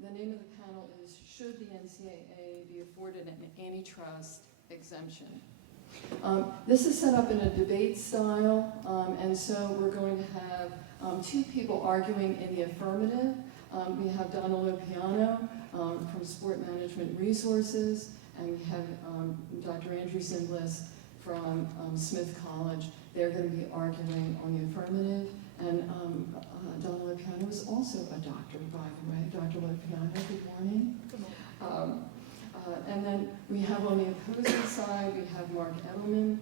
The name of the panel is Should the NCAA be afforded an antitrust exemption? This is set up in a debate style, and so we're going to have two people arguing in the affirmative. We have Donna Lopiano from Sport Management Resources, and we have Dr. Andrew Zimbalist from Smith College. They're going to be arguing on the affirmative. And Donna Lopiano is also a doctor, by the way. Dr. Lopiano, good morning. Good morning. And then we have on the opposing side, we have Marc Edelman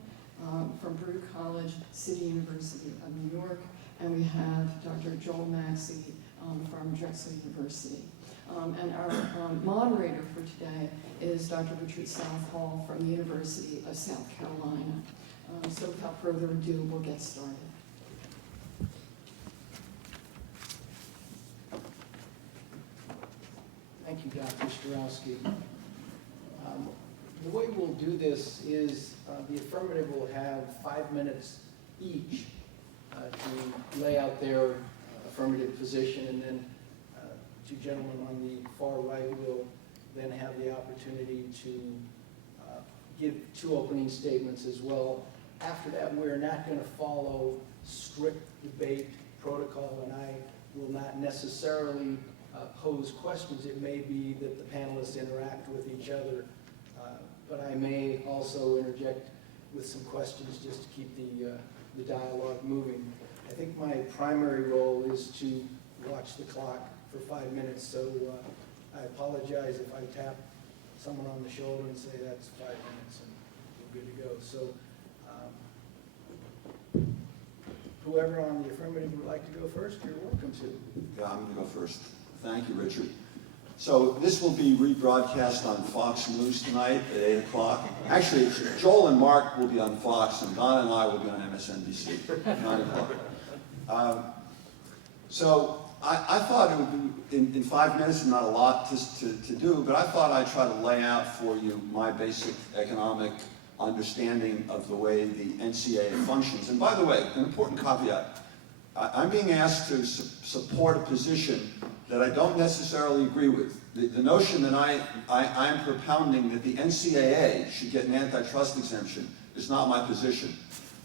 from Brew College, City University of New York, and we have Dr. Joel Maxcy from Drexel University. And our moderator for today is Dr. Richard Southall from the University of South Carolina. So without further ado, we'll get started. Thank you, Dr. Strauss. The way we'll do this is the affirmative will have 5 minutes each to lay out their affirmative position, and then two gentlemen on the far right will then have the opportunity to give two opening statements as well. After that, we're not going to follow strict debate protocol, and I will not necessarily pose questions. It may be that the panelists interact with each other, but I may also interject with some questions just to keep the dialogue moving. I think my primary role is to watch the clock for 5 minutes, so I apologize if I tap someone on the shoulder and say that's 5 minutes and we're good to go. So whoever on the affirmative would like to go first, you're welcome to. Yeah, I'm going to go first. Thank you, Richard. So this will be rebroadcast on Fox News tonight at 8 o'clock. Actually, Joel and Marc will be on Fox, and Donna and I will be on MSNBC at 9 o'clock. So I thought it would be, in 5 minutes, not a lot to do, but I thought I'd try to lay out for you my basic economic understanding of the way the NCAA functions. And by the way, an important caveat. I'm being asked to support a position that I don't necessarily agree with. The notion that I'm propounding that the NCAA should get an antitrust exemption is not my position.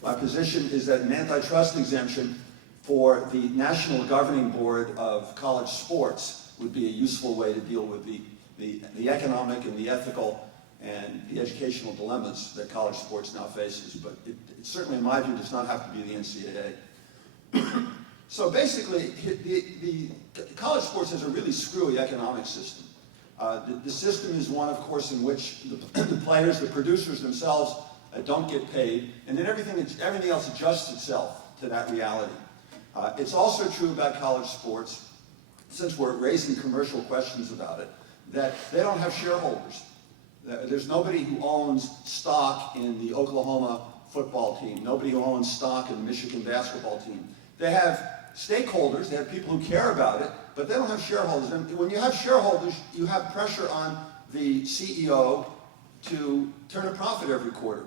My position is that an antitrust exemption for the National Governing Board of College Sports would be a useful way to deal with the economic and the ethical and the educational dilemmas that college sports now faces. But it certainly, in my view, does not have to be the NCAA. So basically, the college sports has a really screwy economic system. The system is one, of course, in which the players, the producers themselves, don't get paid, and then everything else adjusts itself to that reality. It's also true about college sports, since we're raising commercial questions about it, that they don't have shareholders. There's nobody who owns stock in the Oklahoma football team, nobody who owns stock in the Michigan basketball team. They have stakeholders, they have people who care about it, but they don't have shareholders. And when you have shareholders, you have pressure on the CEO to turn a profit every quarter.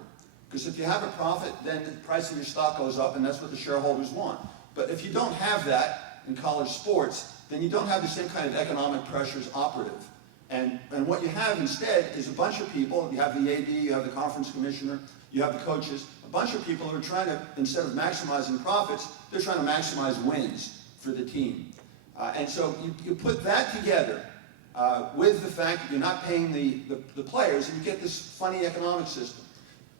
Because if you have a profit, then the price of your stock goes up, and that's what the shareholders want. But if you don't have that in college sports, then you don't have the same kind of economic pressures operative. And what you have instead is a bunch of people. You have the AD, you have the conference commissioner, you have the coaches, a bunch of people who are trying to, instead of maximizing profits, they're trying to maximize wins for the team. And so you put that together with the fact that you're not paying the players, and you get this funny economic system.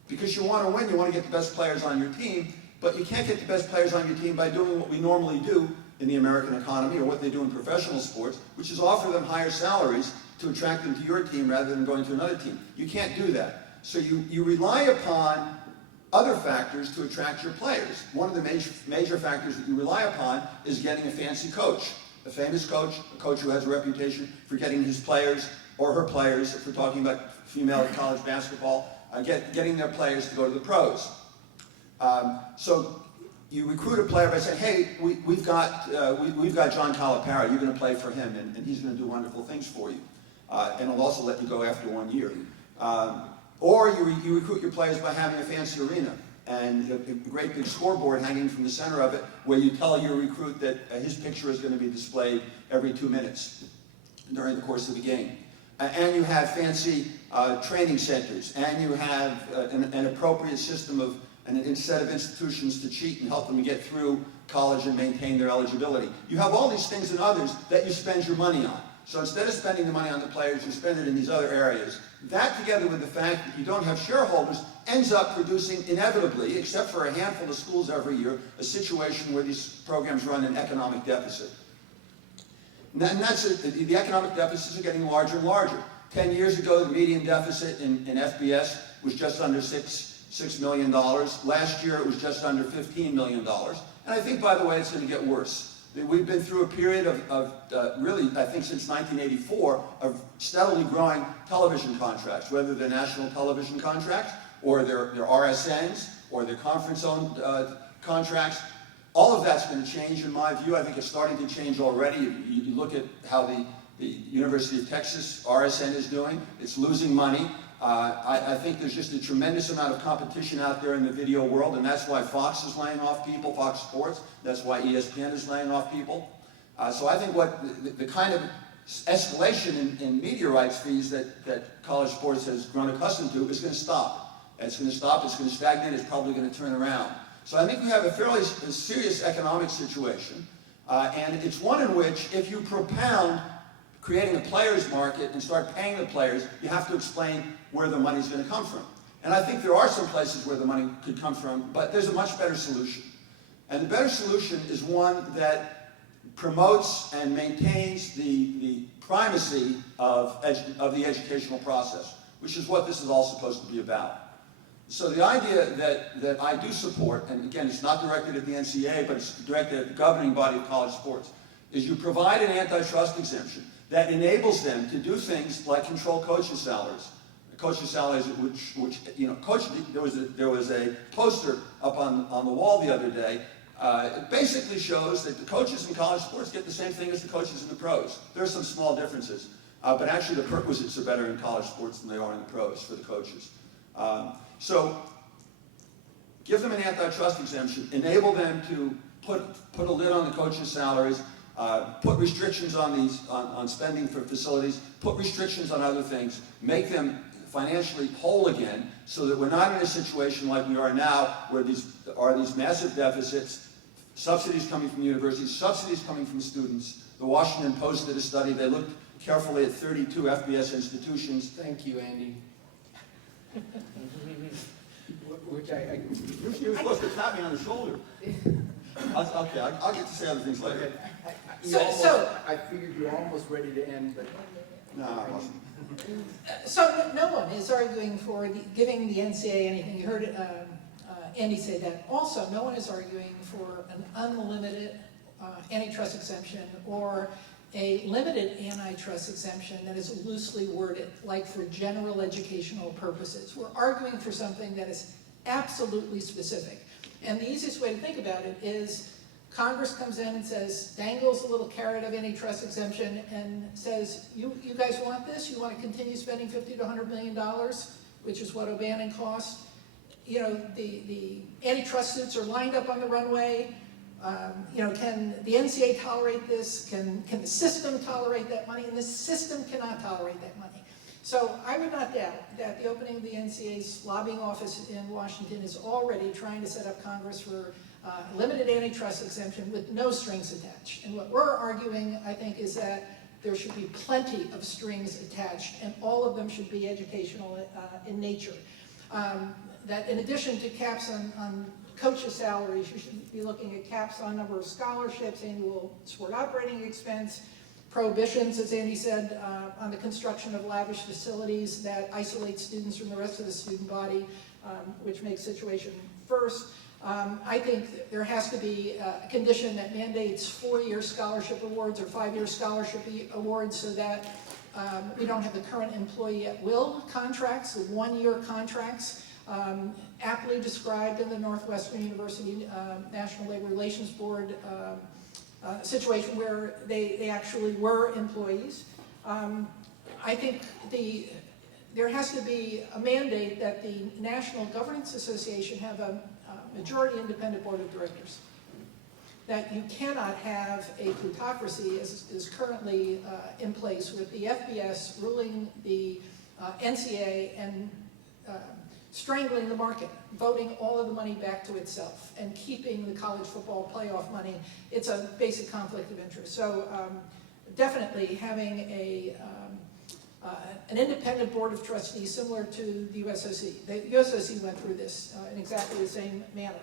Because you want to win, you want to get the best players on your team, but you can't get the best players on your team by doing what we normally do in the American economy, or what they do in professional sports, which is offer them higher salaries to attract them to your team rather than going to another team. You can't do that. So you rely upon other factors to attract your players. One of the major factors that you rely upon is getting a fancy coach, a famous coach, a coach who has a reputation for getting his players, or her players, if we're talking about female college basketball, getting their players to go to the pros. So you recruit a player by saying, hey, we've got John Calipari, you're going to play for him, and he's going to do wonderful things for you. And he'll also let you go after 1 year. Or you recruit your players by having a fancy arena and a great big scoreboard hanging from the center of it, where you tell your recruit that his picture is going to be displayed every 2 minutes. during the course of the game. And you have fancy training centers, and you have an appropriate system of a set of institutions to cheat and help them get through college and maintain their eligibility. You have all these things and others that you spend your money on. So instead of spending the money on the players, you spend it in these other areas. That, together with the fact that you don't have shareholders, ends up producing inevitably, except for a handful of schools every year, a situation where these programs run an economic deficit. And that's it. The economic deficits are getting larger and larger. 10 years ago, the median deficit in FBS was just under $6 million. Last year, it was just under $15 million. And I think, by the way, it's going to get worse. We've been through a period of really, I think since 1984, of steadily growing television contracts, whether they're national television contracts, or they're RSNs, or they're conference-owned contracts. All of that's going to change, in my view. I think it's starting to change already. You look at how the University of Texas RSN is doing. It's losing money. I think there's just a tremendous amount of competition out there in the video world, and that's why Fox is laying off people, Fox Sports. That's why ESPN is laying off people. So I think what the kind of escalation in media rights fees that college sports has grown accustomed to is going to stop. It's going to stop, it's going to stagnate, it's probably going to turn around. So I think we have a fairly serious economic situation, and it's one in which if you propound creating a player's market and start paying the players, you have to explain where the money's going to come from. And I think there are some places where the money could come from, but there's a much better solution. And the better solution is one that promotes and maintains the primacy of the educational process, which is what this is all supposed to be about. So the idea that I do support, and again, it's not directed at the NCAA, but it's directed at the governing body of college sports, is you provide an antitrust exemption that enables them to do things like control coaches' salaries. Coaches' salaries, which you know, there was a poster up on the wall the other day. It basically shows that the coaches in college sports get the same thing as the coaches in the pros. There are some small differences, but actually the perquisites are better in college sports than they are in the pros for the coaches. So give them an antitrust exemption, enable them to put a lid on the coaches' salaries, put restrictions on spending for facilities, put restrictions on other things, make them financially whole again, so that we're not in a situation like we are now, where these massive deficits, subsidies coming from universities, subsidies coming from students. The Washington Post did a study. They looked carefully at 32 FBS institutions. Thank you, Andy. Which You're supposed to tap me on the shoulder. Okay, I'll get to say other things later. I figured you were almost ready to end, but... No, I wasn't. So no one is arguing for giving the NCAA anything. You heard Andy say that. Also, no one is arguing for an unlimited antitrust exemption or a limited antitrust exemption that is loosely worded, like for general educational purposes. We're arguing for something that is absolutely specific. And the easiest way to think about it is Congress comes in and says, dangles a little carrot of antitrust exemption and says, you guys want this? You want to continue spending $50 to $100 million, which is what O'Bannon cost? You know, the antitrust suits are lined up on the runway. You know, can the NCAA tolerate this? Can the system tolerate that money? And the system cannot tolerate that money. So I would not doubt that the opening of the NCAA's lobbying office in Washington is already trying to set up Congress for limited antitrust exemption with no strings attached. And what we're arguing, I think, is that there should be plenty of strings attached, and all of them should be educational in nature. That in addition to caps on coaches' salaries, you should be looking at caps on number of scholarships, annual sport operating expense, prohibitions, as Andy said, on the construction of lavish facilities that isolate students from the rest of the student body, which makes the situation worse. I think there has to be a condition that mandates 4-year scholarship awards or 5-year scholarship awards, so that we don't have the current employee at will contracts, the 1-year contracts, aptly described in the Northwestern University National Labor Relations Board situation where they actually were employees. I think there has to be a mandate that the National Governance Association have a majority independent board of directors. that you cannot have a plutocracy as is currently in place with the FBS ruling the NCAA and strangling the market, voting all of the money back to itself and keeping the college football playoff money. It's a basic conflict of interest. So definitely having an independent board of trustees similar to the USOC. The USOC went through this in exactly the same manner.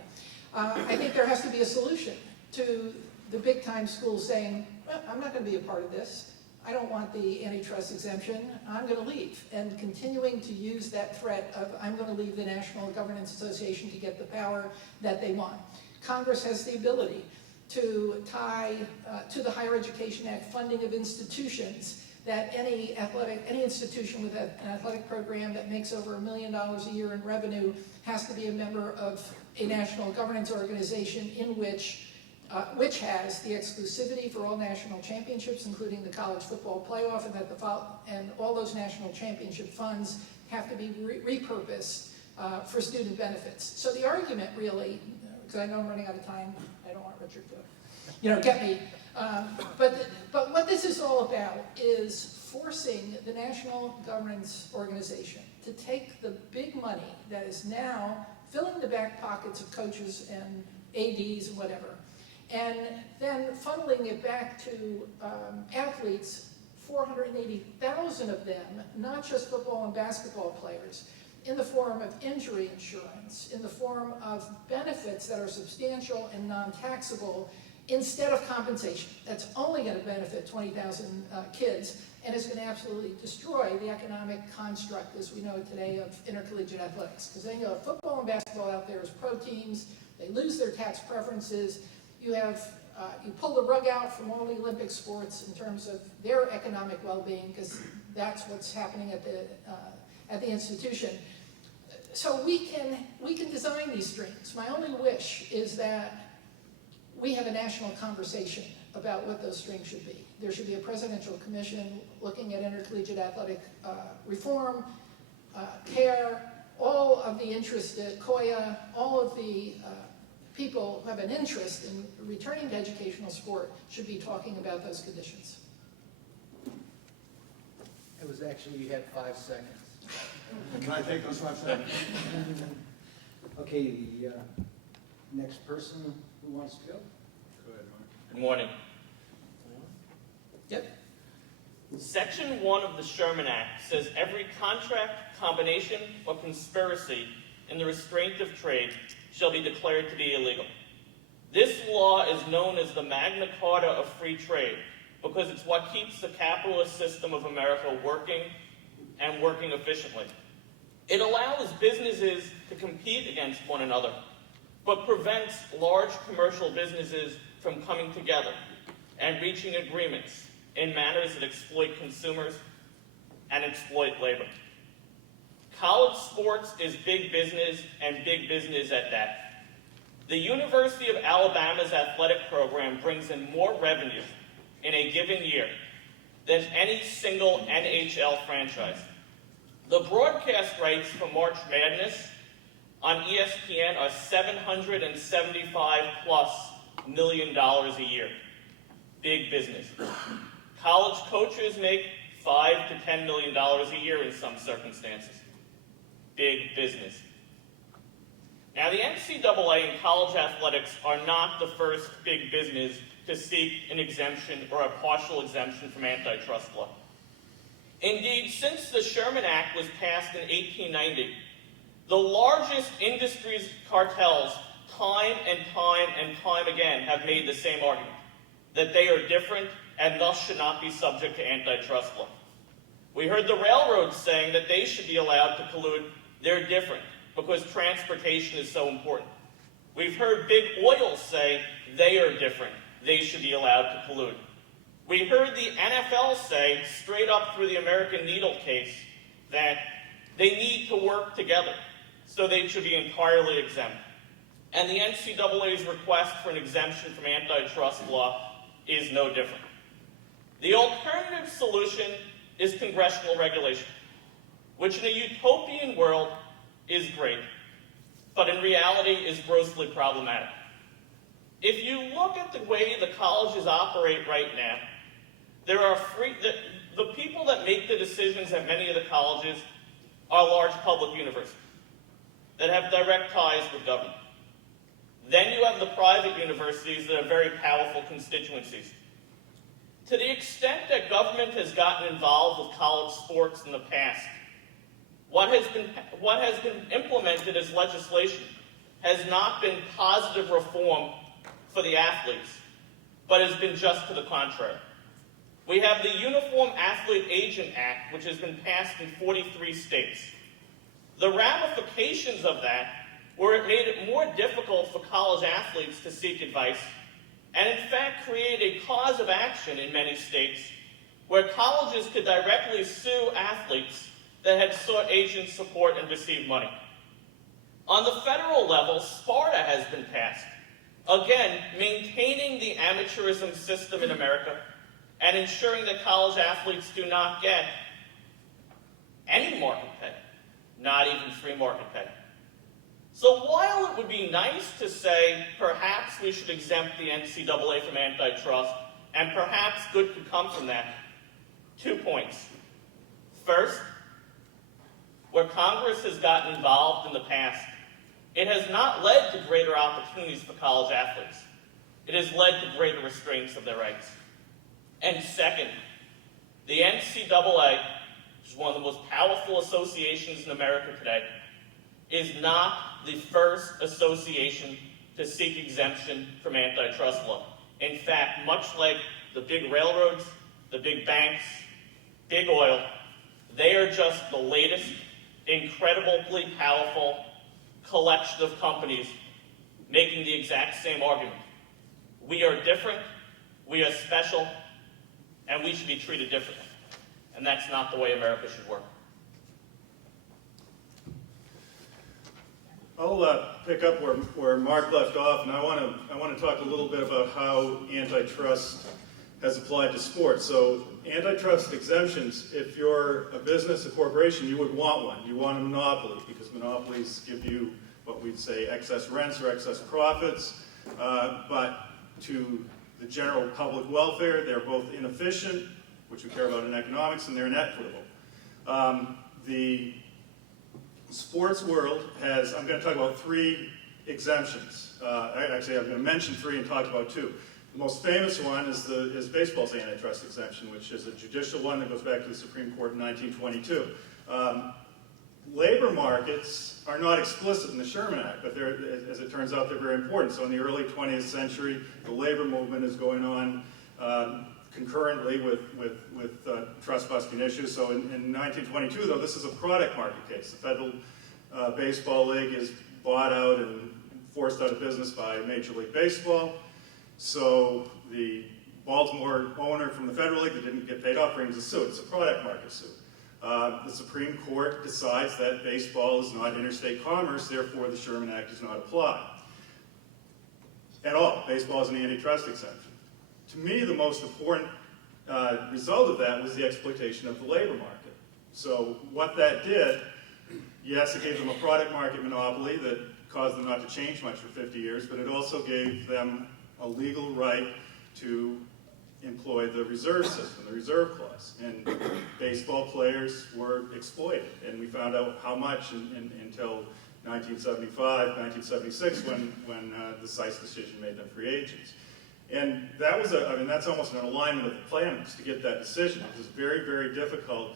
I think there has to be a solution to the big time schools saying, well, I'm not going to be a part of this. I don't want the antitrust exemption. I'm going to leave. And continuing to use that threat of I'm going to leave the National Governance Association to get the power that they want. Congress has the ability to tie to the Higher Education Act funding of institutions, that any institution with an athletic program that makes over $1 million a year in revenue has to be a member of a national governance organization in which has the exclusivity for all national championships, including the college football playoff, and all those national championship funds have to be repurposed for student benefits. So the argument really, because I know I'm running out of time, I don't want Richard to, get me. But what this is all about is forcing the National Governance Organization to take the big money that is now filling the back pockets of coaches and ADs and whatever, and then funneling it back to athletes, 480,000 of them, not just football and basketball players, in the form of injury insurance, in the form of benefits that are substantial and non-taxable, instead of compensation. That's only going to benefit 20,000 kids, and is going to absolutely destroy the economic construct as we know it today of intercollegiate athletics. Because then you have football and basketball out there as pro teams, they lose their tax preferences, you pull the rug out from all the Olympic sports in terms of their economic well-being, because that's what's happening at the institution. So we can design these strings. My only wish is that we have a national conversation about what those strings should be. There should be a presidential commission looking at intercollegiate athletic reform, CARE, all of the interested, COIA, all of the people who have an interest in returning to educational sport should be talking about those conditions. It was actually, you had 5 seconds. Can I take those 5 seconds? Okay, the next person who wants to go? Go ahead, Mark. Good morning. Yep. Section 1 of the Sherman Act says every contract, combination, or conspiracy in the restraint of trade shall be declared to be illegal. This law is known as the Magna Carta of free trade because it's what keeps the capitalist system of America working and working efficiently. It allows businesses to compete against one another, but prevents large commercial businesses from coming together and reaching agreements in manners that exploit consumers and exploit labor. College sports is big business, and big business at that. The University of Alabama's athletic program brings in more revenue in a given year than any single NHL franchise. The broadcast rights for March Madness on ESPN are $775+ million a year. Big business. College coaches make $5 to $10 million a year in some circumstances. Big business. Now, the NCAA and college athletics are not the first big business to seek an exemption or a partial exemption from antitrust law. Indeed, since the Sherman Act was passed in 1890, the largest industries cartels time and time again have made the same argument, that they are different and thus should not be subject to antitrust law. We heard the railroads saying that they should be allowed to collude. They're different because transportation is so important. We've heard big oil say they are different. They should be allowed to collude. We heard the NFL say, straight up through the American Needle case, that they need to work together, so they should be entirely exempt. And the NCAA's request for an exemption from antitrust law is no different. The alternative solution is congressional regulation, which in a utopian world is great, but in reality is grossly problematic. If you look at the way the colleges operate right now, there are the people that make the decisions at many of the colleges are large public universities that have direct ties with government. Then you have the private universities that are very powerful constituencies. To the extent that government has gotten involved with college sports in the past, what has been implemented as legislation has not been positive reform for the athletes, but has been just to the contrary. We have the Uniform Athlete Agent Act, which has been passed in 43 states. The ramifications of that were it made it more difficult for college athletes to seek advice, and in fact created a cause of action in many states where colleges could directly sue athletes that had sought agent support and received money. On the federal level, SPARTA has been passed, again, maintaining the amateurism system in America and ensuring that college athletes do not get any market pay, not even free market pay. So while it would be nice to say perhaps we should exempt the NCAA from antitrust, and perhaps good could come from that, 2 points. First, where Congress has gotten involved in the past, it has not led to greater opportunities for college athletes. It has led to greater restraints of their rights. And second, the NCAA, which is one of the most powerful associations in America today, is not the first association to seek exemption from antitrust law. In fact, much like the big railroads, the big banks, big oil, they are just the latest, incredibly powerful collection of companies making the exact same argument. We are different, we are special, and we should be treated differently. And that's not the way America should work. I'll pick up where Marc left off, and I want to talk a little bit about how antitrust has applied to sports. So antitrust exemptions, if you're a business, a corporation, you would want one. You want a monopoly, because monopolies give you what we'd say excess rents or excess profits, but to the general public welfare, they're both inefficient, which we care about in economics, and they're inequitable. The sports world has, I'm going to talk about 3 exemptions. Actually, I'm going to mention 3 and talk about 2. The most famous one is baseball's antitrust exemption, which is a judicial one that goes back to the Supreme Court in 1922. Labor markets are not explicit in the Sherman Act, but as it turns out, they're very important. So in the early 20th century, the labor movement is going on concurrently with trust-busting issues. So in 1922, though, this is a product market case. The Federal Baseball League is bought out and forced out of business by Major League Baseball. So the Baltimore owner from the Federal League that didn't get paid off brings a suit. It's a product market suit. The Supreme Court decides that baseball is not interstate commerce, therefore the Sherman Act does not apply. At all. Baseball is an antitrust exemption. To me, the most important result of that was the exploitation of the labor market. So what that did, yes, it gave them a product market monopoly that caused them not to change much for 50 years, but it also gave them a legal right to employ the reserve system, the reserve clause. And baseball players were exploited. And we found out how much until 1975, 1976, when the Sykes decision made them free agents. And that was that's almost an alignment of the planets to get that decision. It was very, very difficult.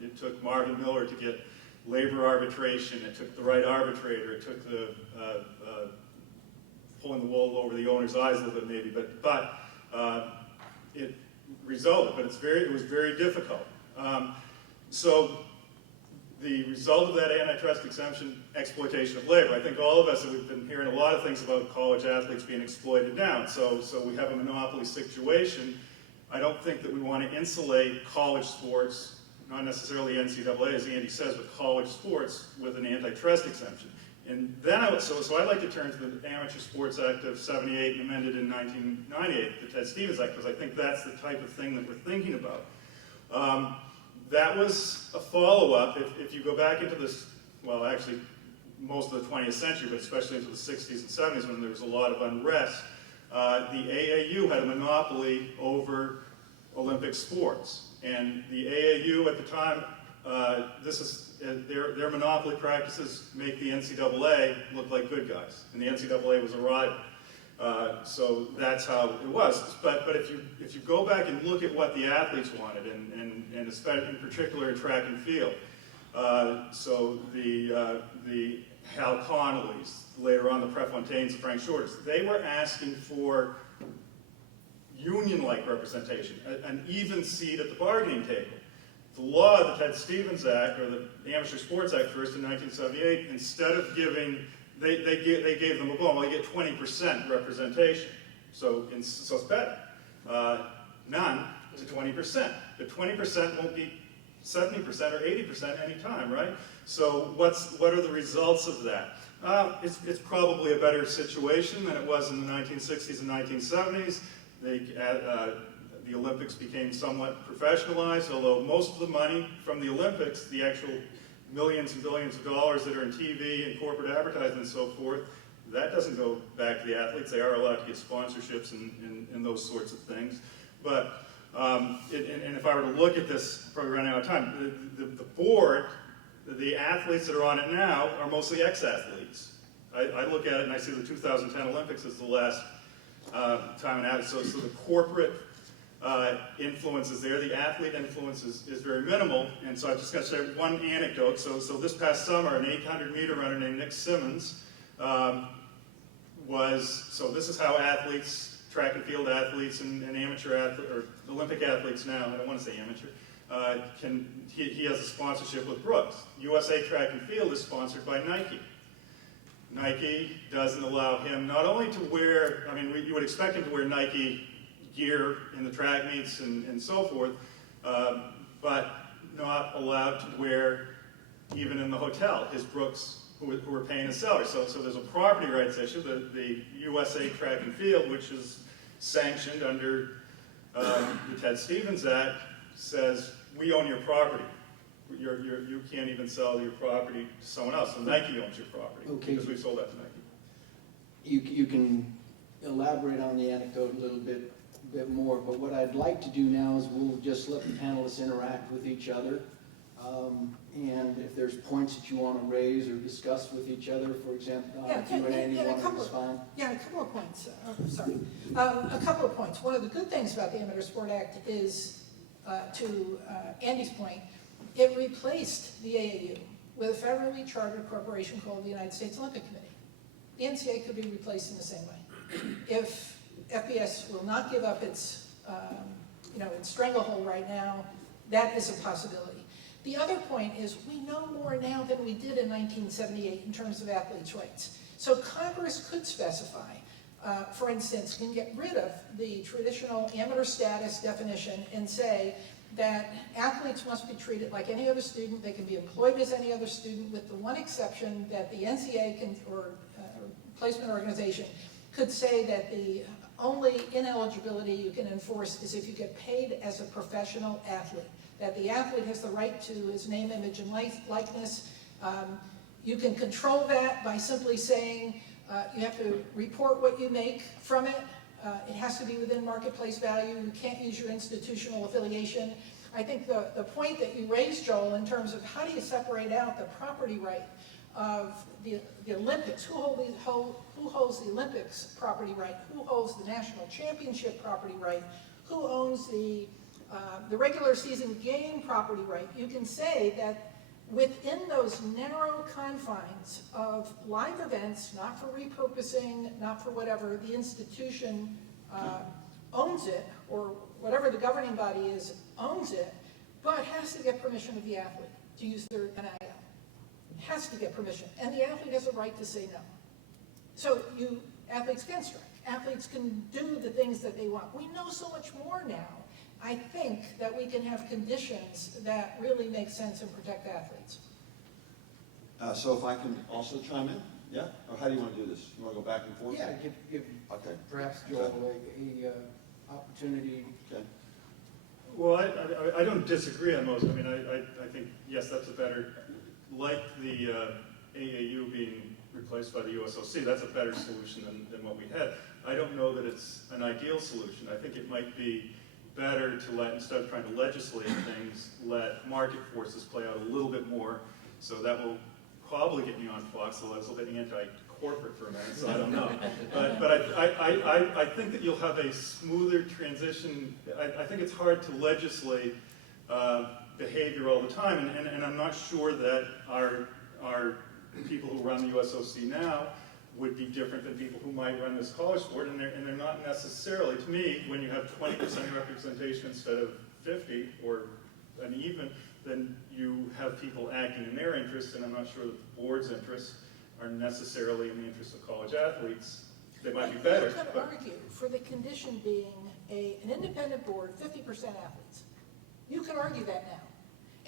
It took Marvin Miller to get labor arbitration. It took the right arbitrator. It took the pulling the wool over the owner's eyes a little bit, maybe. But it resulted. But it was very difficult. So the result of that antitrust exemption, exploitation of labor. I think all of us have been hearing a lot of things about college athletes being exploited now. So we have a monopoly situation. I don't think that we want to insulate college sports, not necessarily NCAA, as Andy says, but college sports with an antitrust exemption. And then so I'd like to turn to the Amateur Sports Act of '78 and amended in 1998, the Ted Stevens Act, because I think that's the type of thing that we're thinking about. That was a follow-up. If you go back into this, well, actually, most of the 20th century, but especially into the 60s and 70s when there was a lot of unrest, the AAU had a monopoly over Olympic sports. And the AAU at the time, their monopoly practices make the NCAA look like good guys. And the NCAA was a rival. So that's how it was. But if you go back and look at what the athletes wanted, and especially in particular in track and field, so the Hal Connollys, later on the Prefontaines, the Frank Shorters, they were asking for union-like representation, an even seat at the bargaining table. The law, the Ted Stevens Act, or the Amateur Sports Act first in 1978, instead of giving, they gave them a bone, well, you get 20% representation. So it's better. None to 20%. The 20% won't be 70% or 80% any time, right? So what are the results of that? It's probably a better situation than it was in the 1960s and 1970s. The Olympics became somewhat professionalized, although most of the money from the Olympics, the actual millions and billions of dollars that are in TV and corporate advertising and so forth, that doesn't go back to the athletes. They are allowed to get sponsorships and those sorts of things. But and if I were to look at this, probably running out of time, the board, the athletes that are on it now are mostly ex-athletes. I look at it and I see the 2010 Olympics as the last time and out. So the corporate influence is there. The athlete influence is very minimal. And so I'm just going to say one anecdote. So this past summer, an 800-meter runner named Nick Simmons so this is how athletes, track and field athletes and amateur athletes, or Olympic athletes now, I don't want to say amateur, he has a sponsorship with Brooks. USA Track and Field is sponsored by Nike. Nike doesn't allow him not only to wear, I mean, you would expect him to wear Nike gear in the track meets and so forth, but not allowed to wear even in the hotel his Brooks, who are paying his salary. So there's a property rights issue. The USA Track and Field, which is sanctioned under the Ted Stevens Act, says we own your property. You can't even sell your property to someone else. So Nike owns your property because we sold that to Nike. You can elaborate on the anecdote a little bit more, but what I'd like to do now is we'll just let the panelists interact with each other. And if there's points that you want to raise or discuss with each other, for example, if you and Andy want to respond. Yeah, a couple of points. A couple of points. One of the good things about the Amateur Sport Act is, to Andy's point, it replaced the AAU with a federally chartered corporation called the United States Olympic Committee. The NCAA could be replaced in the same way. If FBS will not give up its stranglehold right now, that is a possibility. The other point is we know more now than we did in 1978 in terms of athletes' rights. So Congress could specify, for instance, can get rid of the traditional amateur status definition and say that athletes must be treated like any other student. They can be employed as any other student, with the one exception that the NCAA or placement organization could say that the only ineligibility you can enforce is if you get paid as a professional athlete. That the athlete has the right to his name, image, and likeness. You can control that by simply saying you have to report what you make from it. It has to be within marketplace value. You can't use your institutional affiliation. I think the point that you raised, Joel, in terms of how do you separate out the property right of the Olympics, who holds the Olympics property right, who holds the national championship property right, who owns the regular season game property right, you can say that within those narrow confines of live events, not for repurposing, not for whatever, the institution owns it, or whatever the governing body is owns it, but has to get permission of the athlete to use their NIL. Has to get permission, and the athlete has a right to say no. So athletes can strike. Athletes can do the things that they want. We know so much more now. I think that we can have conditions that really make sense and protect athletes. So if I can also chime in, yeah? Or how do you want to do this? You want to go back and forth? Yeah, give Okay. perhaps Joel a opportunity. Okay. Well, I don't disagree on most. I mean, I think, yes, that's a better, like the AAU being replaced by the USOC. That's a better solution than what we had. I don't know that it's an ideal solution. I think it might be better to let, instead of trying to legislate things, let market forces play out a little bit more. So that will probably get me on Fox, although it's a little bit anti-corporate for a minute, so I don't know. But I think that you'll have a smoother transition. I think it's hard to legislate behavior all the time, and I'm not sure that our people who run the USOC now would be different than people who might run this college sport, and they're not necessarily. To me, when you have 20% representation instead of 50 or an even, then you have people acting in their interest, and I'm not sure that the board's interests are necessarily in the interest of college athletes. They might be better. You could argue for the condition being an independent board, 50% athletes. You could argue that now.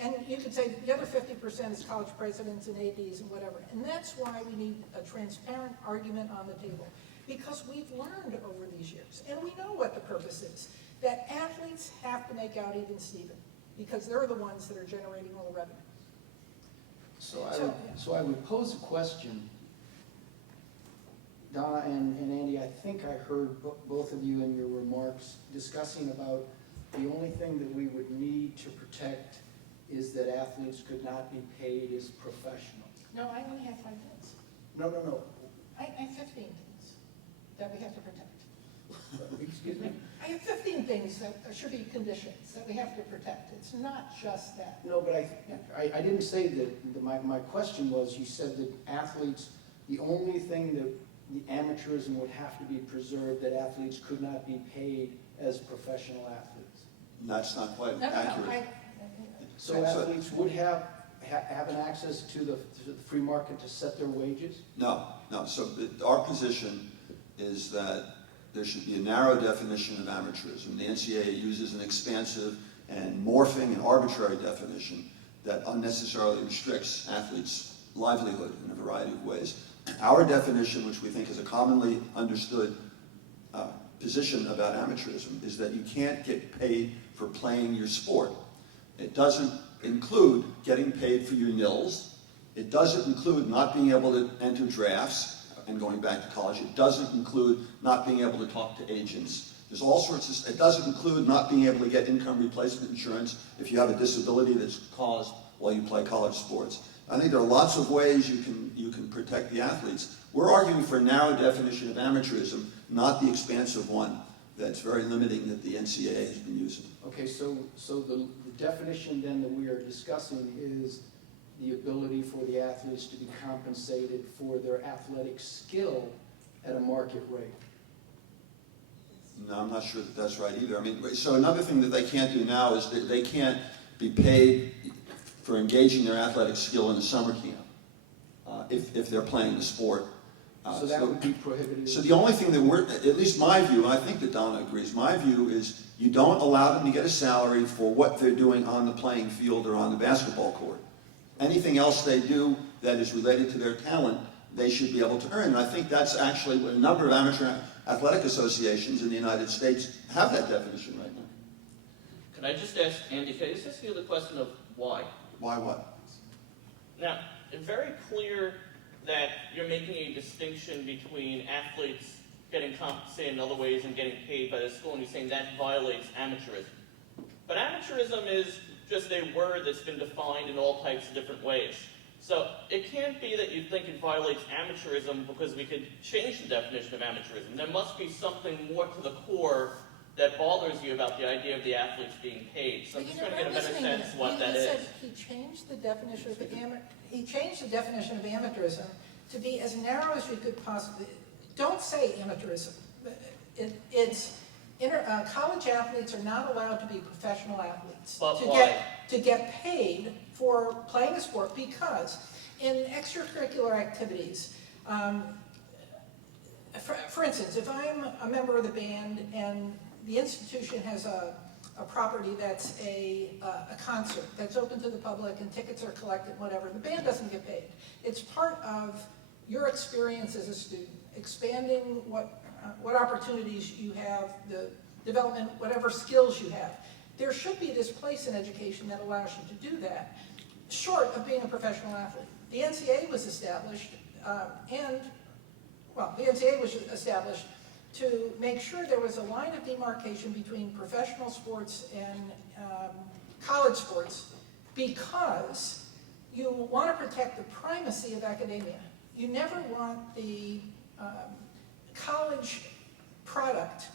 And you could say the other 50% is college presidents and ADs and whatever. And that's why we need a transparent argument on the table. Because we've learned over these years, and we know what the purpose is, that athletes have to make out even Steven, because they're the ones that are generating all the revenue. So I would pose a question. Donna and Andy, I think I heard both of you in your remarks discussing about the only thing that we would need to protect is that athletes could not be paid as professional. No, I only have 5 things. No. I have 15 things that we have to protect. Excuse me? I have 15 things that should be conditions that we have to protect. It's not just that. No, but I didn't say that. My question was, you said that athletes, the only thing that the amateurism would have to be preserved, that athletes could not be paid as professional athletes. That's not quite No, accurate. So athletes would have an access to the free market to set their wages? No. So our position is that there should be a narrow definition of amateurism. The NCAA uses an expansive and morphing and arbitrary definition that unnecessarily restricts athletes' livelihood in a variety of ways. Our definition, which we think is a commonly understood position about amateurism, is that you can't get paid for playing your sport. It doesn't include getting paid for your nils. It doesn't include not being able to enter drafts and going back to college. It doesn't include not being able to talk to agents. There's all sorts of, it doesn't include not being able to get income replacement insurance if you have a disability that's caused while you play college sports. I think there are lots of ways you can protect the athletes. We're arguing for a narrow definition of amateurism, not the expansive one that's very limiting that the NCAA has been using. Okay, so the definition then that we are discussing is the ability for the athletes to be compensated for their athletic skill at a market rate. No, I'm not sure that that's right either. I mean, so another thing that they can't do now is that they can't be paid for engaging their athletic skill in a summer camp if they're playing the sport. So that would be prohibited? So the only thing that we're, at least my view, and I think that Donna agrees, my view is you don't allow them to get a salary for what they're doing on the playing field or on the basketball court. Anything else they do that is related to their talent, they should be able to earn. And I think that's actually what a number of amateur athletic associations in the United States have that definition right now. Can I just ask Andy, can I just ask you the question of why? Why what? Now, it's very clear that you're making a distinction between athletes getting compensated in other ways and getting paid by the school, and you're saying that violates amateurism. But amateurism is just a word that's been defined in all types of different ways. So it can't be that you think it violates amateurism because we could change the definition of amateurism. There must be something more to the core that bothers you about the idea of the athletes being paid. So I'm just trying to get a better sense of what that is. He changed the definition of amateurism to be as narrow as we could possibly. Don't say amateurism. College athletes are not allowed to be professional athletes. But why? To get paid for playing a sport, because in extracurricular activities, for instance, if I'm a member of the band and the institution has a property that's a concert that's open to the public and tickets are collected, whatever, the band doesn't get paid. It's part of your experience as a student, expanding what opportunities you have, the development, whatever skills you have. There should be this place in education that allows you to do that. short of being a professional athlete. The NCAA was established, the NCAA was established to make sure there was a line of demarcation between professional sports and college sports, because you want to protect the primacy of academia. You never want the college product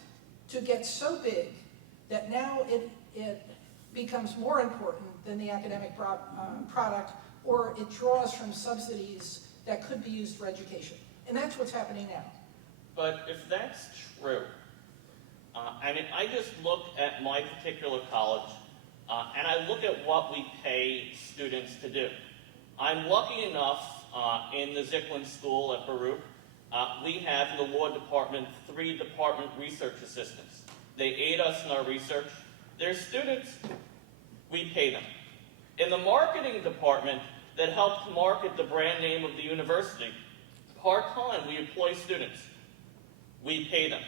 to get so big that now it becomes more important than the academic product, or it draws from subsidies that could be used for education. And that's what's happening now. But if that's true, I just look at my particular college, and I look at what we pay students to do. I'm lucky enough in the Zicklin School at Baruch, we have in the law department 3 department research assistants. They aid us in our research. They're students, we pay them. In the marketing department that helps market the brand name of the university, part-time we employ students. We pay them.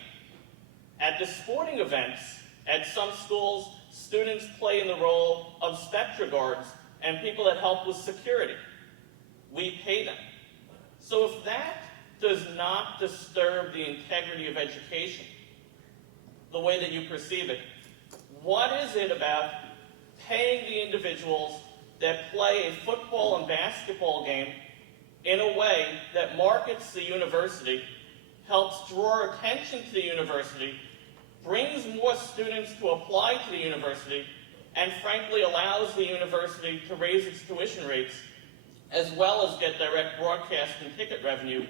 At the sporting events, at some schools, students play in the role of spectra guards and people that help with security. We pay them. So if that does not disturb the integrity of education, the way that you perceive it, what is it about paying the individuals that play a football and basketball game in a way that markets the university, helps draw attention to the university, brings more students to apply to the university, and frankly allows the university to raise its tuition rates, as well as get direct broadcast and ticket revenue?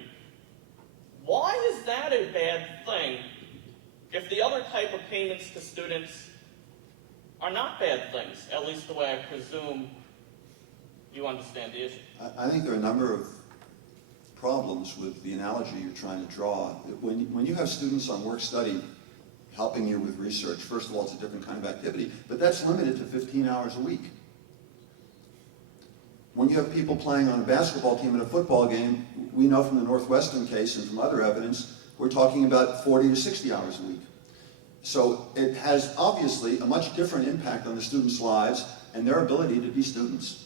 Why is that a bad thing if the other type of payments to students are not bad things, at least the way I presume you understand the issue? I think there are a number of problems with the analogy you're trying to draw. When you have students on work study helping you with research, first of all, it's a different kind of activity, but that's limited to 15 hours a week. When you have people playing on a basketball team in a football game, we know from the Northwestern case and from other evidence, we're talking about 40 to 60 hours a week. So it has obviously a much different impact on the students' lives and their ability to be students.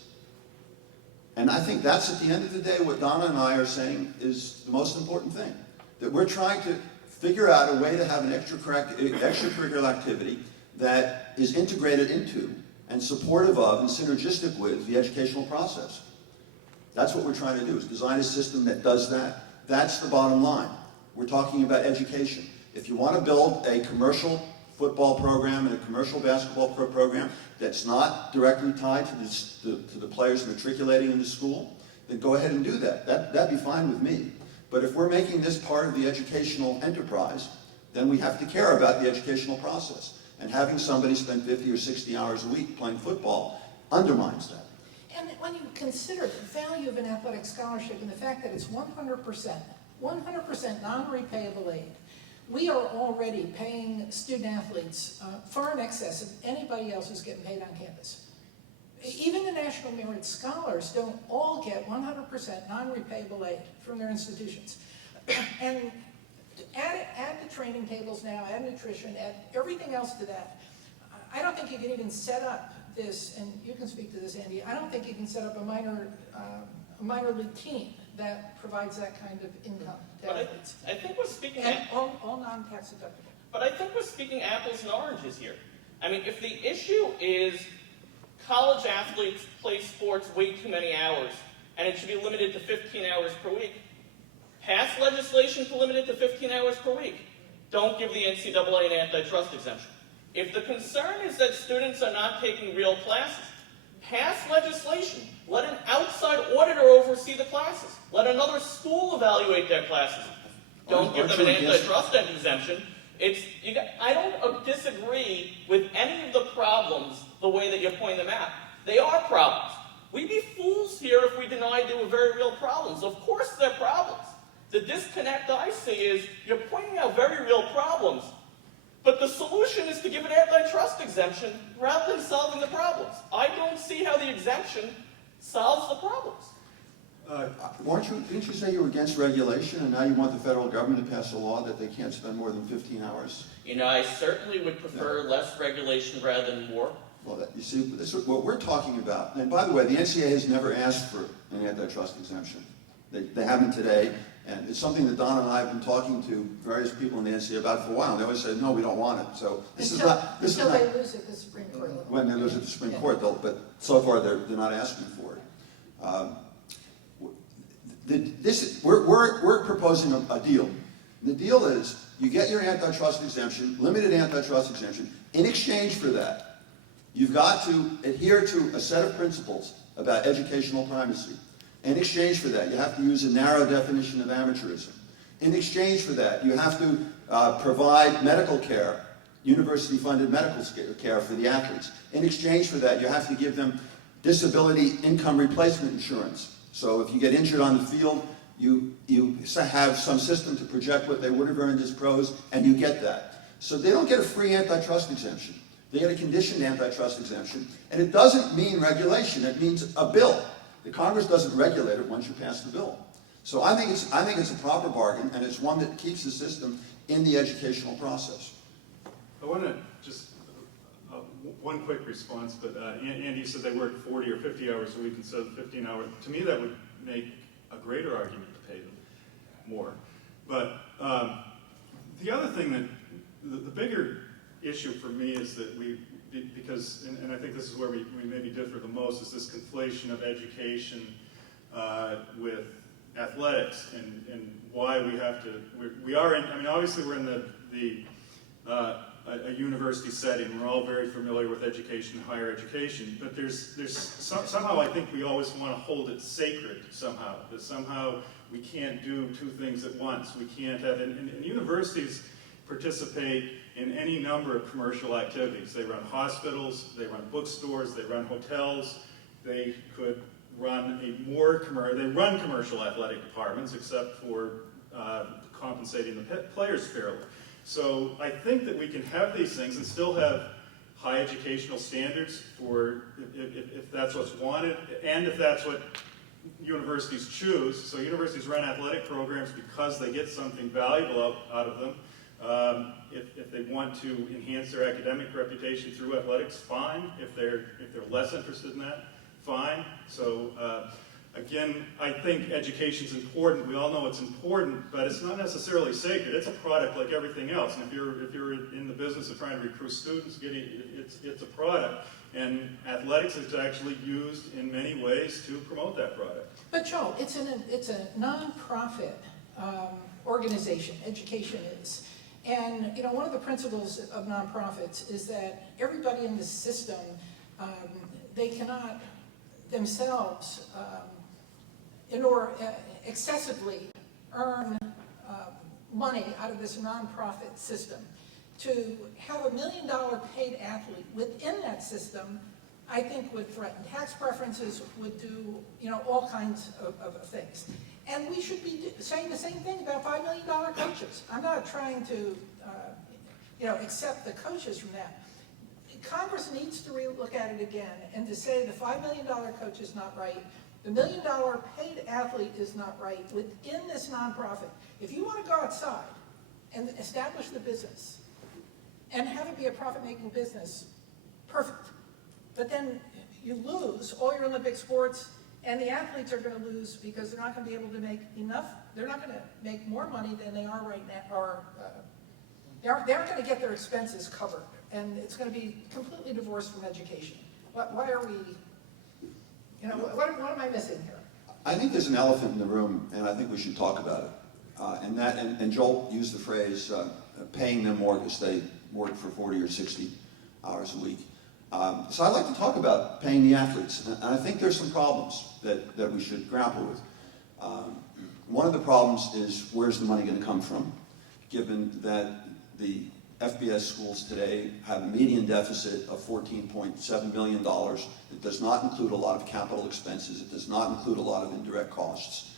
And I think that's, at the end of the day, what Donna and I are saying is the most important thing. That we're trying to figure out a way to have an extracurricular activity that is integrated into and supportive of and synergistic with the educational process. That's what we're trying to do, is design a system that does that. That's the bottom line. We're talking about education. If you want to build a commercial football program and a commercial basketball program that's not directly tied to the players matriculating in the school, then go ahead and do that. That'd be fine with me. But if we're making this part of the educational enterprise, then we have to care about the educational process. And having somebody spend 50 or 60 hours a week playing football undermines that. And when you consider the value of an athletic scholarship and the fact that it's 100% non-repayable aid, we are already paying student athletes far in excess of anybody else who's getting paid on campus. Even the National Merit Scholars don't all get 100% non-repayable aid from their institutions. And add the training tables now, add nutrition, add everything else to that. I don't think you can even set up this, and you can speak to this, Andy, I don't think you can set up a minor league team that provides that kind of income to athletes. I think we're speaking... And all non-tax deductible. But I think we're speaking apples and oranges here. I mean, if the issue is college athletes play sports way too many hours, and it should be limited to 15 hours per week, pass legislation to limit it to 15 hours per week. Don't give the NCAA an antitrust exemption. If the concern is that students are not taking real classes, pass legislation. Let an outside auditor oversee the classes. Let another school evaluate their classes. Don't give them an antitrust exemption. I don't disagree with any of the problems the way that you're pointing them out. They are problems. We'd be fools here if we denied they were very real problems. Of course they're problems. The disconnect I see is you're pointing out very real problems, but the solution is to give an antitrust exemption rather than solving the problems. I don't see how the exemption solves the problems. Didn't you say you were against regulation, and now you want the federal government to pass a law that they can't spend more than 15 hours? You know, I certainly would prefer less regulation rather than more. Well, you see, this is what we're talking about. And by the way, the NCAA has never asked for an antitrust exemption. They haven't today, and it's something that Donna and I have been talking to various people in the NCAA about for a while. And they always say, no, we don't want it. So this Until is not they lose at the Supreme Court level. when they lose at the Supreme Court, but so far they're not asking for it. We're proposing a deal. The deal is you get your antitrust exemption, limited antitrust exemption. In exchange for that, you've got to adhere to a set of principles about educational primacy. In exchange for that, you have to use a narrow definition of amateurism. In exchange for that, you have to provide medical care, university-funded medical care for the athletes. In exchange for that, you have to give them disability income replacement insurance. So if you get injured on the field, you have some system to project what they would have earned as pros, and you get that. So they don't get a free antitrust exemption. They get a conditioned antitrust exemption, and it doesn't mean regulation. It means a bill. The Congress doesn't regulate it once you pass the bill. So I think it's a proper bargain, and it's one that keeps the system in the educational process. I want to just, one quick response, but Andy said they work 40 or 50 hours a week instead of 15 hours. To me, that would make a greater argument to pay them more. But the other thing that, the bigger issue for me is that because, and I think this is where we maybe differ the most, is this conflation of education with athletics and why we have to, we are in, I mean, obviously we're in a university setting. We're all very familiar with education and higher education, but somehow I think we always want to hold it sacred somehow, that somehow we can't do two things at once. We can't have, and universities participate in any number of commercial activities. They run hospitals, they run bookstores, they run hotels, they could run they run commercial athletic departments except for compensating the players fairly. So I think that we can have these things and still have high educational standards for if that's what's wanted and if that's what universities choose. So universities run athletic programs because they get something valuable out of them. If they want to enhance their academic reputation through athletics, fine. If they're less interested in that, fine. So again, I think education's important. We all know it's important, but it's not necessarily sacred. It's a product like everything else. And if you're in the business of trying to recruit students, it's a product. And athletics is actually used in many ways to promote that product. But Joe, it's a non-profit organization, education is. And you know, one of the principles of nonprofits is that everybody in the system, they cannot themselves excessively earn money out of this nonprofit system. To have $1 million paid athlete within that system, I think would threaten tax preferences, would do all kinds of things. And we should be saying the same thing about $5 million coaches. I'm not trying to accept the coaches from that. Congress needs to look at it again and to say the $5 million coach is not right, the $1 million paid athlete is not right within this nonprofit. If you want to go outside and establish the business and have it be a profit-making business, perfect. But then you lose all your Olympic sports, and the athletes are going to lose because they're not going to be able to make enough. They're not going to make more money than they are right now, or they aren't going to get their expenses covered, and it's going to be completely divorced from education. Why are we? What am I missing here? I think there's an elephant in the room, and I think we should talk about it. And Joel used the phrase paying them more because they work for 40 or 60 hours a week. So I'd like to talk about paying the athletes, and I think there's some problems that we should grapple with. One of the problems is where's the money going to come from, given that the FBS schools today have a median deficit of $14.7 million. It does not include a lot of capital expenses. It does not include a lot of indirect costs.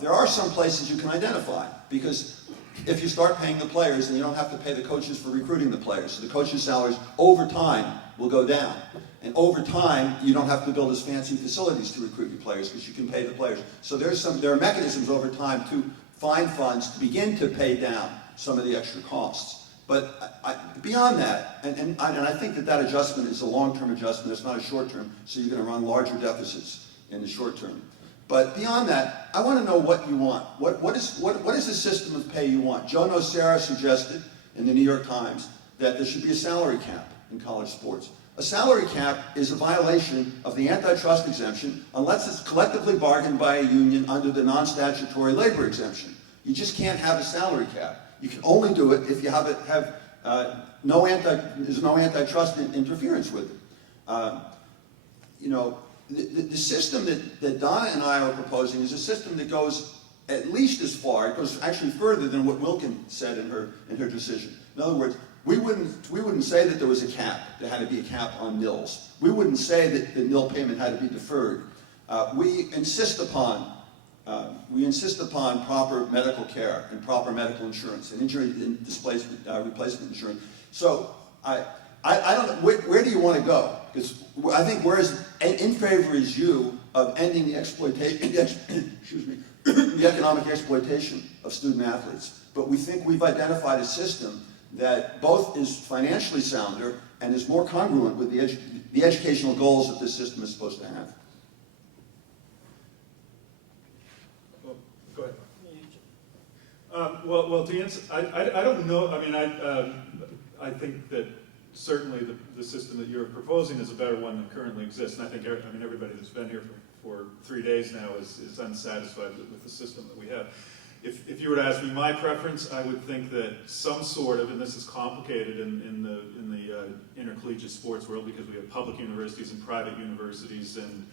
There are some places you can identify, because if you start paying the players, then you don't have to pay the coaches for recruiting the players. So the coaches' salaries over time will go down. And over time, you don't have to build as fancy facilities to recruit your players because you can pay the players. So there are mechanisms over time to find funds to begin to pay down some of the extra costs. But beyond that, and I think that adjustment is a long-term adjustment, it's not a short-term, so you're going to run larger deficits in the short term. But beyond that, I want to know what you want. What is the system of pay you want? Joe Nocera suggested in the New York Times that there should be a salary cap in college sports. A salary cap is a violation of the antitrust exemption unless it's collectively bargained by a union under the non-statutory labor exemption. You just can't have a salary cap. You can only do it if you there's no antitrust interference with it. The system that Donna and I are proposing is a system that goes at least as far, it goes actually further than what Wilkin said in her decision. In other words, we wouldn't say that there was a cap, there had to be a cap on nils. We wouldn't say that the nil payment had to be deferred. We insist upon proper medical care and proper medical insurance and injury and replacement insurance. So I don't know, where do you want to go? Because I think in favor is you of ending the exploitation, the economic exploitation of student athletes. But we think we've identified a system that both is financially sounder and is more congruent with the educational goals that this system is supposed to have. Well, go ahead. Well, to answer, I don't know. I mean, I think that certainly the system that you're proposing is a better one than currently exists. And I think everybody that's been here for 3 days now is unsatisfied with the system that we have. If you were to ask me my preference, I would think that some sort of, and this is complicated in the intercollegiate sports world because we have public universities and private universities and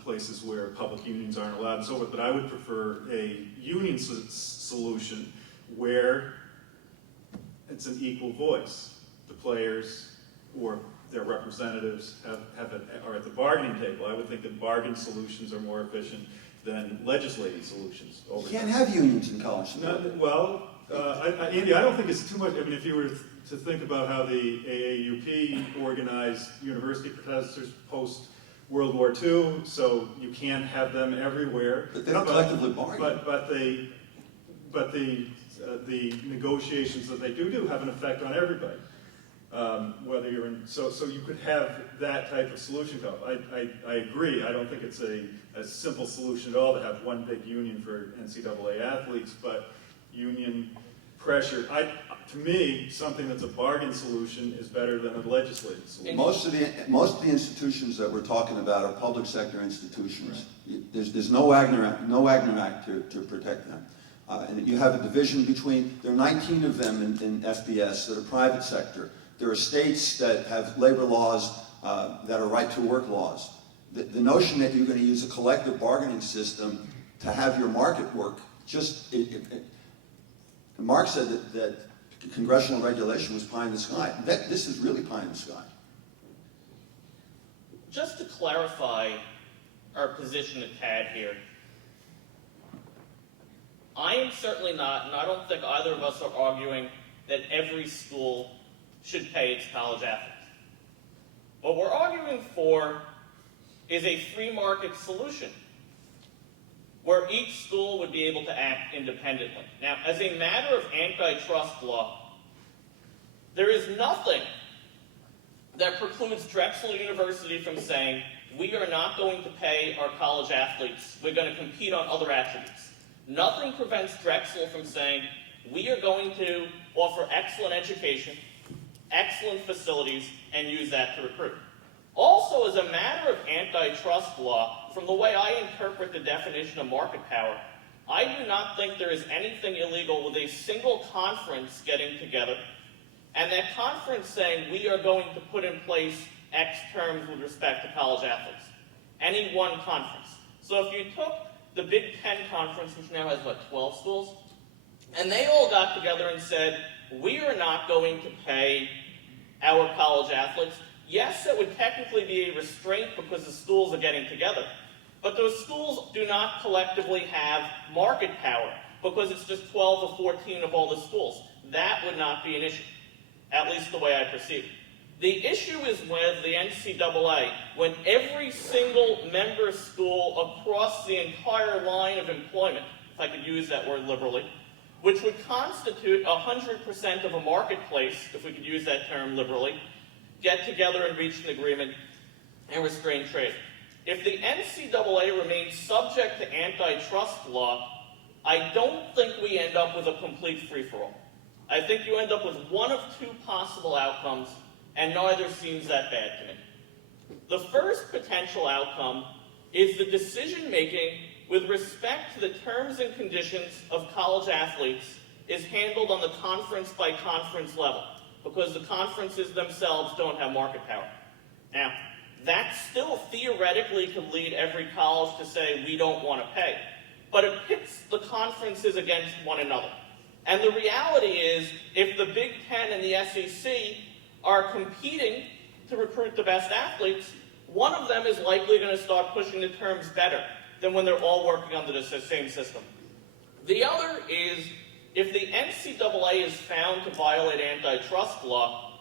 places where public unions aren't allowed and so forth, but I would prefer a union solution where it's an equal voice. The players or their representatives are at the bargaining table. I would think that bargain solutions are more efficient than legislating solutions. You can't have unions in college. Andy, I don't think it's too much. I mean, if you were to think about how the AAUP organized university professors post World War II, so you can't have them everywhere. But they don't collectively bargain. But the negotiations that they do have an effect on everybody. Whether you're in, so you could have that type of solution go. I agree. I don't think it's a simple solution at all to have one big union for NCAA athletes, but union pressure. To me, something that's a bargain solution is better than a legislative solution. Most of the institutions that we're talking about are public sector institutions. Right. There's no Wagner Act to protect them. And you have a division between, there are 19 of them in FBS that are private sector. There are states that have labor laws that are right-to-work laws. The notion that you're going to use a collective bargaining system to have your market work, Marc said that congressional regulation was pie in the sky. This is really pie in the sky. Just to clarify our position at TAD here, I am certainly not, and I don't think either of us are arguing that every school should pay its college athletes. What we're arguing for is a free market solution where each school would be able to act independently. Now, as a matter of antitrust law, there is nothing that precludes Drexel University from saying, we are not going to pay our college athletes, we're going to compete on other attributes. Nothing prevents Drexel from saying, we are going to offer excellent education, excellent facilities, and use that to recruit. Also, as a matter of antitrust law, from the way I interpret the definition of market power, I do not think there is anything illegal with a single conference getting together and that conference saying we are going to put in place X terms with respect to college athletes. Any one conference. So if you took the Big Ten conference, which now has, 12 schools? And they all got together and said, we are not going to pay our college athletes. Yes, it would technically be a restraint because the schools are getting together. But those schools do not collectively have market power because it's just 12 or 14 of all the schools. That would not be an issue, at least the way I perceive it. The issue is with the NCAA, when every single member school across the entire line of employment, if I could use that word liberally, which would constitute 100% of a marketplace, if we could use that term liberally, get together and reach an agreement and restrain trade. If the NCAA remains subject to antitrust law, I don't think we end up with a complete free-for-all. I think you end up with one of two possible outcomes, and neither seems that bad to me. The first potential outcome is the decision-making with respect to the terms and conditions of college athletes is handled on the conference-by-conference level, because the conferences themselves don't have market power. Now, that still theoretically could lead every college to say, we don't want to pay. But it pits the conferences against one another. And the reality is, if the Big Ten and the SEC are competing to recruit the best athletes, one of them is likely going to start pushing the terms better than when they're all working under the same system. The other is, if the NCAA is found to violate antitrust law,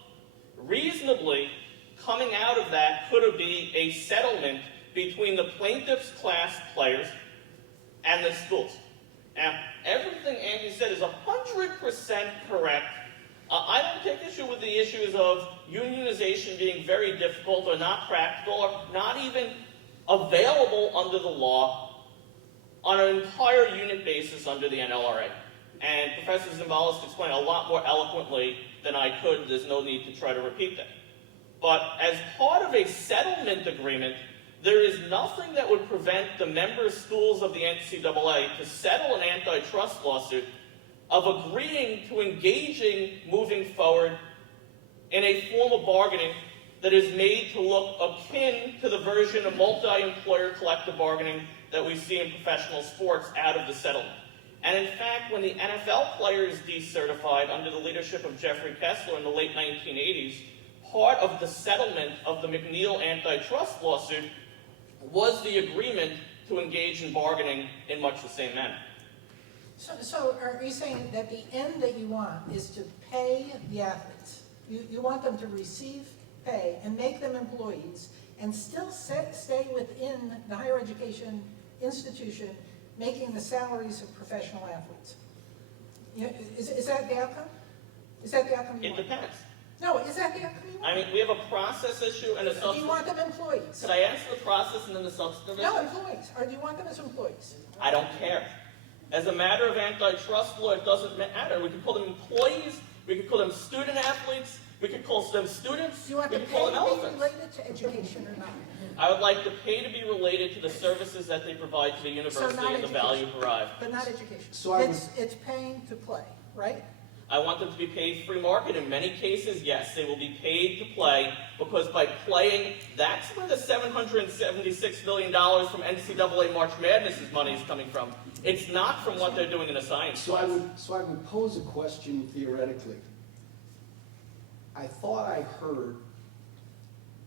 reasonably, coming out of that could be a settlement between the plaintiff's class players and the schools. Now, everything Andy said is 100% correct. I don't take issue with the issues of unionization being very difficult or not practical or not even available under the law on an entire unit basis under the NLRA. And Professor Zimbalist explained a lot more eloquently than I could. There's no need to try to repeat that. But as part of a settlement agreement, there is nothing that would prevent the member schools of the NCAA to settle an antitrust lawsuit of agreeing to engaging moving forward in a form of bargaining that is made to look akin to the version of multi-employer collective bargaining that we see in professional sports out of the settlement. And in fact, when the NFL players decertified under the leadership of Jeffrey Kessler in the late 1980s, part of the settlement of the McNeil antitrust lawsuit was the agreement to engage in bargaining in much the same manner. So are you saying that the end that you want is to pay the athletes? You want them to receive pay and make them employees and still stay within the higher education institution making the salaries of professional athletes? Is that the outcome? Is that the outcome you want? It depends. No, is that the outcome you want? I mean, we have a process issue and a Do you substantive. want them employees? Could I answer the process and then the substantive issue? No, employees. Or do you want them as employees? I don't care. As a matter of antitrust law, it doesn't matter. We could call them employees, we could call them student athletes, we could call them students, Do you want we the could pay call to them be elephants. related to education or not? I would like the pay to be related to the services that they provide to the university not and the value derived. But not education. So I would- It's paying to play, right? I want them to be paid free market. In many cases, yes, they will be paid to play because by playing, that's where the $776 million from NCAA March Madness's money is coming from. It's not from what they're doing in a science So class. I would pose a question theoretically. I thought I heard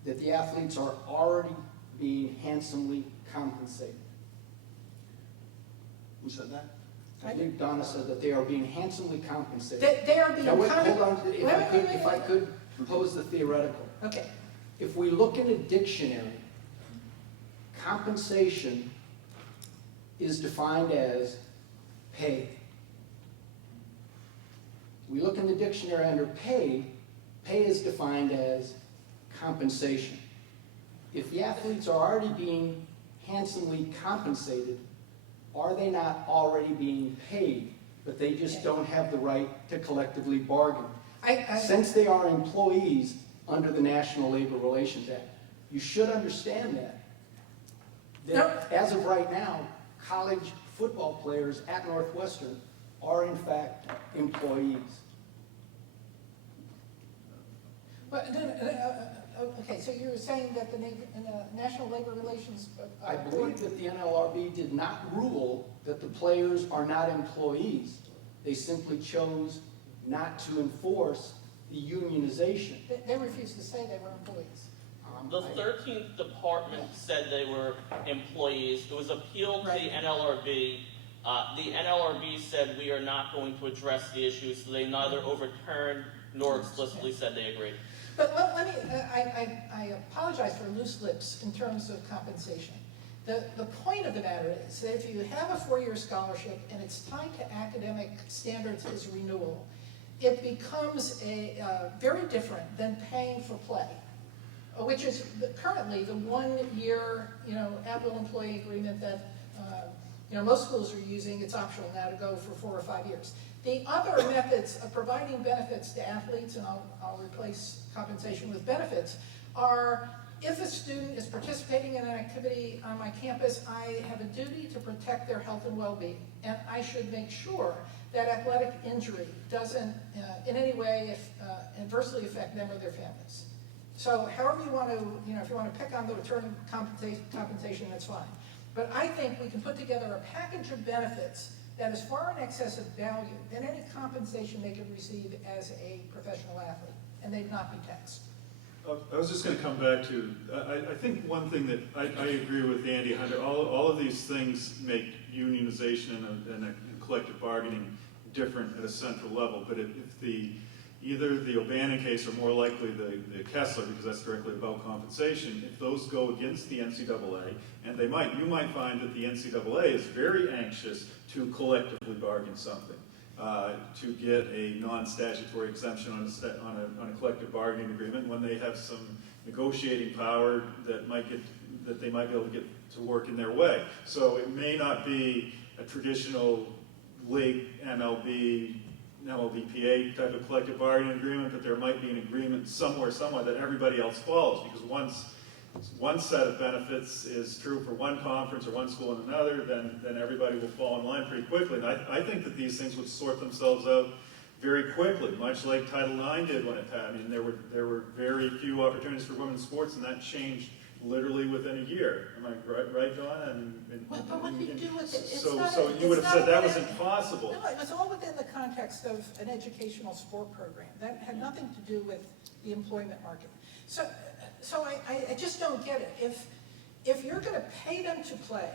that the athletes are already being handsomely compensated. Who said that? I think Donna said that they are being handsomely compensated. They are being Now, wait, compensated. hold on, if I could pose the theoretical. Okay. If we look in a dictionary, compensation is defined as pay. We look in the dictionary under pay, pay is defined as compensation. If the athletes are already being handsomely compensated, are they not already being paid, but they just don't have the right to collectively bargain? Since they are employees under the National Labor Relations Act, you should understand that as of right now, college football players at Northwestern are in fact employees. But, okay, so you're saying that the National Labor Relations I believe that the NLRB did not rule that the players are not employees. They simply chose not to enforce the unionization. They refused to say they were employees. The 13th department said they were employees. It was appealed to the NLRB. The NLRB said we are not going to address the issue, so they neither overturned nor explicitly said they agreed. But let me, I apologize for loose lips in terms of compensation. The point of the matter is that if you have a 4-year scholarship and it's tied to academic standards as renewal, it becomes very different than paying for play, which is currently the 1-year, at-will employee agreement that most schools are using. It's optional now to go for 4 or 5 years. The other methods of providing benefits to athletes, and I'll replace compensation with benefits, are if a student is participating in an activity on my campus, I have a duty to protect their health and well-being, and I should make sure that athletic injury doesn't in any way adversely affect them or their families. So however you want to, if you want to pick on the term compensation, that's fine. But I think we can put together a package of benefits that is far in excess of value than any compensation they could receive as a professional athlete, and they'd not be taxed. I was just going to come back to, I think one thing that I agree with Andy, all of these things make unionization and collective bargaining different at a central level, but if either the O'Bannon case or more likely the Kessler, because that's directly about compensation, if those go against the NCAA, and you might find that the NCAA is very anxious to collectively bargain something. To get a non-statutory exemption on a collective bargaining agreement when they have some negotiating power that they might be able to get to work in their way. So it may not be a traditional league MLBPA type of collective bargaining agreement, but there might be an agreement somewhere that everybody else follows, because once one set of benefits is true for one conference or one school and another, then everybody will fall in line pretty quickly. And I think that these things would sort themselves out very quickly, much like Title IX did when it passed. I mean, there were very few opportunities for women's sports, and that changed literally within a year. Am I right, Donna? But what do you do with it? So you would have said that was impossible. No, it was all within the context of an educational sport program. That had nothing to do with the employment market. So I just don't get it. If you're going to pay them to play,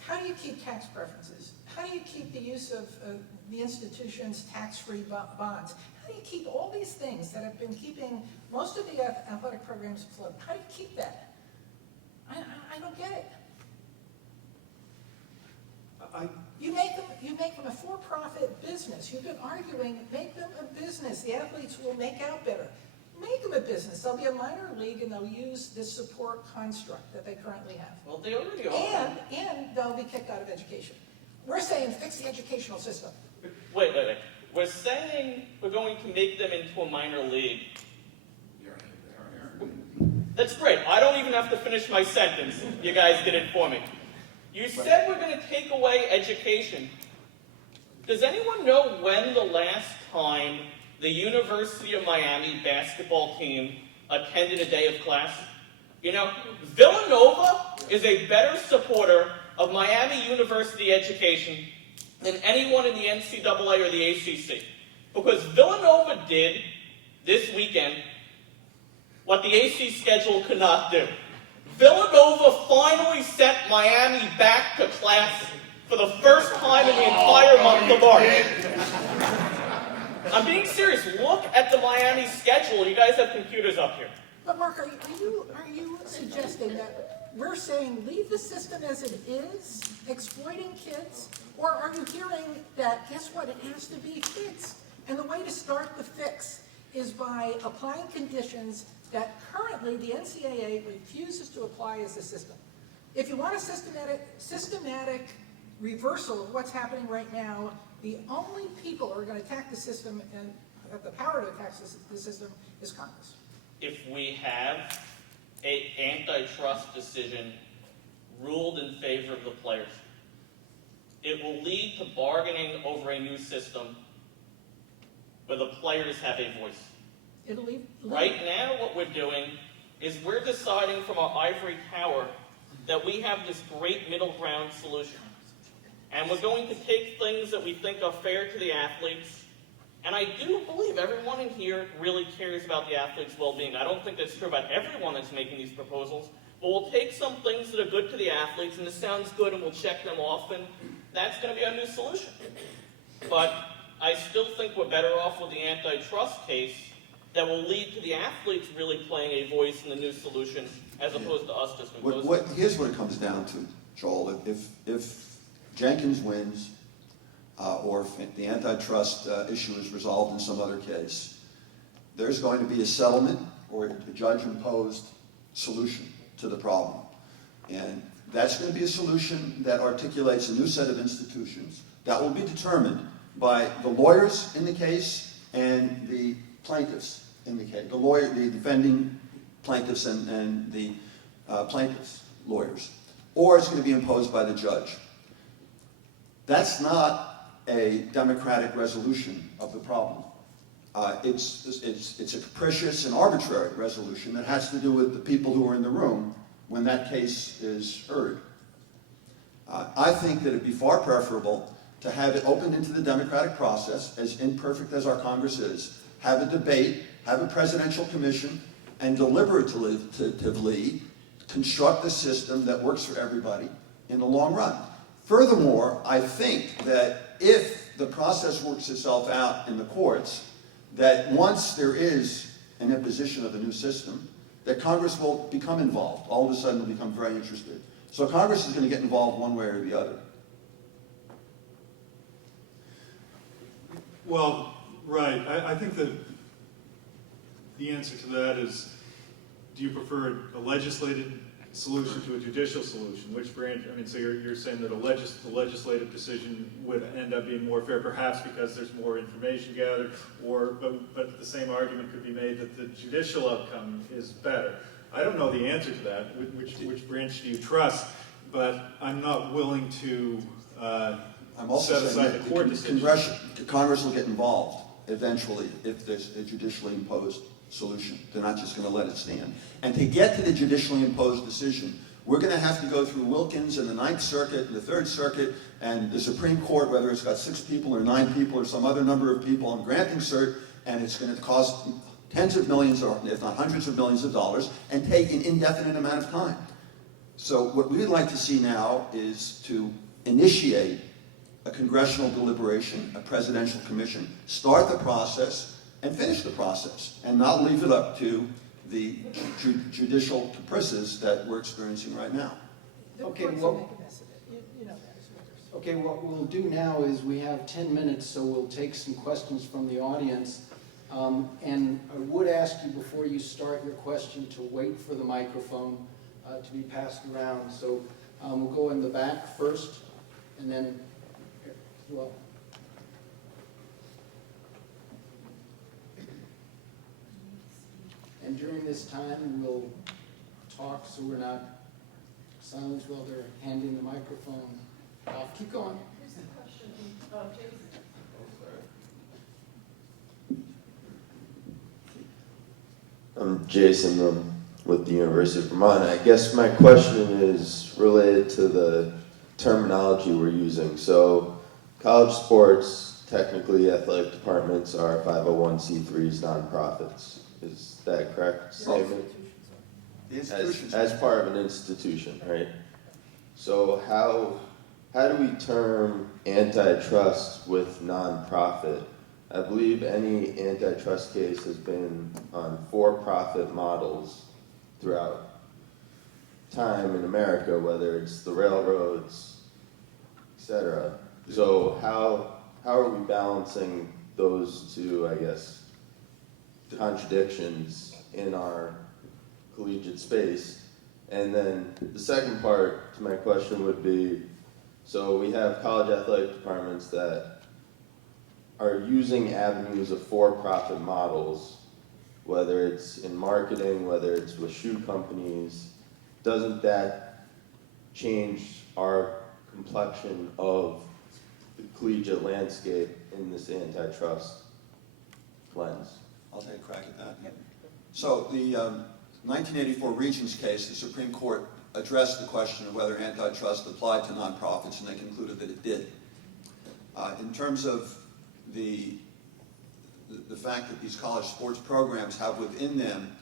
how do you keep tax preferences? How do you keep the use of the institution's tax-free bonds? How do you keep all these things that have been keeping most of the athletic programs afloat? How do you keep that? I don't get it. You make them a for-profit business. You've been arguing, make them a business. The athletes will make out better. Make them a business. They'll be a minor league, and they'll use this support construct that they currently have. Well, they already are. And they'll be kicked out of education. We're saying fix the educational system. Wait. We're saying we're going to make them into a minor league. That's great. I don't even have to finish my sentence. You guys did it for me. You said we're going to take away education. Does anyone know when the last time the University of Miami basketball team attended a day of class? Villanova is a better supporter of Miami University education than anyone in the NCAA or the ACC. Because Villanova did, this weekend, what the AC schedule could not do. Villanova finally sent Miami back to class for the first time in the entire month of March. I'm being serious. Look at the Miami schedule. You guys have computers up here. But Mark, are you suggesting that we're saying leave the system as it is, exploiting kids? Or are you hearing that, guess what, it has to be fixed? And the way to start the fix is by applying conditions that currently the NCAA refuses to apply as a system. If you want a systematic reversal of what's happening right now, the only people who are going to attack the system and have the power to attack the system is Congress. If we have an antitrust decision ruled in favor of the players, it will lead to bargaining over a new system where the players have a voice. It'll leave. Right now, what we're doing is we're deciding from our ivory tower that we have this great middle ground solution. And we're going to take things that we think are fair to the athletes. And I do believe everyone in here really cares about the athletes' well-being. I don't think that's true about everyone that's making these proposals. But we'll take some things that are good to the athletes, and this sounds good, and we'll check them off, and that's going to be our new solution. But I still think we're better off with the antitrust case that will lead to the athletes really playing a voice in the new solution as opposed to us just imposing. Here's what it comes down to. Joel, if Jenkins wins, or if the antitrust issue is resolved in some other case, there's going to be a settlement or a judge-imposed solution to the problem. And that's going to be a solution that articulates a new set of institutions that will be determined by the lawyers in the case and the plaintiffs in the case, the defending plaintiffs and the plaintiffs' lawyers, or it's going to be imposed by the judge. That's not a democratic resolution of the problem. It's a capricious and arbitrary resolution that has to do with the people who are in the room when that case is heard. I think that it'd be far preferable to have it opened into the democratic process, as imperfect as our Congress is, have a debate, have a presidential commission, and deliberatively construct a system that works for everybody in the long run. Furthermore, I think that if the process works itself out in the courts, that once there is an imposition of a new system, that Congress will become involved. All of a sudden, will become very interested. So Congress is going to get involved one way or the other. Well, right. I think that the answer to that is, do you prefer a legislative solution to a judicial solution? Which branch? I mean, so you're saying that the legislative decision would end up being more fair, perhaps because there's more information gathered, but the same argument could be made that the judicial outcome is better. I don't know the answer to that. Which branch do you trust? But I'm not willing to I'm also set saying aside that the court decision. Congress will get involved eventually if there's a judicially imposed solution. They're not just going to let it stand. And to get to the judicially imposed decision, we're going to have to go through Wilkins and the Ninth Circuit and the Third Circuit and the Supreme Court, whether it's got 6 people or 9 people or some other number of people on granting cert, and it's going to cost tens of millions, or if not hundreds of millions of dollars, and take an indefinite amount of time. So what we would like to see now is to initiate a congressional deliberation, a presidential commission, start the process, and finish the process, and not leave it up to the judicial caprices that we're experiencing right now. The Okay, courts well- will make a mess of it. You know that as voters. Okay, what we'll do now is we have 10 minutes, so we'll take some questions from the audience. And I would ask you before you start your question to wait for the microphone to be passed around. So we'll go in the back first, and then, well. And during this time, we'll talk so we're not silent while they're handing the microphone off. Keep going. Here's a question, Jason. I'm Jason with the University of Vermont. I guess my question is related to the terminology we're using. So college sports, technically athletic departments are 501c3s, nonprofits. Is that correct statement? The institutions. As part of an institution, right? So how do we term antitrust with nonprofit? I believe any antitrust case has been on for-profit models throughout time in America, whether it's the railroads, etc. So how are we balancing those two, I guess, contradictions in our collegiate space? And then the second part to my question would be, so we have college athletic departments that are using avenues of for-profit models, whether it's in marketing, whether it's with shoe companies. Doesn't that change our complexion of the collegiate landscape in this antitrust lens? I'll take a crack at that. So the 1984 Regents case, the Supreme Court addressed the question of whether antitrust applied to nonprofits, and they concluded that it did. In terms of the fact that these college sports programs have within them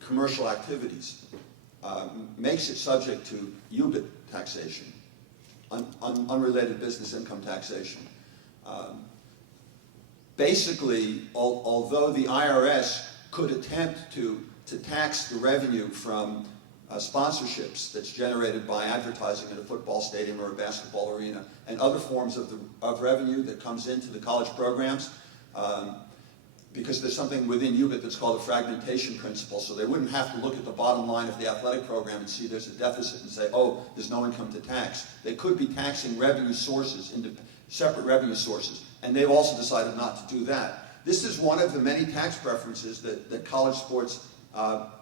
commercial activities, makes it subject to UBIT taxation, unrelated business income taxation. Basically, although the IRS could attempt to tax the revenue from sponsorships that's generated by advertising at a football stadium or a basketball arena, and other forms of revenue that comes into the college programs, because there's something within UBIT that's called the fragmentation principle, so they wouldn't have to look at the bottom line of the athletic program and see there's a deficit and say, oh, there's no income to tax. They could be taxing revenue sources, into separate revenue sources, and they've also decided not to do that. This is one of the many tax preferences that college sports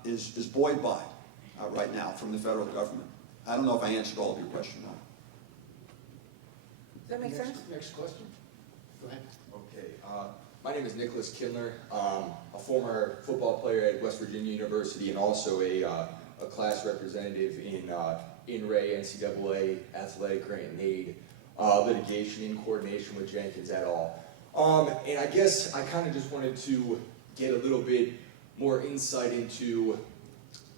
is buoyed by right now from the federal government. I don't know if I answered all of your question. Does that make sense? Next question. Go ahead. Okay, my name is Nicholas Kindler, a former football player at West Virginia University and also a class representative in Ray NCAA athletic grant and aid litigation in coordination with Jenkins et al. And I guess I kind of just wanted to get a little bit more insight into,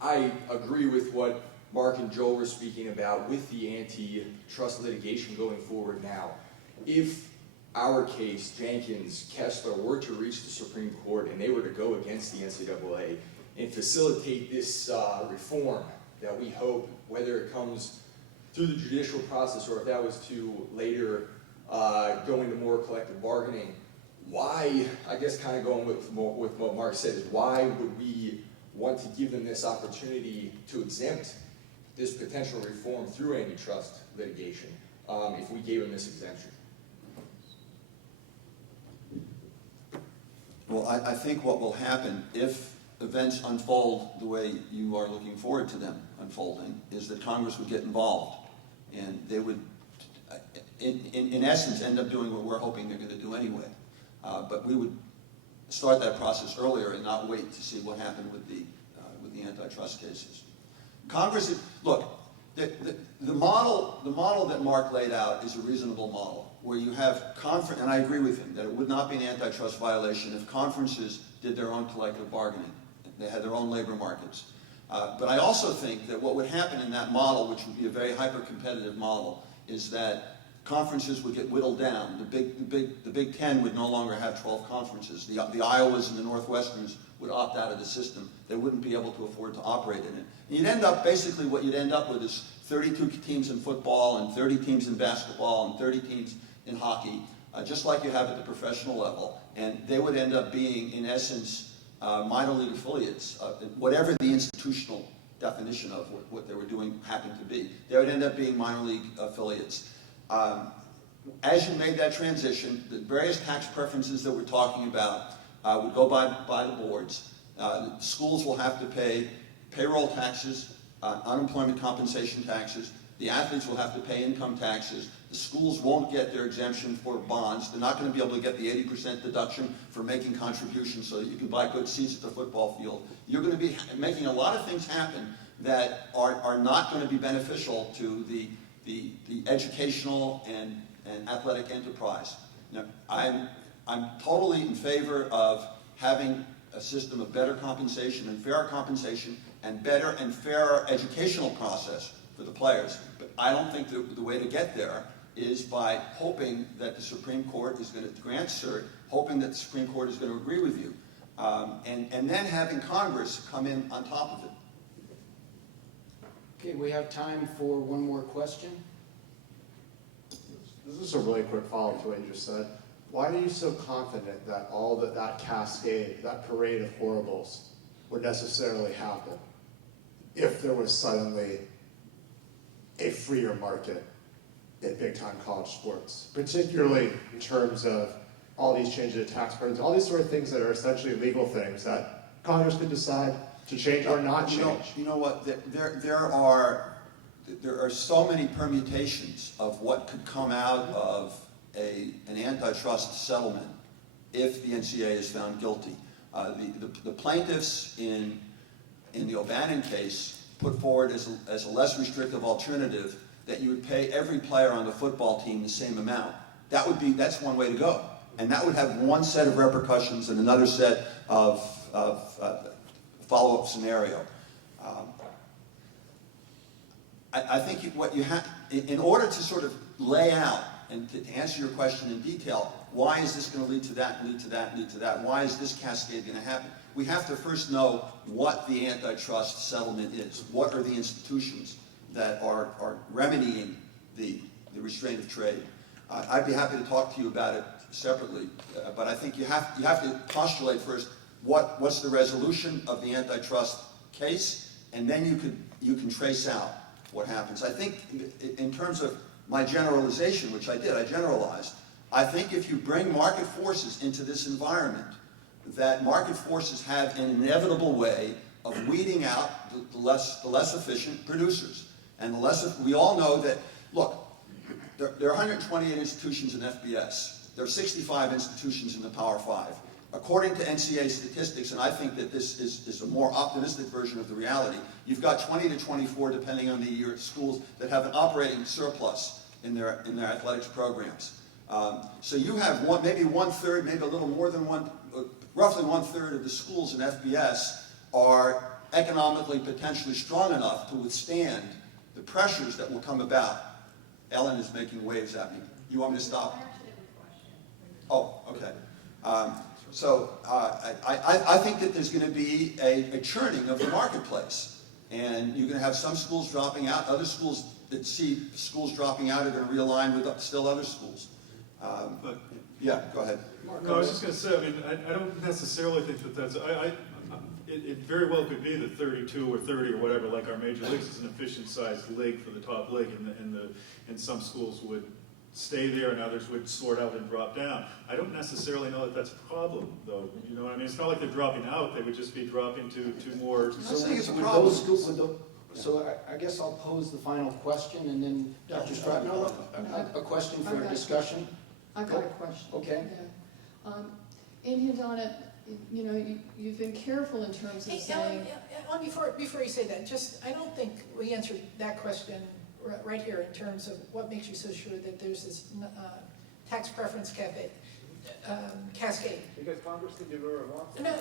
I agree with what Marc and Joel were speaking about with the antitrust litigation going forward now. If our case, Jenkins, Kessler, were to reach the Supreme Court and they were to go against the NCAA and facilitate this reform that we hope, whether it comes through the judicial process or if that was to later go into more collective bargaining, why, I guess kind of going with what Marc said, is why would we want to give them this opportunity to exempt this potential reform through antitrust litigation if we gave them this exemption? Well, I think what will happen if events unfold the way you are looking forward to them unfolding is that Congress would get involved, and they would, in essence, end up doing what we're hoping they're going to do anyway. But we would start that process earlier and not wait to see what happened with the antitrust cases. Congress, look, the model that Marc laid out is a reasonable model, where you have and I agree with him that it would not be an antitrust violation if conferences did their own collective bargaining. They had their own labor markets. But I also think that what would happen in that model, which would be a very hyper-competitive model, is that conferences would get whittled down. The Big Ten would no longer have 12 conferences. The Iowas and the Northwesterns would opt out of the system. They wouldn't be able to afford to operate in it. And you'd end up, basically what you'd end up with is 32 teams in football and 30 teams in basketball and 30 teams in hockey, just like you have at the professional level. And they would end up being, in essence, minor league affiliates, whatever the institutional definition of what they were doing happened to be. They would end up being minor league affiliates. As you made that transition, the various tax preferences that we're talking about would go by the boards. Schools will have to pay payroll taxes, unemployment compensation taxes. The athletes will have to pay income taxes. The schools won't get their exemption for bonds. They're not going to be able to get the 80% deduction for making contributions so that you can buy good seats at the football field. You're going to be making a lot of things happen that are not going to be beneficial to the educational and athletic enterprise. Now, I'm totally in favor of having a system of better compensation and fairer compensation and better and fairer educational process for the players. But I don't think the way to get there is by hoping that the Supreme Court is going to grant cert, hoping that the Supreme Court is going to agree with you, and then having Congress come in on top of it. Okay, we have time for one more question. This is a really quick follow-up to what you just said. Why are you so confident that all that cascade, that parade of horribles would necessarily happen if there was suddenly a freer market in big-time college sports, particularly in terms of all these changes to tax burdens, all these sort of things that are essentially legal things that Congress could decide to change or not change? You know what? There are so many permutations of what could come out of an antitrust settlement if the NCAA is found guilty. The plaintiffs in the O'Bannon case put forward as a less restrictive alternative that you would pay every player on the football team the same amount. That's one way to go. And that would have one set of repercussions and another set of follow-up scenario. I think what you have, in order to sort of lay out and to answer your question in detail, why is this going to lead to that, lead to that, lead to that? Why is this cascade going to happen? we have to first know what the antitrust settlement is. What are the institutions that are remedying the restraint of trade? I'd be happy to talk to you about it separately, but I think you have to postulate first what's the resolution of the antitrust case, and then you can trace out what happens. I think in terms of my generalization, which I did, I generalized. I think if you bring market forces into this environment, that market forces have an inevitable way of weeding out the less efficient producers. And we all know that, look, there are 128 institutions in FBS. There are 65 institutions in the Power Five. According to NCAA statistics, and I think that this is a more optimistic version of the reality, you've got 20 to 24, depending on the year, schools that have an operating surplus in their athletics programs. So you have maybe one-third, maybe a little more than roughly one-third of the schools in FBS are economically potentially strong enough to withstand the pressures that will come about. Ellen is making waves at me. You want me to stop? Oh, okay. I think that there's going to be a churning of the marketplace, and you're going to have some schools dropping out. Other schools that see schools dropping out are going to realign with still other schools. But yeah, go ahead. no, I was just going to say, I mean, I don't necessarily think that's, it very well could be that 32 or 30 or whatever, like our major leagues, is an efficient sized league for the top league, and some schools would stay there and others would sort out and drop down. I don't necessarily know that that's a problem, though. You know what I mean? It's not like they're dropping out, they would just be dropping to more. I think it's a Would problem. those schools, so I guess I'll pose the final question, and then Dr. Strauss, a question for discussion. I've got a question. Okay. Yeah. Andy and Donna, you know, you've been careful in terms of Hey, saying. Ellen, before you say that, I don't think we answered that question right here in terms of what makes you so sure that there's this tax preference cascade. Because Congress can do whatever it wants. No,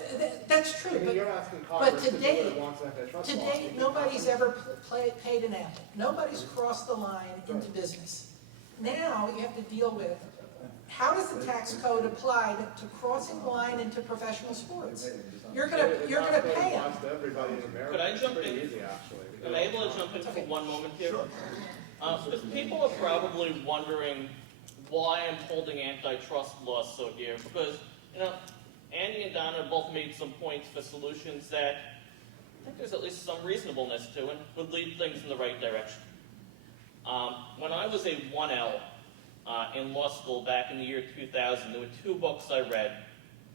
that's true, but You're asking but Congress to do today- what it wants antitrust laws. today, nobody's ever paid an apple. Nobody's crossed the line into business. Now you have to deal with, how does the tax code apply to crossing the line into professional sports? You're gonna pay them. Everybody in America. Could I jump It's in? pretty easy, actually. Am I able to jump in for one moment here? Because people are probably wondering why I'm holding antitrust laws so dear. Because, you know, Andy and Donna both made some points for solutions that I think there's at least some reasonableness to and would lead things in the right direction. When I was a 1L in law school back in the year 2000, there were two books I read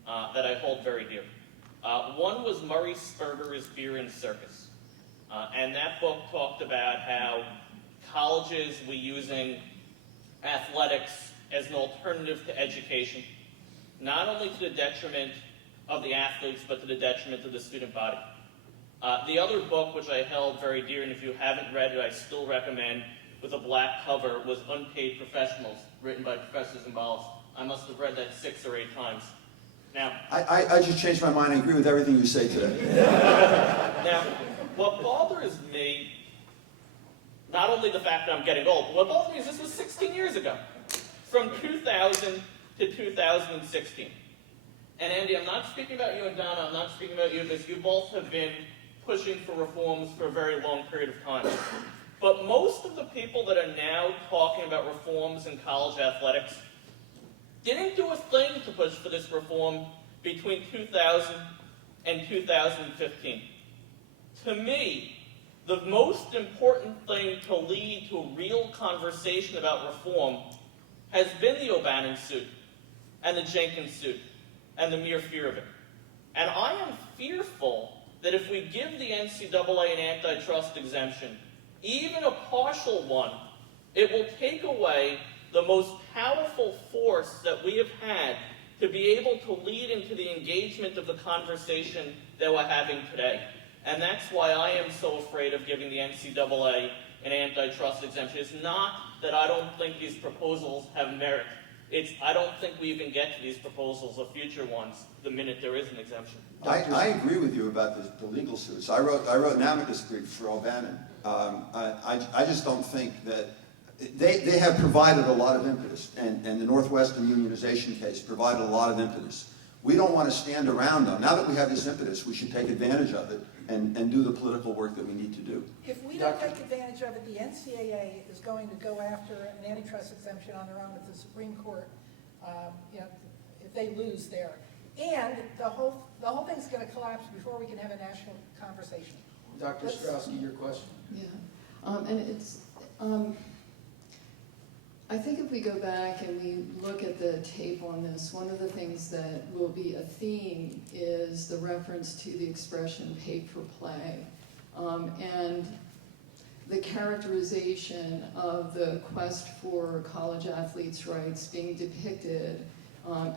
that I hold very dear. One was Murray Sperber's Beer and Circus. And that book talked about how colleges were using athletics as an alternative to education, not only to the detriment of the athletes, but to the detriment of the student body. The other book, which I held very dear, and if you haven't read it, I still recommend, with a black cover, was Unpaid Professionals, written by Professor Zimbalist. I must have read that 6 or 8 times. Now, I just changed my mind. I agree with everything you say today. now, what bothers me, not only the fact that I'm getting old, but what bothers me is this was 16 years ago, from 2000 to 2016. And Andy, I'm not speaking about you and Donna, I'm not speaking about you, because you both have been pushing for reforms for a very long period of time. But most of the people that are now talking about reforms in college athletics didn't do a thing to push for this reform between 2000 and 2015. To me, the most important thing to lead to a real conversation about reform has been the O'Bannon suit and the Jenkins suit and the mere fear of it. And I am fearful that if we give the NCAA an antitrust exemption, even a partial one, it will take away the most powerful force that we have had to be able to lead into the engagement of the conversation that we're having today. And that's why I am so afraid of giving the NCAA an antitrust exemption. It's not that I don't think these proposals have merit. It's I don't think we even get to these proposals or future ones the minute there is an exemption. I agree with you about the legal suits. I wrote an amicus brief for O'Bannon. I just don't think that they have provided a lot of impetus, and the Northwestern unionization case provided a lot of impetus. We don't want to stand around though. Now that we have this impetus, we should take advantage of it and do the political work that we need to do. If we don't take advantage of it, the NCAA is going to go after an antitrust exemption on their own at the Supreme Court, if they lose there. And the whole thing's going to collapse before we can have a national conversation. Dr. Strauss, your question. Yeah, and it's, I think if we go back and we look at the tape on this, one of the things that will be a theme is the reference to the expression paid for play. And the characterization of the quest for college athletes' rights being depicted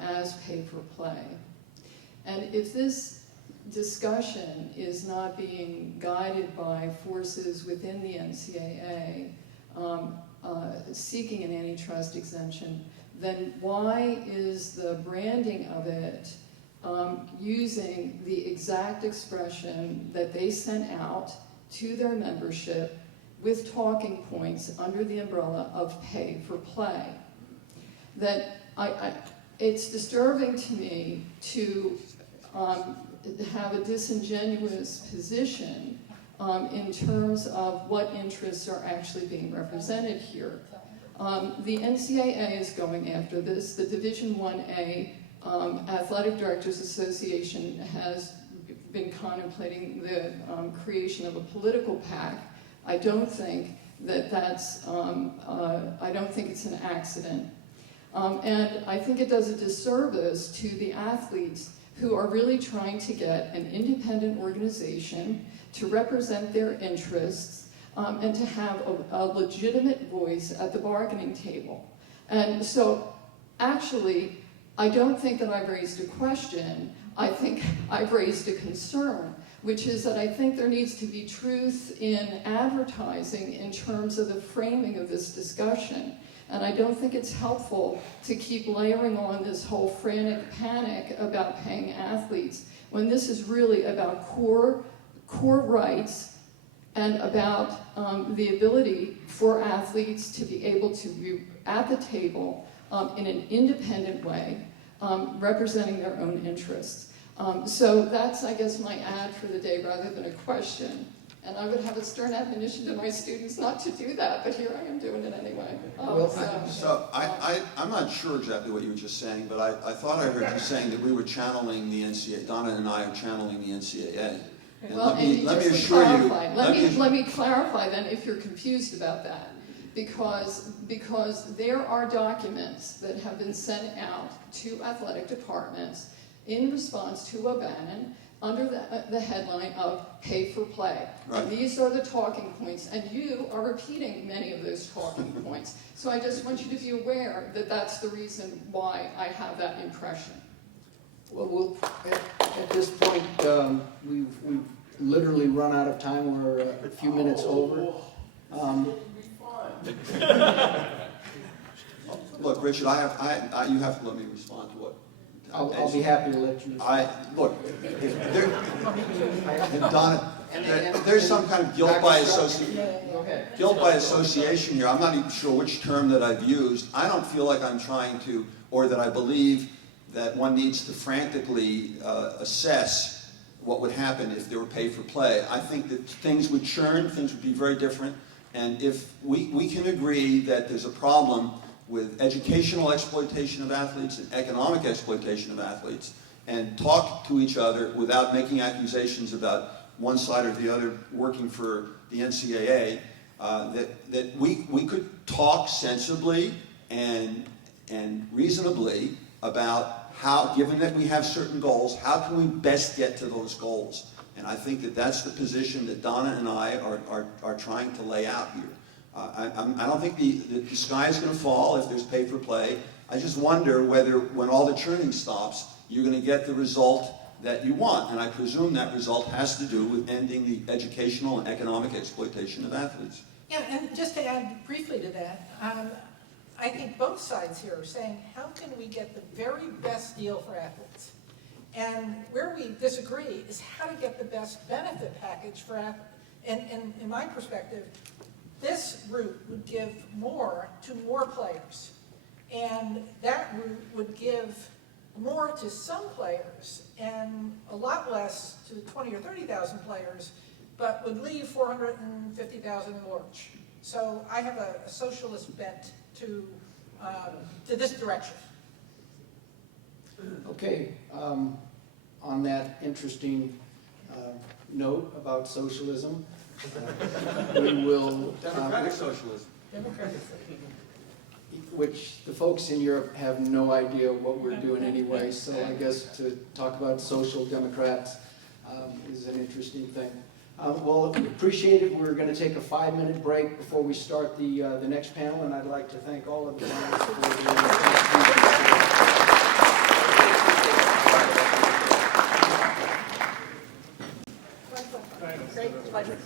as pay for play. And if this discussion is not being guided by forces within the NCAA seeking an antitrust exemption, then why is the branding of it using the exact expression that they sent out to their membership with talking points under the umbrella of pay for play? That it's disturbing to me to have a disingenuous position in terms of what interests are actually being represented here. The NCAA is going after this. The Division 1A Athletic Directors Association has been contemplating the creation of a political PAC. I don't think that I don't think it's an accident. And I think it does a disservice to the athletes who are really trying to get an independent organization to represent their interests and to have a legitimate voice at the bargaining table. And so actually, I don't think that I've raised a question. I think I've raised a concern, which is that I think there needs to be truth in advertising in terms of the framing of this discussion. And I don't think it's helpful to keep layering on this whole frantic panic about paying athletes when this is really about core rights and about the ability for athletes to be able to be at the table in an independent way, representing their own interests. So that's, I guess, my ad for the day rather than a question. And I would have a stern admonition to my students not to do that, but here I am doing it anyway. I'm not sure exactly what you were just saying, but I thought I heard you saying that we were channeling the NCAA. Donna and I are channeling the NCAA. And well, let me assure you. Let me clarify then if you're confused about that. Because there are documents that have been sent out to athletic departments in response to O'Bannon under the headline of pay for play. Right. And these are the talking points, and you are repeating many of those talking points. So I just want you to be aware that that's the reason why I have that impression. Well, at this point, we've literally run out of time. We're a few minutes over. Look, Richard, you have to let me respond to what. I'll be happy to let you respond. Donna, there's some kind of guilt by association here. I'm not even sure which term that I've used. I don't feel like I'm trying to, or that I believe that one needs to frantically assess what would happen if they were paid for play. I think that things would churn, things would be very different, and if we can agree that there's a problem with educational exploitation of athletes and economic exploitation of athletes, and talk to each other without making accusations about one side or the other working for the NCAA, that we could talk sensibly and reasonably about how, given that we have certain goals, how can we best get to those goals? And I think that that's the position that Donna and I are trying to lay out here. I don't think the sky is going to fall if there's pay for play. I just wonder whether, when all the churning stops, you're going to get the result that you want. And I presume that result has to do with ending the educational and economic exploitation of athletes. Yeah, and just to add briefly to that, I think both sides here are saying, how can we get the very best deal for athletes? And where we disagree is how to get the best benefit package for athletes. And in my perspective, this route would give more to more players. And that route would give more to some players and a lot less to 20 or 30,000 players, but would leave 450,000 in Lorch. So I have a socialist bent to this direction. Okay, on that interesting note about socialism, we will, Democratic socialism. which the folks in Europe have no idea what we're doing anyway, so I guess to talk about social democrats is an interesting thing. Well, appreciate it. We're going to take a 5-minute break before we start the next panel, and I'd like to thank all of the panelists for their Great pleasure.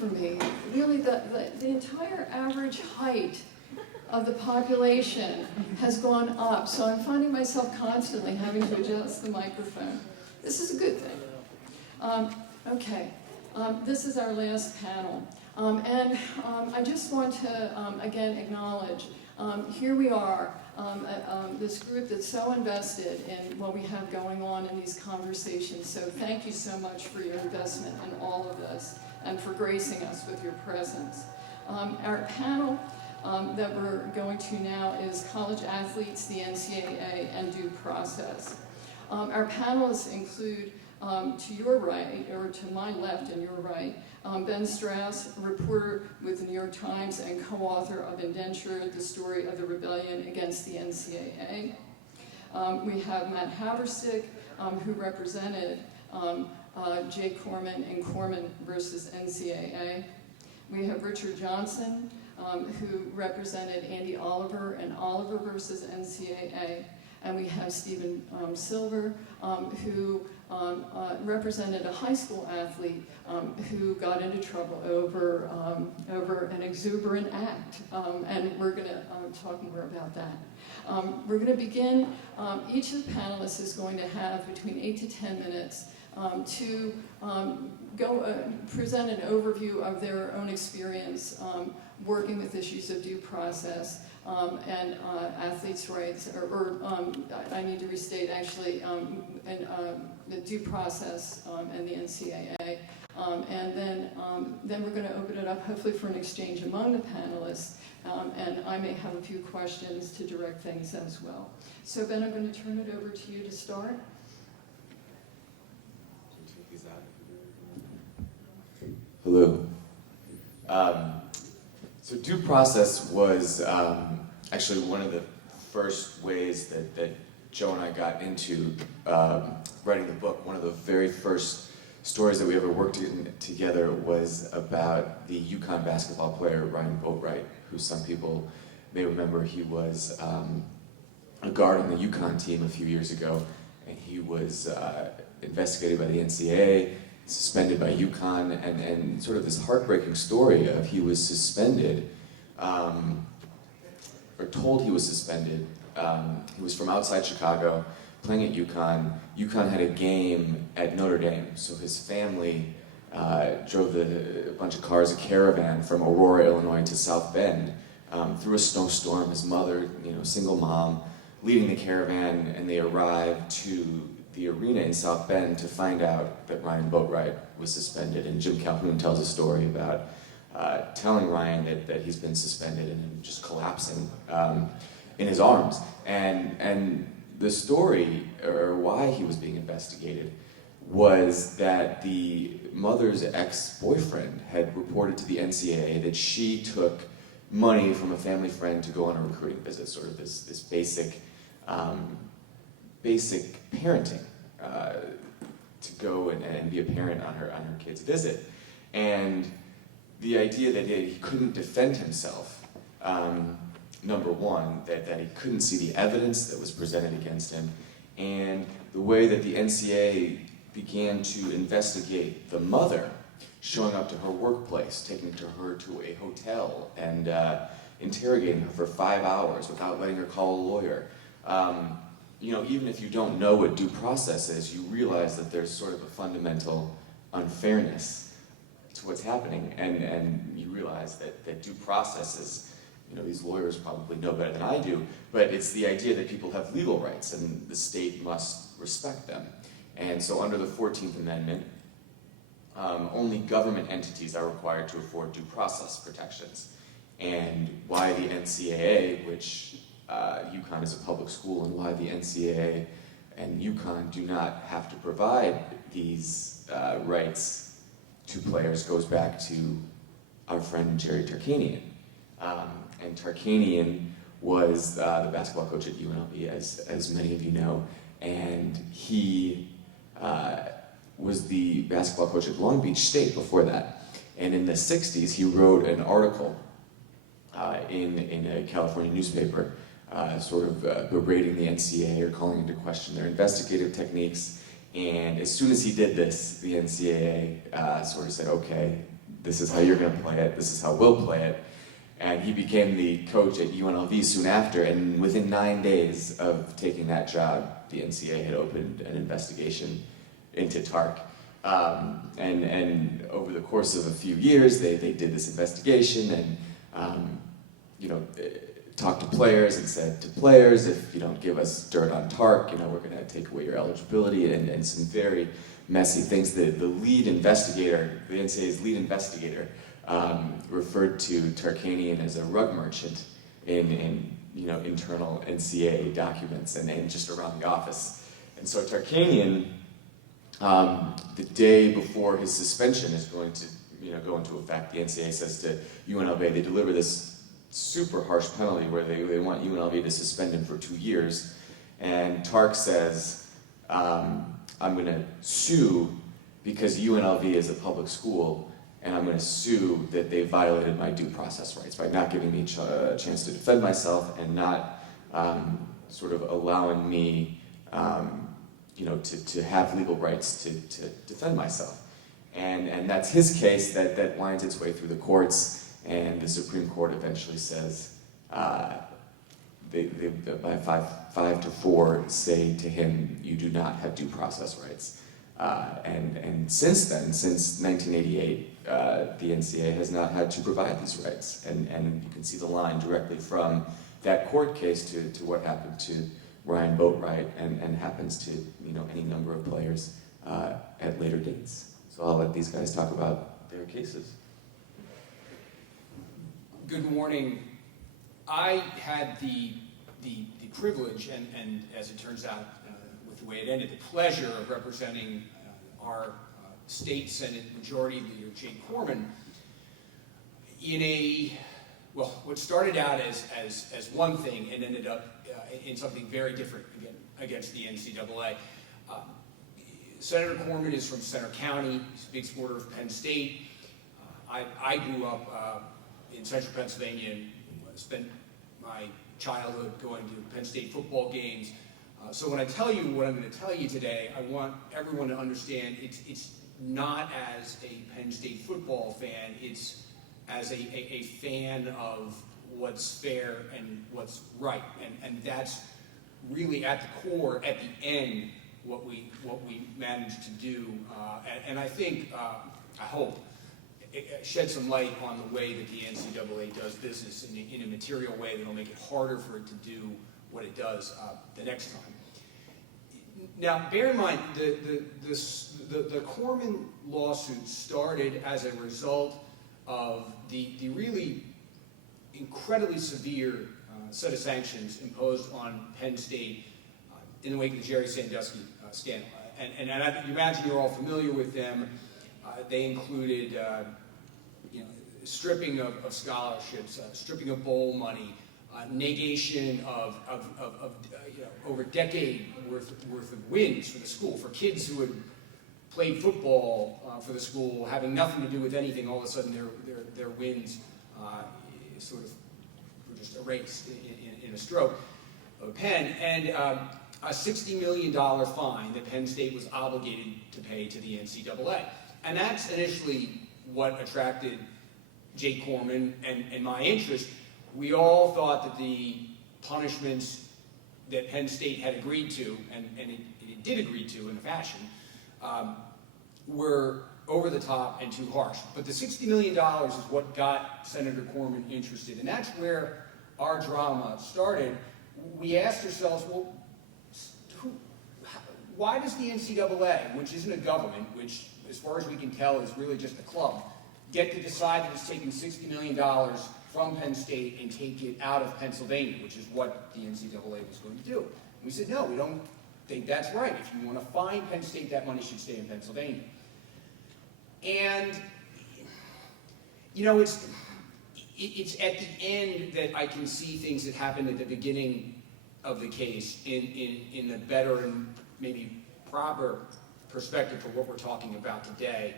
for me. Really, the entire average height of the population has gone up, so I'm finding myself constantly having to adjust the microphone. This is a good thing. Okay, this is our last panel. I just want to, again, acknowledge, here we are, this group that's so invested in what we have going on in these conversations. So thank you so much for your investment in all of this and for gracing us with your presence. Our panel that we're going to now is College Athletes, the NCAA, and Due Process. Our panelists include, to your right, or to my left and your right, Ben Strauss, a reporter with the New York Times and co-author of Indentured, the story of the rebellion against the NCAA. We have Matt Haverstick, who represented Jay Corman in Corman versus NCAA. We have Richard Johnson, who represented Andy Oliver in Oliver versus NCAA. And we have Stephen Silver, who represented a high school athlete who got into trouble over an exuberant act. And we're going to talk more about that. We're going to begin, each of the panelists is going to have between 8 to 10 minutes to present an overview of their own experience working with issues of due process. And athletes' rights, I need to restate actually, the due process and the NCAA. And then we're going to open it up hopefully for an exchange among the panelists, and I may have a few questions to direct things as well. So Ben, I'm going to turn it over to you to start. Hello. So due process was actually one of the first ways that Joe and I got into writing the book. One of the very first stories that we ever worked together was about the UConn basketball player Ryan Boatwright, who some people may remember. He was a guard on the UConn team a few years ago, and he was investigated by the NCAA, suspended by UConn, and sort of this heartbreaking story of he was suspended, or told he was suspended. He was from outside Chicago, playing at UConn. UConn had a game at Notre Dame, so his family drove a bunch of cars, a caravan from Aurora, Illinois to South Bend through a snowstorm. His mother, single mom, leading the caravan, and they arrived to the arena in South Bend to find out that Ryan Boatwright was suspended. And Jim Calhoun tells a story about telling Ryan that he's been suspended and just collapsing in his arms. And the story, or why he was being investigated, was that the mother's ex-boyfriend had reported to the NCAA that she took money from a family friend to go on a recruiting visit, sort of this basic parenting, to go and be a parent on her kid's visit. And the idea that he couldn't defend himself, number one, that he couldn't see the evidence that was presented against him, and the way that the NCAA began to investigate the mother, showing up to her workplace, taking her to a hotel, and interrogating her for 5 hours without letting her call a lawyer. Even if you don't know what due process is, you realize that there's sort of a fundamental unfairness to what's happening, and you realize that due process is, these lawyers probably know better than I do, but it's the idea that people have legal rights and the state must respect them. And so under the 14th Amendment, only government entities are required to afford due process protections. And why the NCAA, which UConn is a public school, and why the NCAA and UConn do not have to provide these rights to players goes back to our friend Jerry Tarkanian. And Tarkanian was the basketball coach at UNLV, as many of you know, and he was the basketball coach at Long Beach State before that. And in the 60s, he wrote an article in a California newspaper, sort of berating the NCAA or calling into question their investigative techniques. And as soon as he did this, the NCAA sort of said, okay, this is how you're going to play it, this is how we'll play it. And he became the coach at UNLV soon after, and within 9 days of taking that job, the NCAA had opened an investigation into TARC. And over the course of a few years, they did this investigation and, talked to players and said to players, if you don't give us dirt on TARC, we're going to take away your eligibility, and some very messy things. The lead investigator, the NCAA's lead investigator, referred to Tarkanian as a rug merchant in internal NCAA documents and just around the office. And so Tarkanian, the day before his suspension is going to go into effect, the NCAA says to UNLV, they deliver this super harsh penalty where they want UNLV to suspend him for 2 years. And TARC says, I'm going to sue because UNLV is a public school, and I'm going to sue that they violated my due process rights by not giving me a chance to defend myself and not sort of allowing me to have legal rights to defend myself. And that's his case that winds its way through the courts, and the Supreme Court eventually says, they by 5-4 say to him, you do not have due process rights. And since then, since 1988, the NCAA has not had to provide these rights. And you can see the line directly from that court case to what happened to Ryan Boatwright and happens to any number of players at later dates. So I'll let these guys talk about their cases. Good morning. I had the privilege and as it turns out, with the way it ended, the pleasure of representing our state Senate Majority Leader, Jake Corman, in what started out as one thing and ended up in something very different against the NCAA. Senator Corman is from Center County. He's a big supporter of Penn State. I grew up in central Pennsylvania and spent my childhood going to Penn State football games. So when I tell you what I'm going to tell you today, I want everyone to understand it's not as a Penn State football fan, it's as a fan of what's fair and what's right. And that's really at the core, at the end, what we managed to do. And I think, I hope, it shed some light on the way that the NCAA does business in a material way that will make it harder for it to do what it does the next time. Now, bear in mind, the Corman lawsuit started as a result of the really incredibly severe set of sanctions imposed on Penn State in the wake of the Jerry Sandusky scandal. And I imagine you're all familiar with them. They included stripping of scholarships, stripping of bowl money, negation of over a decade worth of wins for the school, for kids who had played football for the school, having nothing to do with anything. All of a sudden, their wins sort of were just erased in a stroke of a pen, and a $60 million fine that Penn State was obligated to pay to the NCAA. And that's initially what attracted Jake Corman and my interest. We all thought that the punishments that Penn State had agreed to, and it did agree to in a fashion, were over the top and too harsh. But the $60 million is what got Senator Corman interested, and that's where our drama started. We asked ourselves, well, why does the NCAA, which isn't a government, which as far as we can tell is really just a club, get to decide that it's taking $60 million from Penn State and take it out of Pennsylvania, which is what the NCAA was going to do? And we said, no, we don't think that's right. If you want to fine Penn State, that money should stay in Pennsylvania. And, it's at the end that I can see things that happened at the beginning of the case in the better and maybe proper perspective for what we're talking about today.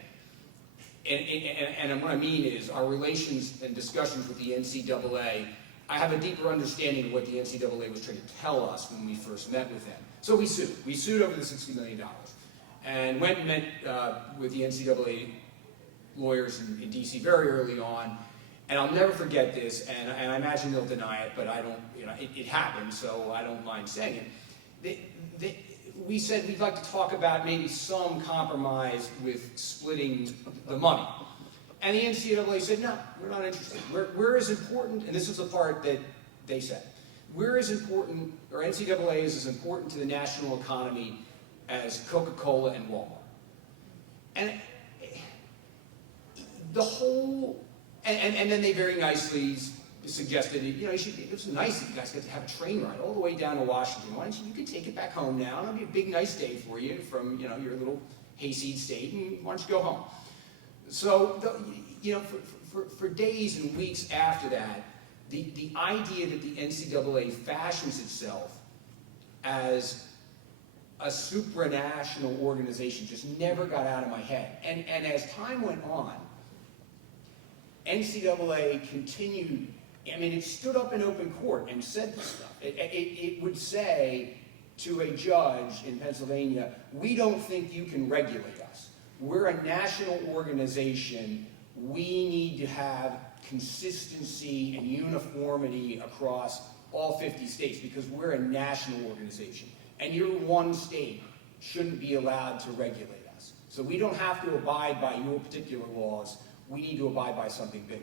And what I mean is our relations and discussions with the NCAA, I have a deeper understanding of what the NCAA was trying to tell us when we first met with them. So we sued. We sued over the $60 million and went and met with the NCAA lawyers in DC very early on, and I'll never forget this, and I imagine they'll deny it, but I don't, it happened, so I don't mind saying it. We said we'd like to talk about maybe some compromise with splitting the money. And the NCAA said, no, we're not interested. We're as important, and this is the part that they said, we're as important, or NCAA is as important to the national economy as Coca-Cola and Walmart. And the whole, and then they very nicely suggested, it was nice that you guys got to have a train ride all the way down to Washington. Why don't you can take it back home now, and it'll be a big, nice day for you from, your little hayseed state, and why don't you go home? So, for days and weeks after that, the idea that the NCAA fashions itself as a supranational organization just never got out of my head. And as time went on, NCAA continued, it stood up in open court and said this stuff. It would say to a judge in Pennsylvania, we don't think you can regulate us. We're a national organization. We need to have consistency and uniformity across all 50 states because we're a national organization. And your one state shouldn't be allowed to regulate us. So we don't have to abide by your particular laws. We need to abide by something bigger.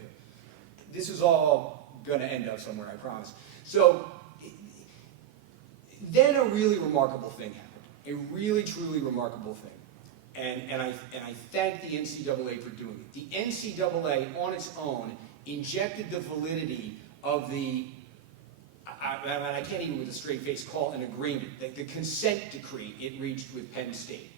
This is all going to end up somewhere, I promise. So then a really remarkable thing happened. A really, truly remarkable thing. And I thank the NCAA for doing it. The NCAA, on its own, injected the validity of the, I can't even with a straight face call an agreement, the consent decree it reached with Penn State.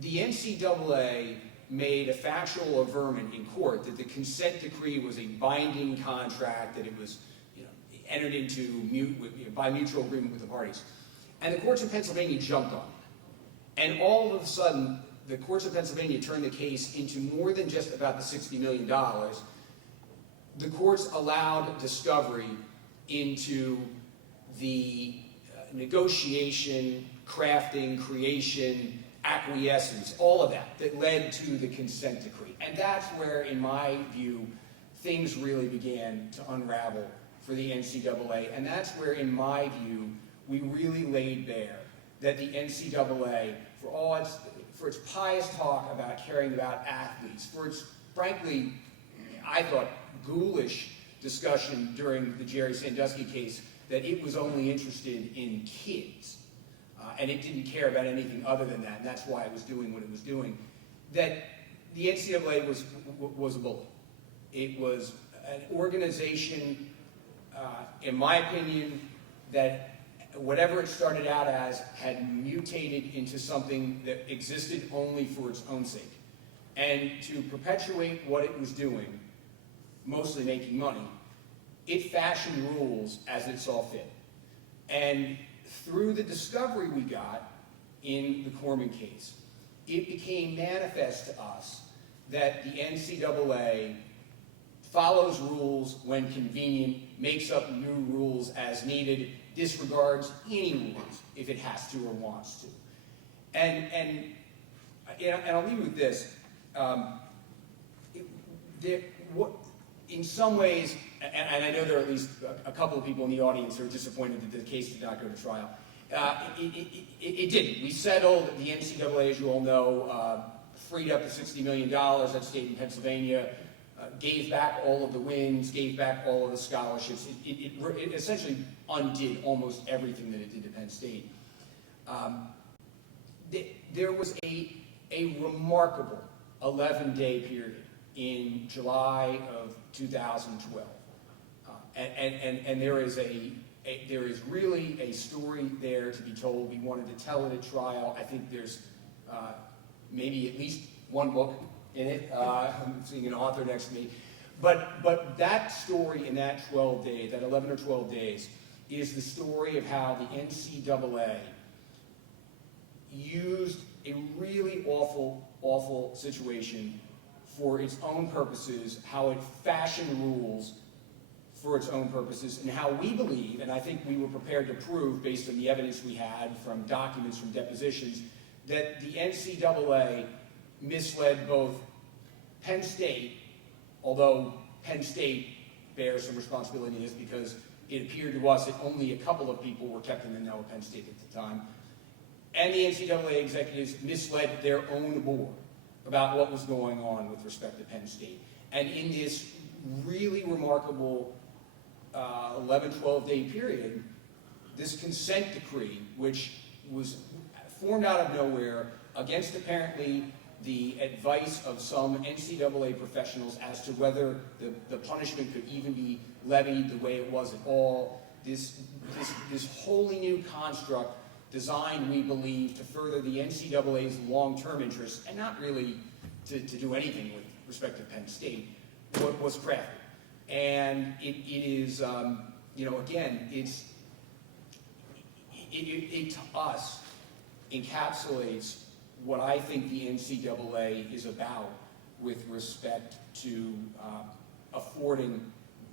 The NCAA made a factual averment in court that the consent decree was a binding contract, that it was entered into by mutual agreement with the parties. And the courts of Pennsylvania jumped on it. And all of a sudden, the courts of Pennsylvania turned the case into more than just about the $60 million. The courts allowed discovery into the negotiation, crafting, creation, acquiescence, all of that led to the consent decree. And that's where, in my view, things really began to unravel for the NCAA. And that's where, in my view, we really laid bare that the NCAA, for its pious talk about caring about athletes, for its, frankly, I thought, ghoulish discussion during the Jerry Sandusky case, that it was only interested in kids. And it didn't care about anything other than that, and that's why it was doing what it was doing, that the NCAA was a bully. It was an organization, in my opinion, that whatever it started out as had mutated into something that existed only for its own sake. And to perpetuate what it was doing, mostly making money, it fashioned rules as it saw fit. And through the discovery we got in the Corman case, it became manifest to us that the NCAA follows rules when convenient, makes up new rules as needed, disregards any rules if it has to or wants to. And I'll leave you with this. In some ways, and I know there are at least a couple of people in the audience who are disappointed that the case did not go to trial. It didn't. We settled. The NCAA, as you all know, freed up the $60 million that stayed in Pennsylvania, gave back all of the wins, gave back all of the scholarships. It essentially undid almost everything that it did to Penn State. There was a remarkable 11-day period in July of 2012. And there is really a story there to be told. We wanted to tell it at trial. I think there's maybe at least one book in it. I'm seeing an author next to me. But that story in that 12 days, that 11 or 12 days, is the story of how the NCAA used a really awful situation for its own purposes, how it fashioned rules for its own purposes, and how we believe, and I think we were prepared to prove based on the evidence we had from documents, from depositions, that the NCAA misled both Penn State, although Penn State bears some responsibility in this because it appeared to us that only a couple of people were kept in the know of Penn State at the time, and the NCAA executives misled their own board about what was going on with respect to Penn State. And in this really remarkable 11, 12-day period, this consent decree, which was formed out of nowhere against apparently the advice of some NCAA professionals as to whether the punishment could even be levied the way it was at all. This wholly new construct designed, we believe, to further the NCAA's long-term interests and not really to do anything with respect to Penn State, was crafted. And it is, again, it to us encapsulates what I think the NCAA is about with respect to affording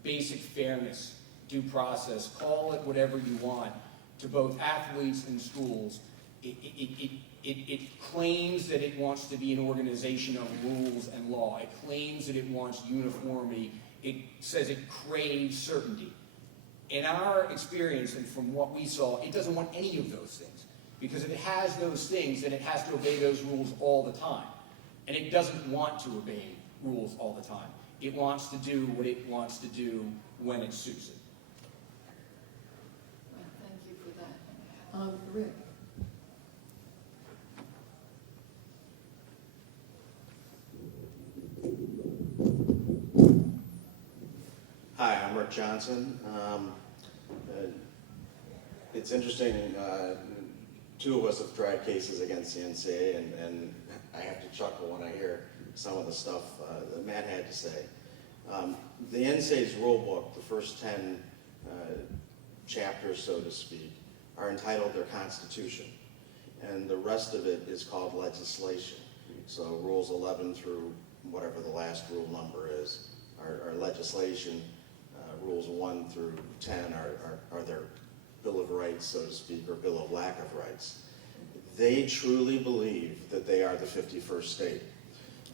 basic fairness, due process, call it whatever you want, to both athletes and schools. It claims that it wants to be an organization of rules and law. It claims that it wants uniformity. It says it craves certainty. In our experience and from what we saw, it doesn't want any of those things. Because if it has those things, then it has to obey those rules all the time. And it doesn't want to obey rules all the time. It wants to do what it wants to do when it suits it. Well, thank you for that. Rick? Hi, I'm Rick Johnson. It's interesting, two of us have tried cases against the NCAA, and I have to chuckle when I hear some of the stuff that Matt had to say. The NCAA's rule book, the first 10 chapters, so to speak, are entitled their Constitution, and the rest of it is called legislation. So rules 11 through whatever the last rule number is are legislation. Rules 1 through 10 are their Bill of Rights, so to speak, or Bill of Lack of Rights. They truly believe that they are the 51st state.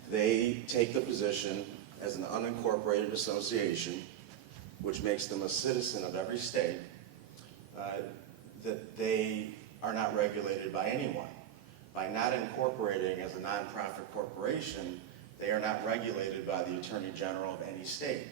They take the position as an unincorporated association, which makes them a citizen of every state, that they are not regulated by anyone. By not incorporating as a nonprofit corporation, they are not regulated by the Attorney General of any state.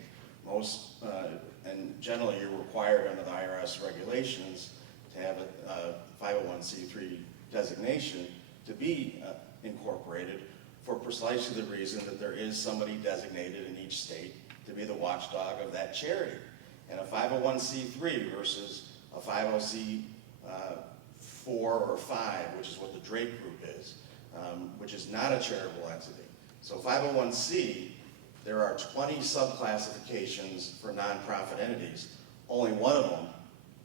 And generally you're required under the IRS regulations to have a 501c3 designation to be incorporated for precisely the reason that there is somebody designated in each state to be the watchdog of that charity. And a 501c3 versus a 50c4 or 5, which is what the Drake Group is, which is not a charitable entity. So 501c, there are 20 subclassifications for nonprofit entities. Only one of them,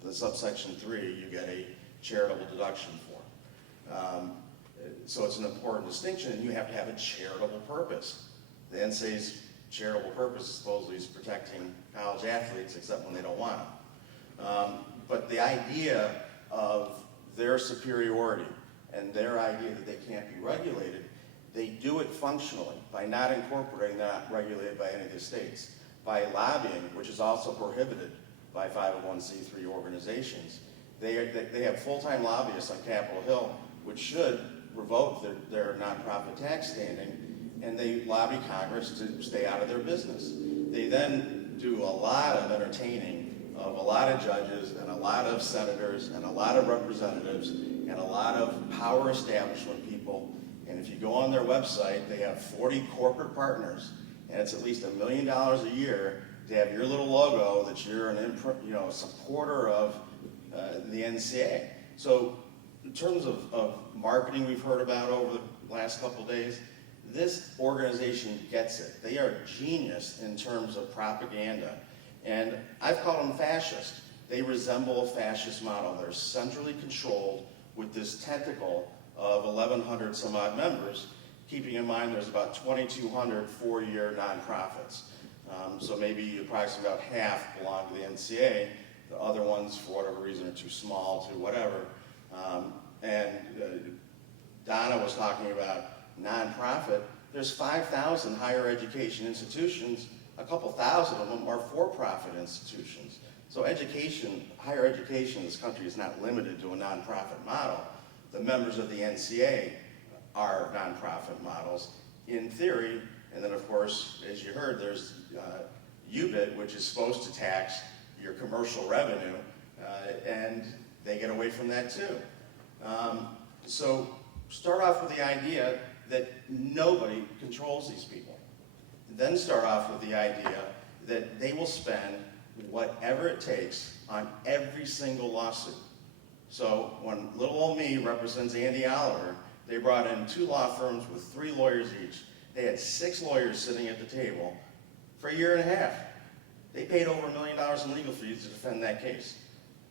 the subsection 3, you get a charitable deduction for. So it's an important distinction, and you have to have a charitable purpose. The NCAA's charitable purpose supposedly is protecting college athletes, except when they don't want them. But the idea of their superiority and their idea that they can't be regulated, they do it functionally by not incorporating, not regulated by any of the states, by lobbying, which is also prohibited by 501c3 organizations. They have full-time lobbyists on Capitol Hill, which should revoke their nonprofit tax standing, and they lobby Congress to stay out of their business. They then do a lot of entertaining of a lot of judges and a lot of senators and a lot of representatives and a lot of power establishment people. And if you go on their website, they have 40 corporate partners, and it's at least $1 million a year to have your little logo that you're an supporter of the NCAA. So in terms of marketing we've heard about over the last couple of days, this organization gets it. They are genius in terms of propaganda. And I've called them fascist. They resemble a fascist model. They're centrally controlled with this tentacle of 1,100 some odd members, keeping in mind there's about 2,200 four-year nonprofits. So maybe approximately about half belong to the NCAA. The other ones, for whatever reason, are too small to whatever. And Donna was talking about nonprofit. There's 5,000 higher education institutions, a couple thousand of them are for-profit institutions. So higher education in this country is not limited to a nonprofit model. The members of the NCAA are nonprofit models in theory, and then of course, as you heard, there's UBIT, which is supposed to tax your commercial revenue, and they get away from that too. So start off with the idea that nobody controls these people. Then start off with the idea that they will spend whatever it takes on every single lawsuit. So when little old me represents Andy Oliver, they brought in 2 law firms with 3 lawyers each. They had 6 lawyers sitting at the table for a year and a half. They paid over $1 million in legal fees to defend that case.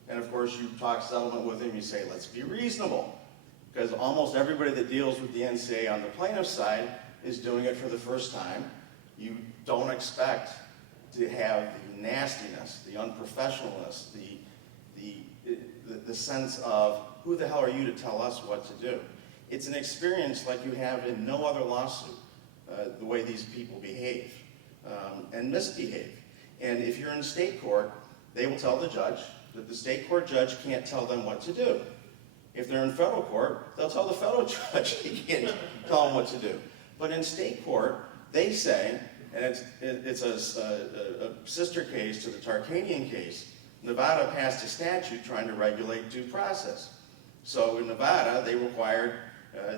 And of course, you talk settlement with him, you say, let's be reasonable. Because almost everybody that deals with the NCAA on the plaintiff side is doing it for the first time. You don't expect to have the nastiness, the unprofessionalness, the sense of who the hell are you to tell us what to do. It's an experience like you have in no other lawsuit, the way these people behave and misbehave. And if you're in state court, they will tell the judge that the state court judge can't tell them what to do. If they're in federal court, they'll tell the federal judge he can't tell them what to do. But in state court, they say, and it's a sister case to the Tarkanian case, Nevada passed a statute trying to regulate due process. So in Nevada, they required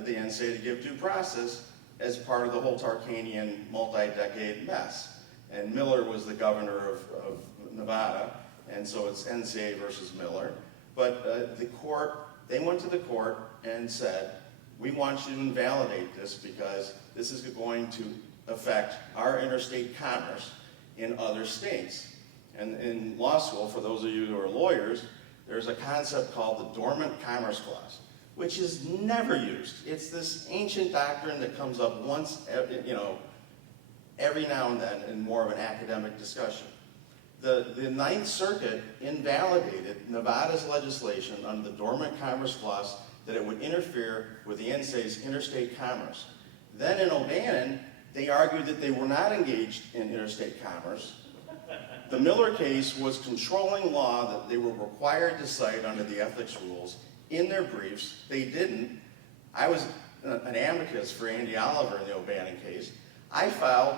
the NCAA to give due process as part of the whole Tarkanian multi-decade mess. And Miller was the governor of Nevada, and so it's NCAA versus Miller. But the court, they went to the court and said, we want you to invalidate this because this is going to affect our interstate commerce in other states. And in law school, for those of you who are lawyers, there's a concept called the Dormant Commerce Clause, which is never used. It's this ancient doctrine that comes up once, every now and then in more of an academic discussion. The Ninth Circuit invalidated Nevada's legislation under the Dormant Commerce Clause that it would interfere with the NCAA's interstate commerce. Then in O'Bannon, they argued that they were not engaged in interstate commerce. The Miller case was controlling law that they were required to cite under the ethics rules. In their briefs, they didn't. I was an amicus for Andy Oliver in the O'Bannon case. I filed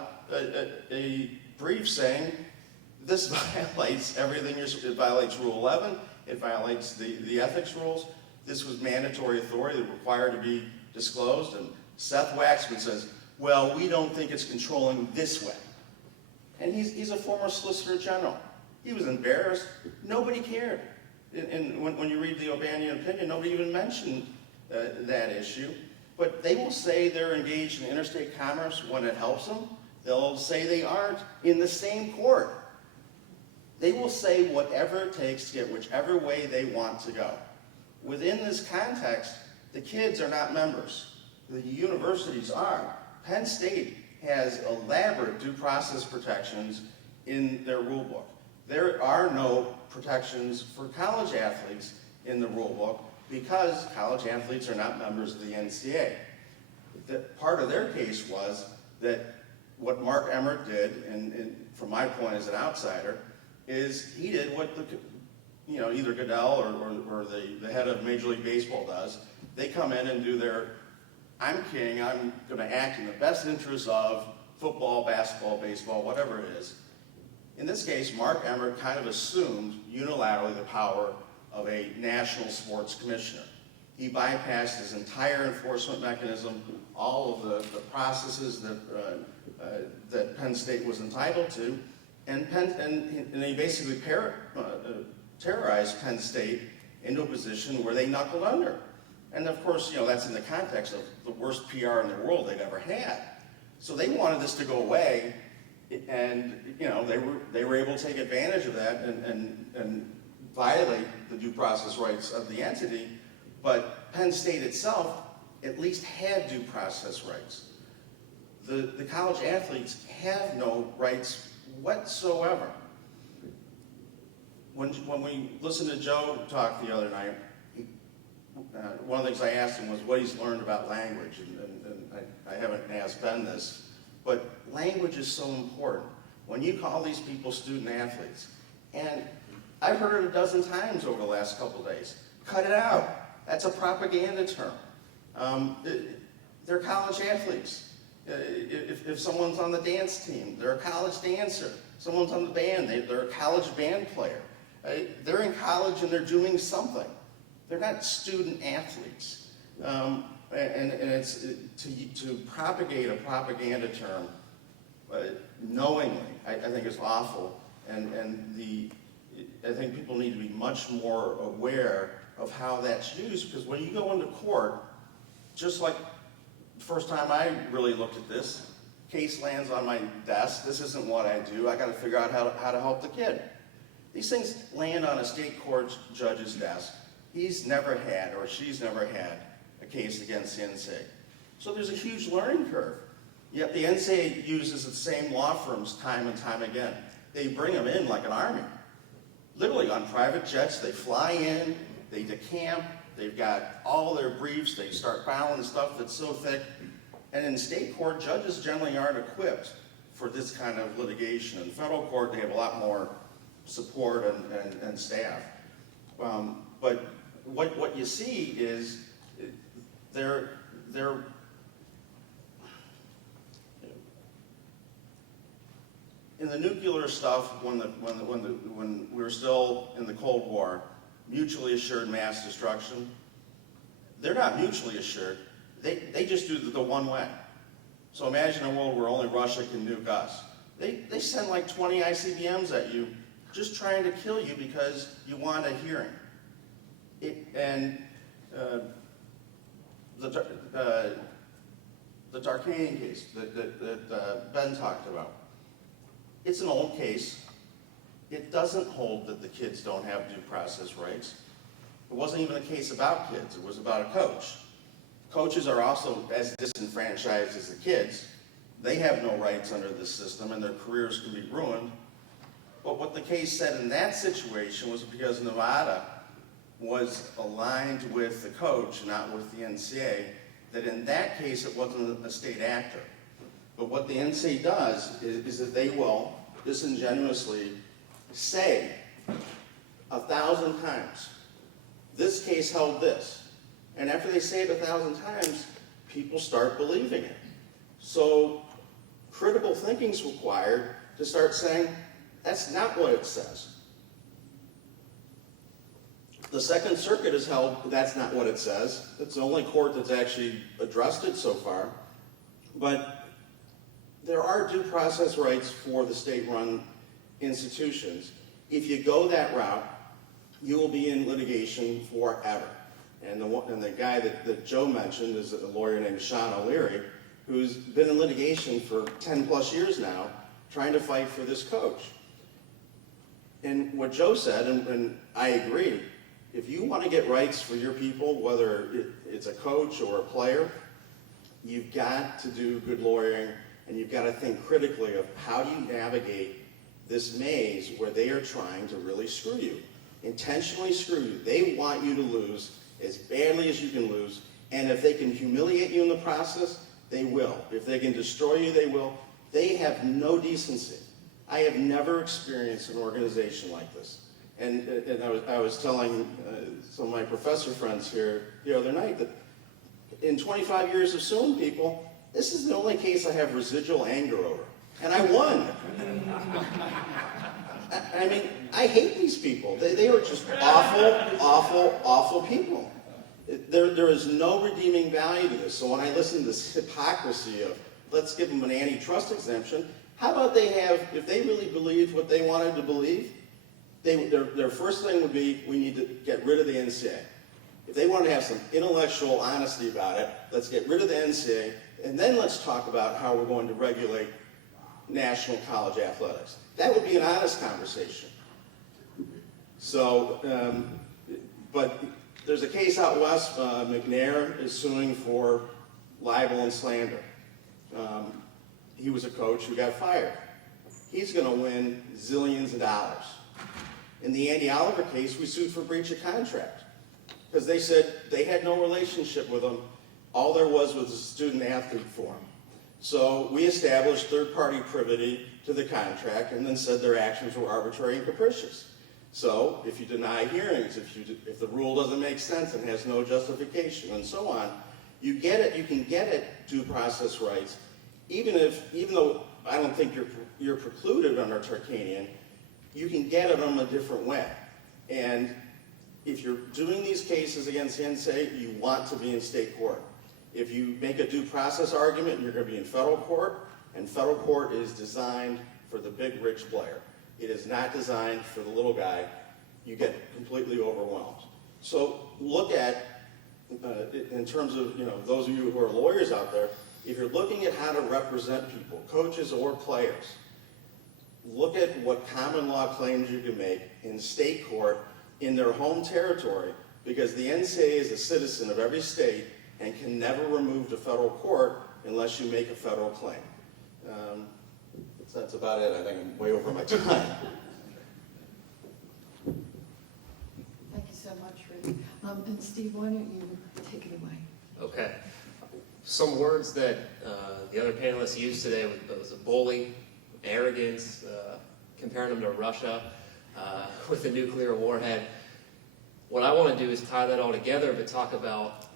a brief saying this violates everything. It violates Rule 11. It violates the ethics rules. This was mandatory authority that required to be disclosed. And Seth Waxman says, well, we don't think it's controlling this way. And he's a former Solicitor General. He was embarrassed. Nobody cared. And when you read the O'Bannon opinion, nobody even mentioned that issue. But they will say they're engaged in interstate commerce when it helps them. They'll say they aren't in the same court. They will say whatever it takes to get whichever way they want to go. Within this context, the kids are not members. The universities are. Penn State has elaborate due process protections in their rule book. There are no protections for college athletes in the rule book because college athletes are not members of the NCAA. Part of their case was that what Marc Emmert did, and from my point as an outsider, is he did what either Goodell or the head of Major League Baseball does. They come in and do their, I'm king, I'm going to act in the best interest of football, basketball, baseball, whatever it is. In this case, Marc Emmert kind of assumed unilaterally the power of a national sports commissioner. He bypassed his entire enforcement mechanism, all of the processes that Penn State was entitled to, and he basically terrorized Penn State into a position where they knuckled under. And of course, that's in the context of the worst PR in the world they've ever had. So they wanted this to go away, and they were able to take advantage of that and violate the due process rights of the entity. But Penn State itself at least had due process rights. The college athletes have no rights whatsoever. When we listened to Joe talk the other night, one of the things I asked him was what he's learned about language, and I haven't asked Ben this, but language is so important. When you call these people student athletes, and I've heard it a dozen times over the last couple days, cut it out. That's a propaganda term. They're college athletes. If someone's on the dance team, they're a college dancer. Someone's on the band, they're a college band player. They're in college and they're doing something. They're not student athletes. And it's to propagate a propaganda term knowingly, I think is awful. And I think people need to be much more aware of how that's used, because when you go into court, just like the first time I really looked at this, case lands on my desk, this isn't what I do, I gotta figure out how to help the kid. These things land on a state court judge's desk. He's never had, or she's never had, a case against the NCAA. So there's a huge learning curve. Yet the NCAA uses the same law firms time and time again. They bring them in like an army. Literally on private jets, they fly in, they decamp, they've got all their briefs, they start filing stuff that's so thick. And in state court, judges generally aren't equipped for this kind of litigation. In federal court, they have a lot more support and staff. But what you see is they're in the nuclear stuff, when we were still in the Cold War, mutually assured mass destruction, they're not mutually assured. They just do the one way. So imagine a world where only Russia can nuke us. They send like 20 ICBMs at you, just trying to kill you because you want a hearing. The Darkanian case that Ben talked about, it's an old case. It doesn't hold that the kids don't have due process rights. It wasn't even a case about kids, it was about a coach. Coaches are also as disenfranchised as the kids. They have no rights under this system and their careers can be ruined. But what the case said in that situation was because Nevada was aligned with the coach, not with the NCAA, that in that case it wasn't a state actor. But what the NCAA does is that they will disingenuously say 1,000 times, this case held this. And after they say it 1,000 times, people start believing it. So critical thinking is required to start saying, that's not what it says. The Second Circuit has held that's not what it says. It's the only court that's actually addressed it so far. But there are due process rights for the state-run institutions. If you go that route, you will be in litigation forever. And the guy that Joe mentioned is a lawyer named Sean O'Leary, who's been in litigation for 10 plus years now, trying to fight for this coach. And what Joe said, and I agree, if you want to get rights for your people, whether it's a coach or a player, you've got to do good lawyering, and you've got to think critically of how do you navigate this maze where they are trying to really screw you, intentionally screw you. They want you to lose as badly as you can lose, and if they can humiliate you in the process, they will. If they can destroy you, they will. They have no decency. I have never experienced an organization like this. And I was telling some of my professor friends here the other night that in 25 years of suing people, this is the only case I have residual anger over. And I won. I mean, I hate these people. They are just awful, awful, awful people. There is no redeeming value to this. So when I listen to this hypocrisy of, let's give them an antitrust exemption, how about they have, if they really believed what they wanted to believe, their first thing would be, we need to get rid of the NCAA. If they want to have some intellectual honesty about it, let's get rid of the NCAA, and then let's talk about how we're going to regulate national college athletics. That would be an honest conversation. So, but there's a case out west, McNair is suing for libel and slander. He was a coach who got fired. He's going to win zillions of dollars. In the Andy Oliver case, we sued for breach of contract because they said they had no relationship with him All there was a student-athlete form. So we established third-party privity to the contract and then said their actions were arbitrary and capricious. So if you deny hearings, if the rule doesn't make sense and has no justification and so on, you can get at due process rights, even though I don't think you're precluded under Tarkanian, you can get at them a different way. And if you're doing these cases against the NCAA, you want to be in state court. If you make a due process argument, you're going to be in federal court, and federal court is designed for the big rich player. It is not designed for the little guy. You get completely overwhelmed. So look at, in terms of those of you who are lawyers out there, if you're looking at how to represent people, coaches or players, look at what common law claims you can make in state court in their home territory, because the NCAA is a citizen of every state and can never remove to federal court unless you make a federal claim. That's about it. I think I'm way over my time. Thank you so much, Rick. And Steve, why don't you take it away? Okay. Some words that the other panelists used today was a bully, arrogance, comparing them to Russia with a nuclear warhead. What I want to do is tie that all together, but talk about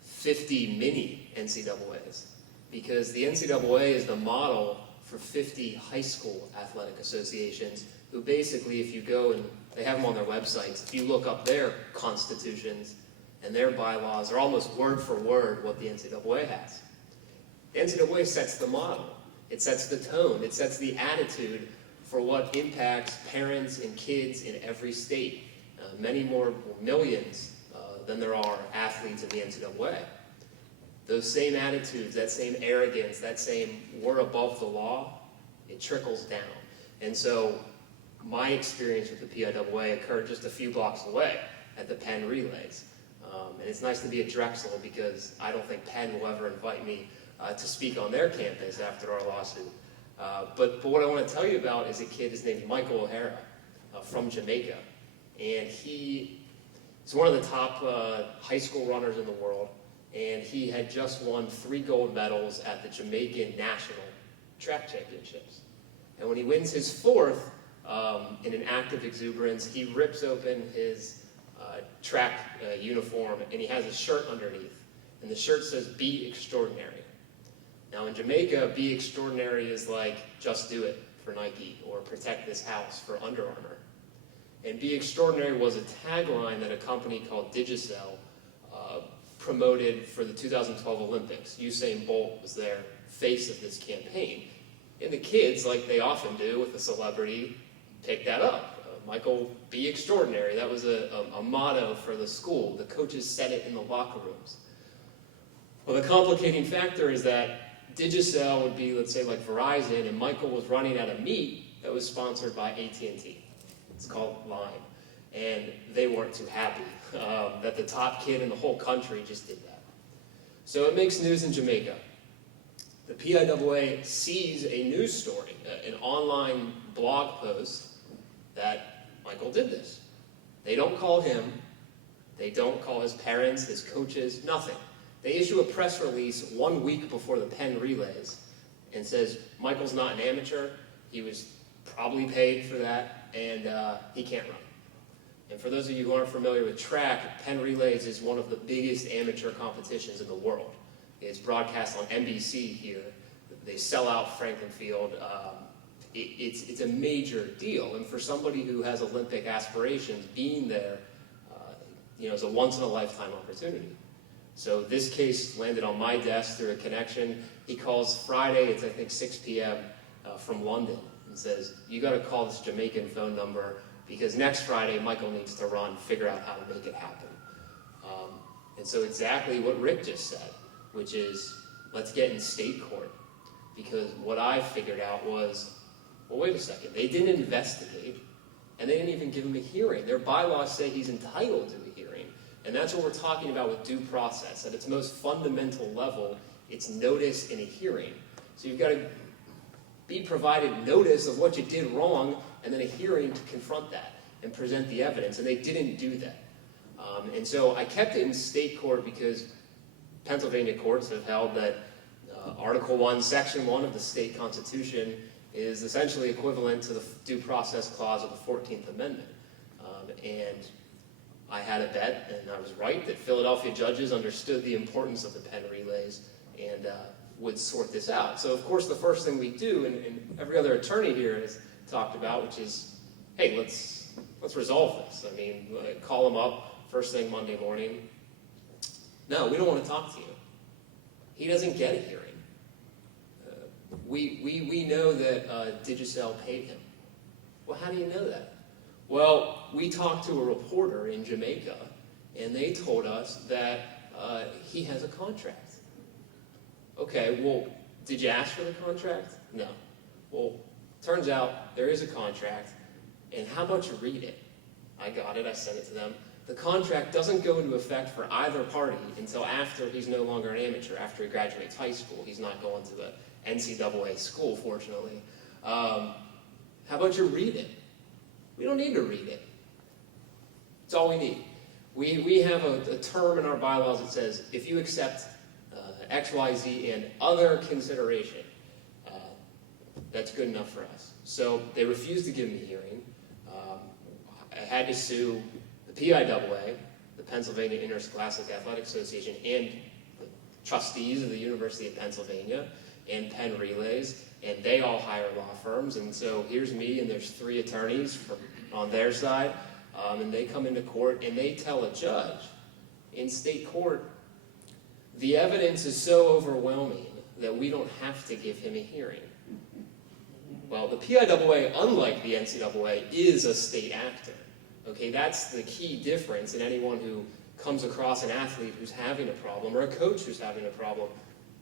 50 mini NCAAs, because the NCAA is the model for 50 high school athletic associations who basically, if you go and they have them on their websites, if you look up their constitutions and their bylaws, are almost word for word what the NCAA has. The NCAA sets the model. It sets the tone. It sets the attitude for what impacts parents and kids in every state. Many more millions than there are athletes in the NCAA. Those same attitudes, that same arrogance, that same we're above the law, it trickles down. And so my experience with the PIAA occurred just a few blocks away at the Penn Relays. And it's nice to be at Drexel because I don't think Penn will ever invite me to speak on their campus after our lawsuit. But what I want to tell you about is a kid, his name's Michael O'Hara from Jamaica. And he's one of the top high school runners in the world. And he had just won 3 gold medals at the Jamaican National Track Championships. And when he wins his 4th, in an act of exuberance, he rips open his track uniform and he has a shirt underneath. And the shirt says, "Be extraordinary." Now in Jamaica, "Be extraordinary" is like "just do it" for Nike or "protect this house" for Under Armour. And "Be extraordinary" was a tagline that a company called Digicel promoted for the 2012 Olympics. Usain Bolt was their face of this campaign. And the kids, like they often do with a celebrity, picked that up. Michael, be extraordinary. That was a motto for the school. The coaches said it in the locker rooms. Well, the complicating factor is that Digicel would be, let's say, like Verizon, and Michael was running at a meet that was sponsored by AT&T. It's called Lime. And they weren't too happy that the top kid in the whole country just did that. So it makes news in Jamaica. The PIAA sees a news story, an online blog post, that Michael did this. They don't call him. They don't call his parents, his coaches, nothing. They issue a press release 1 week before the Penn Relays and says, Michael's not an amateur. He was probably paid for that, and he can't run. And for those of you who aren't familiar with track, Penn Relays is one of the biggest amateur competitions in the world. It's broadcast on NBC here. They sell out Franklin Field. It's a major deal. And for somebody who has Olympic aspirations, being there is a once-in-a-lifetime opportunity. So this case landed on my desk through a connection. He calls Friday, it's I think 6 p.m. From London, and says, you got to call this Jamaican phone number because next Friday Michael needs to run, figure out how to make it happen. And so exactly what Rick just said, which is, let's get in state court. Because what I figured out was, well, wait a second, they didn't investigate, and they didn't even give him a hearing. Their bylaws say he's entitled to a hearing. And that's what we're talking about with due process. At its most fundamental level, it's notice in a hearing. So you've got to be provided notice of what you did wrong, and then a hearing to confront that and present the evidence, and they didn't do that. And so I kept it in state court because Pennsylvania courts have held that Article 1, Section 1 of the state constitution is essentially equivalent to the due process clause of the 14th Amendment. And I had a bet, and I was right, that Philadelphia judges understood the importance of the pen relays and would sort this out. So, of course, the first thing we do, and every other attorney here has talked about, which is, hey, let's resolve this. I mean, call them up first thing Monday morning. No, we don't want to talk to you. He doesn't get a hearing. We know that Digicel paid him. Well, how do you know that? Well, we talked to a reporter in Jamaica, and they told us that he has a contract. Okay, well, did you ask for the contract? No. Well, turns out there is a contract, and how about you read it? I got it, I sent it to them. The contract doesn't go into effect for either party until after he's no longer an amateur, after he graduates high school. He's not going to the NCAA school, fortunately. How about you read it? We don't need to read it. It's all we need. We have a term in our bylaws that says, if you accept X, Y, Z, and other consideration, that's good enough for us. So they refused to give me a hearing. I had to sue the PIAA, the Pennsylvania Interscholastic Athletic Association, and the trustees of the University of Pennsylvania, and Penn Relays, and they all hire law firms. And so here's me, and there's 3 attorneys on their side, and they come into court, and they tell a judge in state court, the evidence is so overwhelming that we don't have to give him a hearing. Well, the PIAA, unlike the NCAA, is a state actor. Okay, that's the key difference in anyone who comes across an athlete who's having a problem or a coach who's having a problem.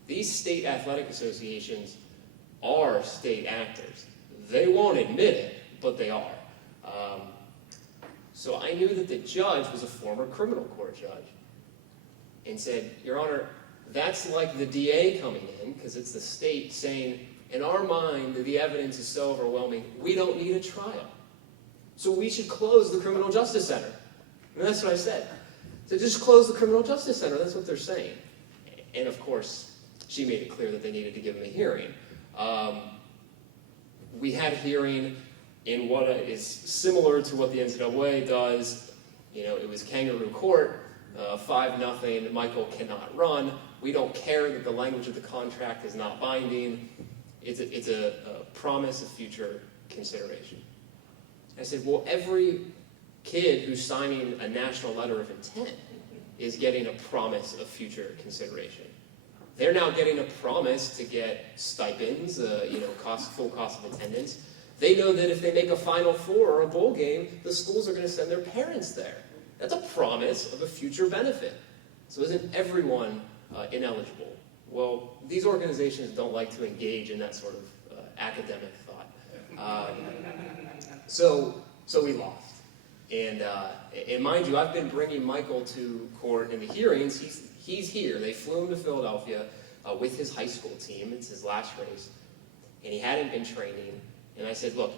These state athletic associations are state actors. They won't admit it, but they are. So I knew that the judge was a former criminal court judge and said, Your Honor, that's like the DA coming in, because it's the state saying, in our mind, the evidence is so overwhelming, we don't need a trial. So we should close the Criminal Justice Center. And that's what I said. So just close the Criminal Justice Center. That's what they're saying. And of course, she made it clear that they needed to give him a hearing. We had a hearing in what is similar to what the NCAA does. You know, it was kangaroo court, 5-0, Michael cannot run. We don't care that the language of the contract is not binding. It's a promise of future consideration. I said, well, every kid who's signing a national letter of intent is getting a promise of future consideration. They're now getting a promise to get stipends, full cost of attendance. They know that if they make a Final Four or a bowl game, the schools are going to send their parents there. That's a promise of a future benefit. So isn't everyone ineligible? Well, these organizations don't like to engage in that sort of academic thought. So we lost. And mind you, I've been bringing Michael to court in the hearings. He's here. They flew him to Philadelphia with his high school team. It's his last race. And he hadn't been training. And I said, look,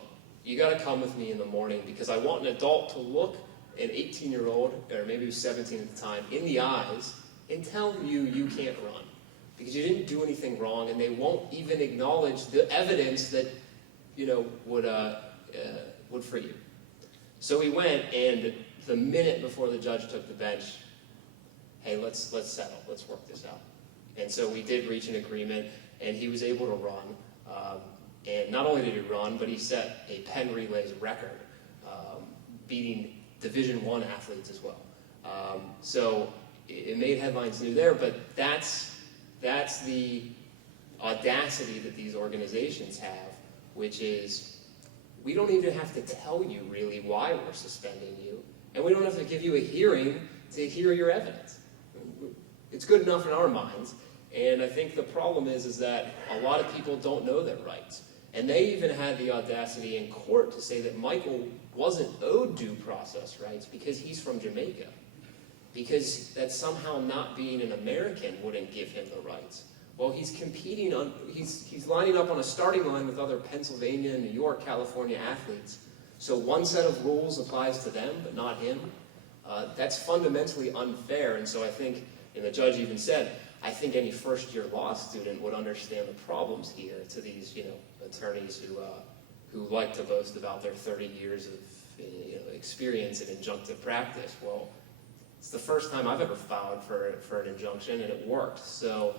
you got to come with me in the morning because I want an adult to look an 18-year-old, or maybe he was 17 at the time, in the eyes and tell you can't run because you didn't do anything wrong, and they won't even acknowledge the evidence that, would free you. So we went, and the minute before the judge took the bench, hey, let's settle, let's work this out. And so we did reach an agreement, and he was able to run. And not only did he run, but he set a Penn Relays record, beating Division I athletes as well. So it made headlines new there, but that's the audacity that these organizations have, which is we don't even have to tell you really why we're suspending you, and we don't have to give you a hearing to hear your evidence. It's good enough in our minds, and I think the problem is that a lot of people don't know their rights. And they even had the audacity in court to say that Michael wasn't owed due process rights because he's from Jamaica. Because that somehow not being an American wouldn't give him the rights. Well, he's competing on, he's lining up on a starting line with other Pennsylvania, New York, California athletes. So one set of rules applies to them, but not him. That's fundamentally unfair. And so I think, and the judge even said, I think any first-year law student would understand the problems here to these, attorneys who like to boast about their 30 years of experience in injunctive practice. Well, it's the first time I've ever filed for an injunction, and it worked. So,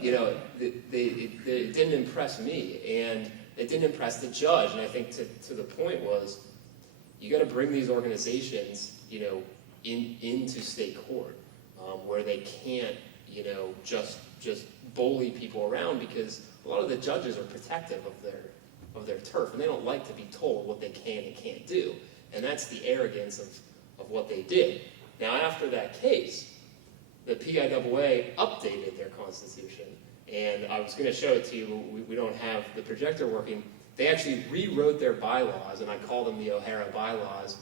it didn't impress me, and it didn't impress the judge. And I think to the point was, you got to bring these organizations, into state court, where they can't, just bully people around, because a lot of the judges are protective of their turf, and they don't like to be told what they can and can't do. And that's the arrogance of what they did. Now, after that case, the PIAA updated their constitution, and I was going to show it to you. We don't have the projector working. They actually rewrote their bylaws, and I call them the O'Hara bylaws,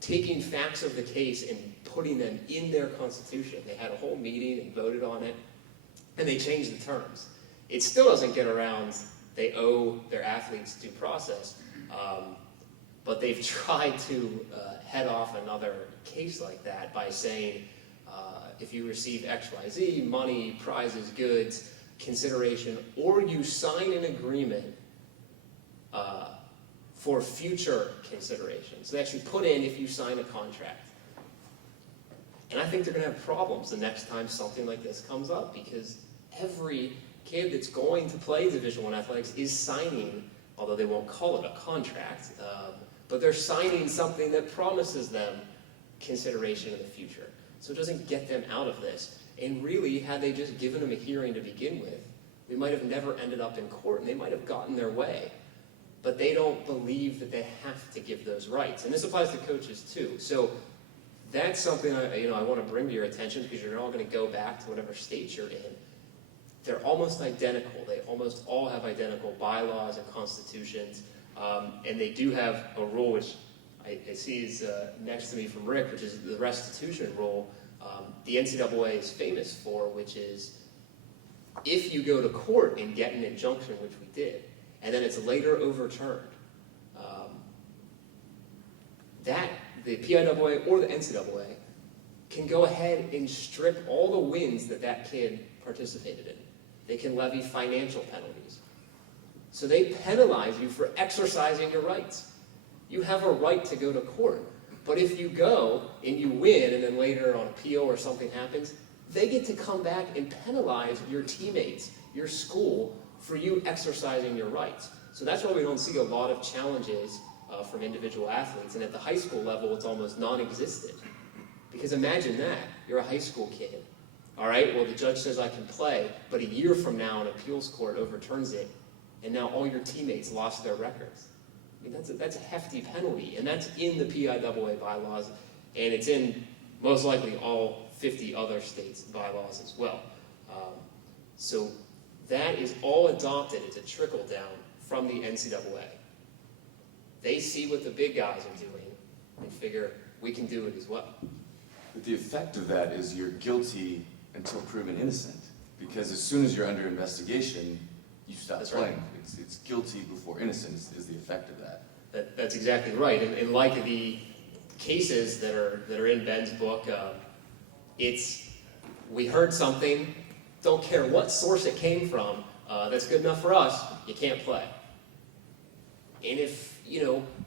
taking facts of the case and putting them in their constitution. They had a whole meeting and voted on it, and they changed the terms. It still doesn't get around they owe their athletes due process, but they've tried to head off another case like that by saying, if you receive XYZ, money, prizes, goods, consideration, or you sign an agreement for future consideration. So they actually put in if you sign a contract. And I think they're going to have problems the next time something like this comes up, because every kid that's going to play Division I athletics is signing, although they won't call it a contract, but they're signing something that promises them consideration in the future. So it doesn't get them out of this. And really, had they just given them a hearing to begin with, we might have never ended up in court, and they might have gotten their way. But they don't believe that they have to give those rights. And this applies to coaches too. So that's something I want to bring to your attention, because you're all going to go back to whatever state you're in. They're almost identical. They almost all have identical bylaws and constitutions. And they do have a rule, which I see is next to me from Rick, which is the restitution rule. The NCAA is famous for, which is if you go to court and get an injunction, which we did, and then it's later overturned, that the PIAA or the NCAA can go ahead and strip all the wins that kid participated in. They can levy financial penalties. So they penalize you for exercising your rights. You have a right to go to court. But if you go and you win, and then later on appeal or something happens, they get to come back and penalize your teammates, your school, for you exercising your rights. So that's why we don't see a lot of challenges from individual athletes. And at the high school level, it's almost non-existent. Because imagine that. You're a high school kid. All right, well, the judge says I can play, but a year from now, an appeals court overturns it, and now all your teammates lost their records. I mean, that's a hefty penalty, and that's in the PIAA bylaws, and it's in most likely all 50 other states' bylaws as well. So that is all adopted. It's a trickle down from the NCAA. They see what the big guys are doing and figure we can do it as well. But the effect of that is you're guilty until proven innocent, because as soon as you're under investigation, you stop That's playing. right. It's guilty before innocence is the effect of that. That's exactly right. And like the cases that are in Ben's book, it's we heard something, don't care what source it came from, that's good enough for us, you can't play. And if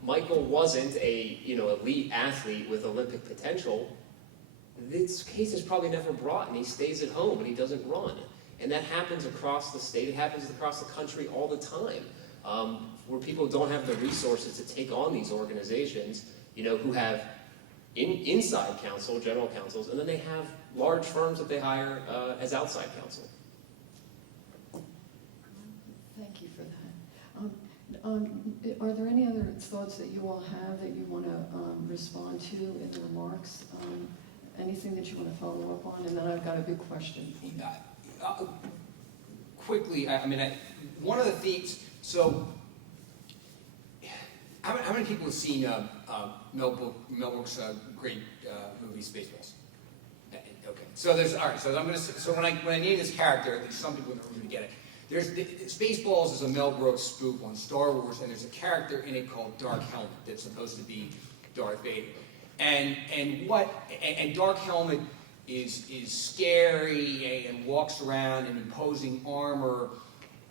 Michael wasn't a elite athlete with Olympic potential, this case is probably never brought, and he stays at home and he doesn't run. And that happens across the state. It happens across the country all the time, where people don't have the resources to take on these organizations, who have inside counsel, general counsels, and then they have large firms that they hire as outside counsel. Thank you for that. Are there any other thoughts that you all have that you want to respond to in the remarks? Anything that you want to follow up on? And then I've got a big question. Quickly, one of the themes, so how many people have seen Mel Brooks' great movie Spaceballs? Okay, so when I name this character, there's some people in the room who get it. Spaceballs is a Mel Brooks spoof on Star Wars, and there's a character in it called Dark Helmet that's supposed to be Darth Vader. And Dark Helmet is scary and walks around in imposing armor,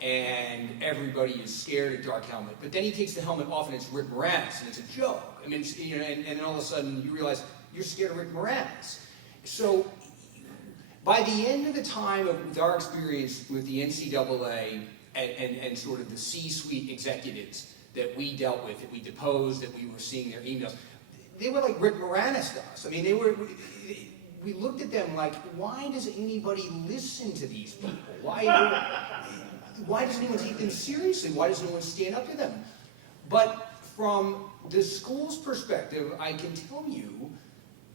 and everybody is scared of Dark Helmet. But then he takes the helmet off and it's Rick Moranis, and it's a joke. I mean, and then all of a sudden you realize you're scared of Rick Moranis. So by the end of the time with our experience with the NCAA and sort of the C-suite executives that we dealt with, that we deposed, that we were seeing their emails, they were like Rick Moranis to us. I mean, we looked at them like, why does anybody listen to these people? Why does anyone take them seriously? Why does no one stand up to them? But from the school's perspective, I can tell you,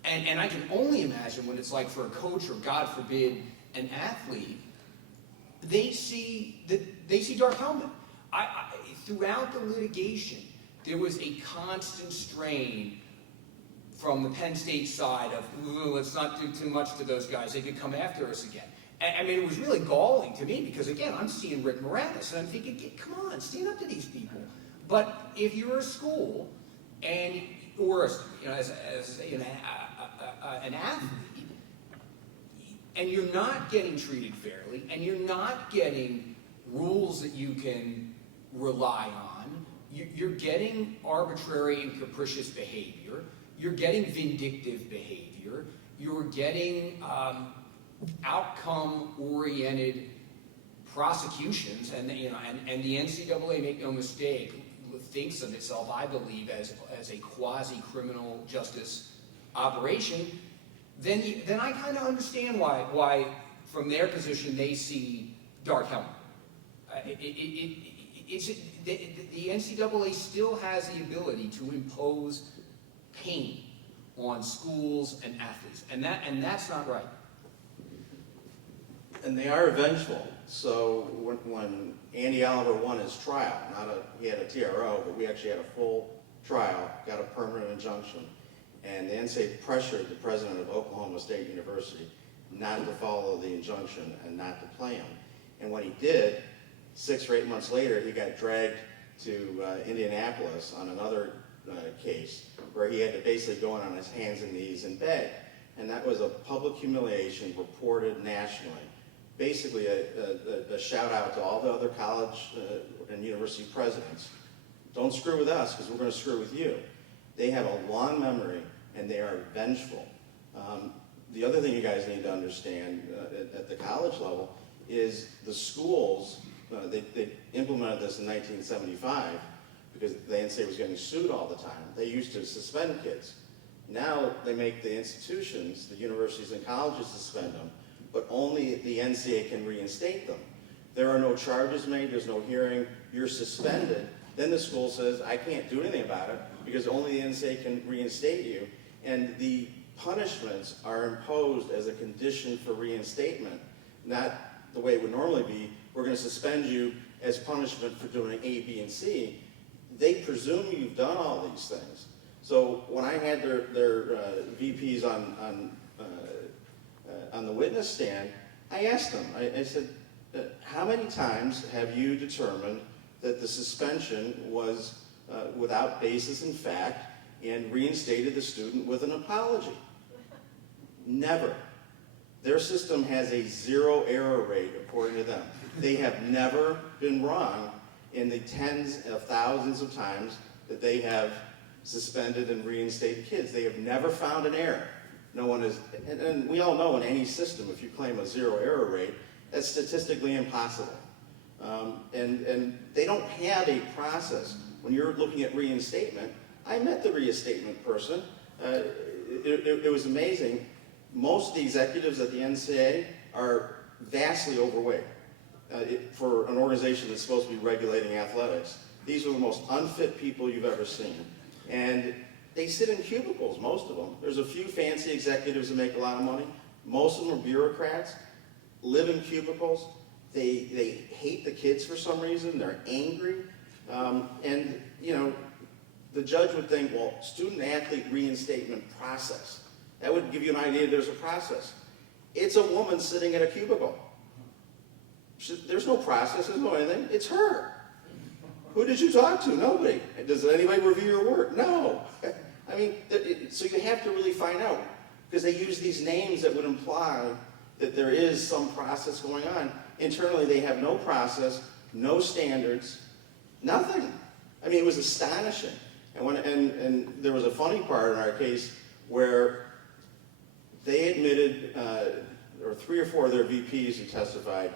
and I can only imagine what it's like for a coach or, God forbid, an athlete, they see Dark Helmet. Throughout the litigation, there was a constant strain from the Penn State side of, let's not do too much to those guys, they could come after us again. I mean, it was really galling to me because, again, I'm seeing Rick Moranis, and I'm thinking, come on, stand up to these people. But if you're a school, or as an athlete, and you're not getting treated fairly, and you're not getting rules that you can rely on, you're getting arbitrary and capricious behavior, you're getting vindictive behavior, you're getting outcome-oriented prosecutions, and the NCAA, make no mistake, thinks of itself, I believe, as a quasi-criminal justice operation, then I kind of understand why, from their position, they see Dark Helmet. The NCAA still has the ability to impose pain on schools and athletes, and that's not right. And they are vengeful. So when Andy Oliver won his trial, he had a TRO, but we actually had a full trial, got a permanent injunction, and the NCAA pressured the president of Oklahoma State University not to follow the injunction and not to play him. And when he did, 6 or 8 months later, he got dragged to Indianapolis on another case where he had to basically go on his hands and knees and beg. And that was a public humiliation reported nationally. Basically a shout out to all the other college and university presidents. Don't screw with us because we're going to screw with you. They have a long memory and they are vengeful. The other thing you guys need to understand at the college level is the schools, they implemented this in 1975 because the NCAA was getting sued all the time. They used to suspend kids. Now they make the institutions, the universities and colleges suspend them, but only the NCAA can reinstate them. There are no charges made, there's no hearing, you're suspended. Then the school says, I can't do anything about it because only the NCAA can reinstate you. And the punishments are imposed as a condition for reinstatement, not the way it would normally be. We're going to suspend you as punishment for doing A, B, and C. They presume you've done all these things. So when I had their VPs on the witness stand, I asked them, I said, how many times have you determined that the suspension was without basis in fact and reinstated the student with an apology? Never. Their system has a 0 error rate according to them. They have never been wrong in the tens of thousands of times that they have suspended and reinstated kids. They have never found an error. No one is, and we all know in any system, if you claim a 0 error rate, that's statistically impossible. And they don't have a process. When you're looking at reinstatement, I met the reinstatement person. It was amazing. Most of the executives at the NCAA are vastly overweight for an organization that's supposed to be regulating athletics. These are the most unfit people you've ever seen. And they sit in cubicles, most of them. There's a few fancy executives that make a lot of money. Most of them are bureaucrats, live in cubicles. They hate the kids for some reason. They're angry. And, you know, the judge would think, well, student-athlete reinstatement process. That would give you an idea there's a process. It's a woman sitting in a cubicle. There's no process, there's no anything. It's her. Who did you talk to? Nobody. Does anybody review your work? No. I mean, so you have to really find out. because they use these names that would imply that there is some process going on. Internally, they have no process, no standards, nothing. I mean, it was astonishing. And there was a funny part in our case where they admitted, there were 3 or 4 of their VPs who testified,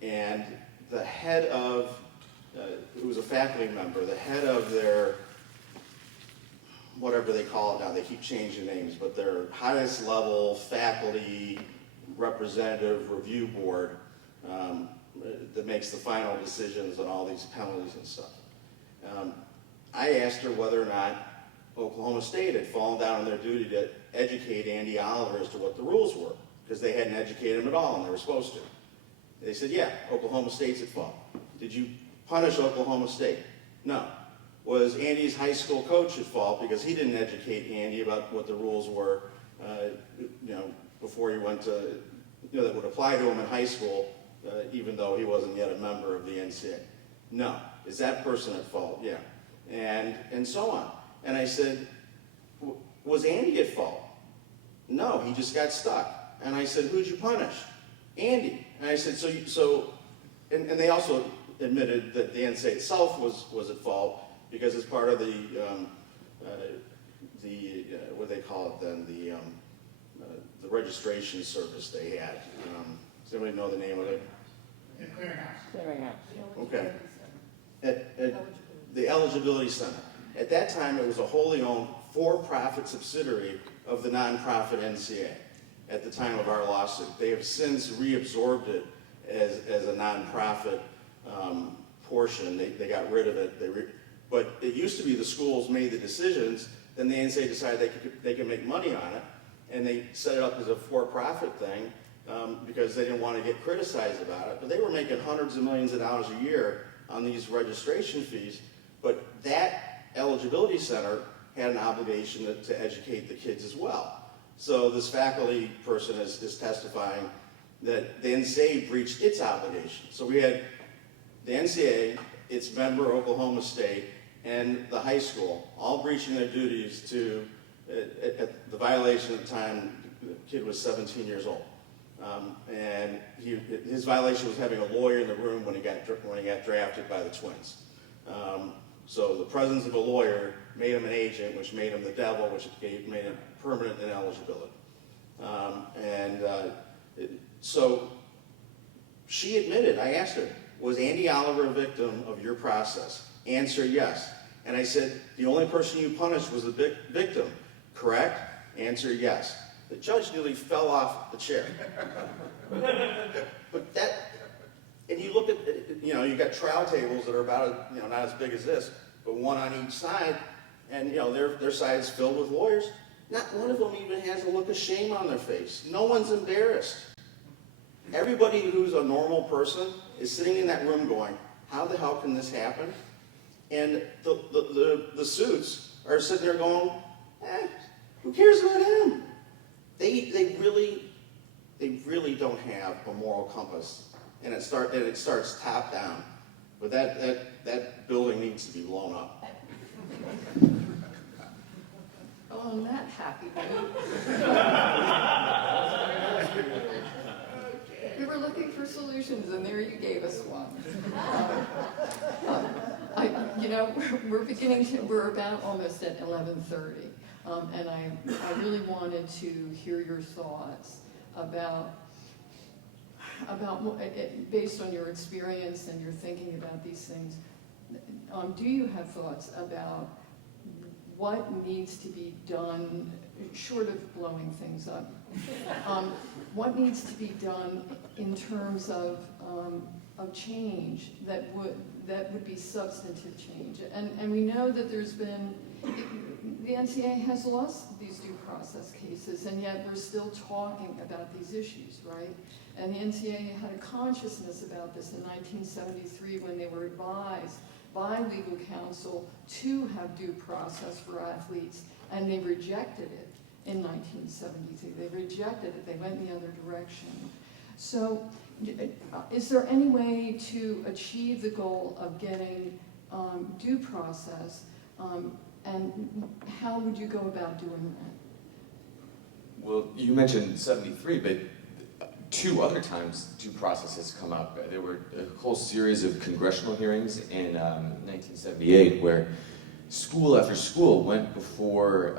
and the head of, it was a faculty member, the head of their, whatever they call it now, they keep changing names, but their highest level faculty representative review board that makes the final decisions on all these penalties and stuff. I asked her whether or not Oklahoma State had fallen down on their duty to educate Andy Oliver as to what the rules were, because they hadn't educated him at all, and they were supposed to. They said, yeah, Oklahoma State's at fault. Did you punish Oklahoma State? No. Was Andy's high school coach at fault because he didn't educate Andy about what the rules were, before he went to, that would apply to him in high school, even though he wasn't yet a member of the NCAA? No. Is that person at fault? Yeah. And so on. And I said, was Andy at fault? No, he just got stuck. And I said, who'd you punish? Andy. And I said, and they also admitted that the NCAA itself was at fault because as part of the what do they call it then, the registration service they had. Does anybody know the name of it? Clearinghouse. Okay. At the Eligibility Center. At that time, it was a wholly owned for-profit subsidiary of the nonprofit NCAA at the time of our lawsuit. They have since reabsorbed it as a nonprofit portion. They got rid of it. But it used to be the schools made the decisions, then the NCAA decided they could make money on it, and they set it up as a for-profit thing because they didn't want to get criticized about it. But they were making hundreds of millions of dollars a year on these registration fees. But that eligibility center had an obligation to educate the kids as well. So this faculty person is testifying that the NCAA breached its obligation. So we had the NCAA, its member Oklahoma State, and the high school all breaching their duties to, at the violation at the time, the kid was 17 years old. And his violation was having a lawyer in the room when he got drafted by the Twins. So the presence of a lawyer made him an agent, which made him the devil, which made him permanent ineligibility. So she admitted, I asked her, was Andy Oliver a victim of your process? Answer, yes. And I said, the only person you punished was the victim, correct? Answer, yes. The judge nearly fell off the chair. But and you look at, you got trial tables that are about, not as big as this, but one on each side, and, their side is filled with lawyers. Not one of them even has a look of shame on their face. No one's embarrassed. Everybody who's a normal person is sitting in that room going, how the hell can this happen? And the suits are sitting there going, who cares about him? They really don't have a moral compass, and it starts top down. But that building needs to be blown up. Oh, on that happy note. We were looking for solutions, and there you gave us one. We're about almost at 11:30, and I really wanted to hear your thoughts about based on your experience and your thinking about these things. Do you have thoughts about what needs to be done, short of blowing things up? What needs to be done in terms of change that would be substantive change? And we know that the NCAA has lost these due process cases, and yet we're still talking about these issues, right? And the NCAA had a consciousness about this in 1973 when they were advised by legal counsel to have due process for athletes, and they rejected it in 1973. They rejected it. They went in the other direction. So is there any way to achieve the goal of getting due process, and how would you go about doing that? Well, you mentioned 73, but two other times due process has come up. There were a whole series of congressional hearings in 1978 where school after school went before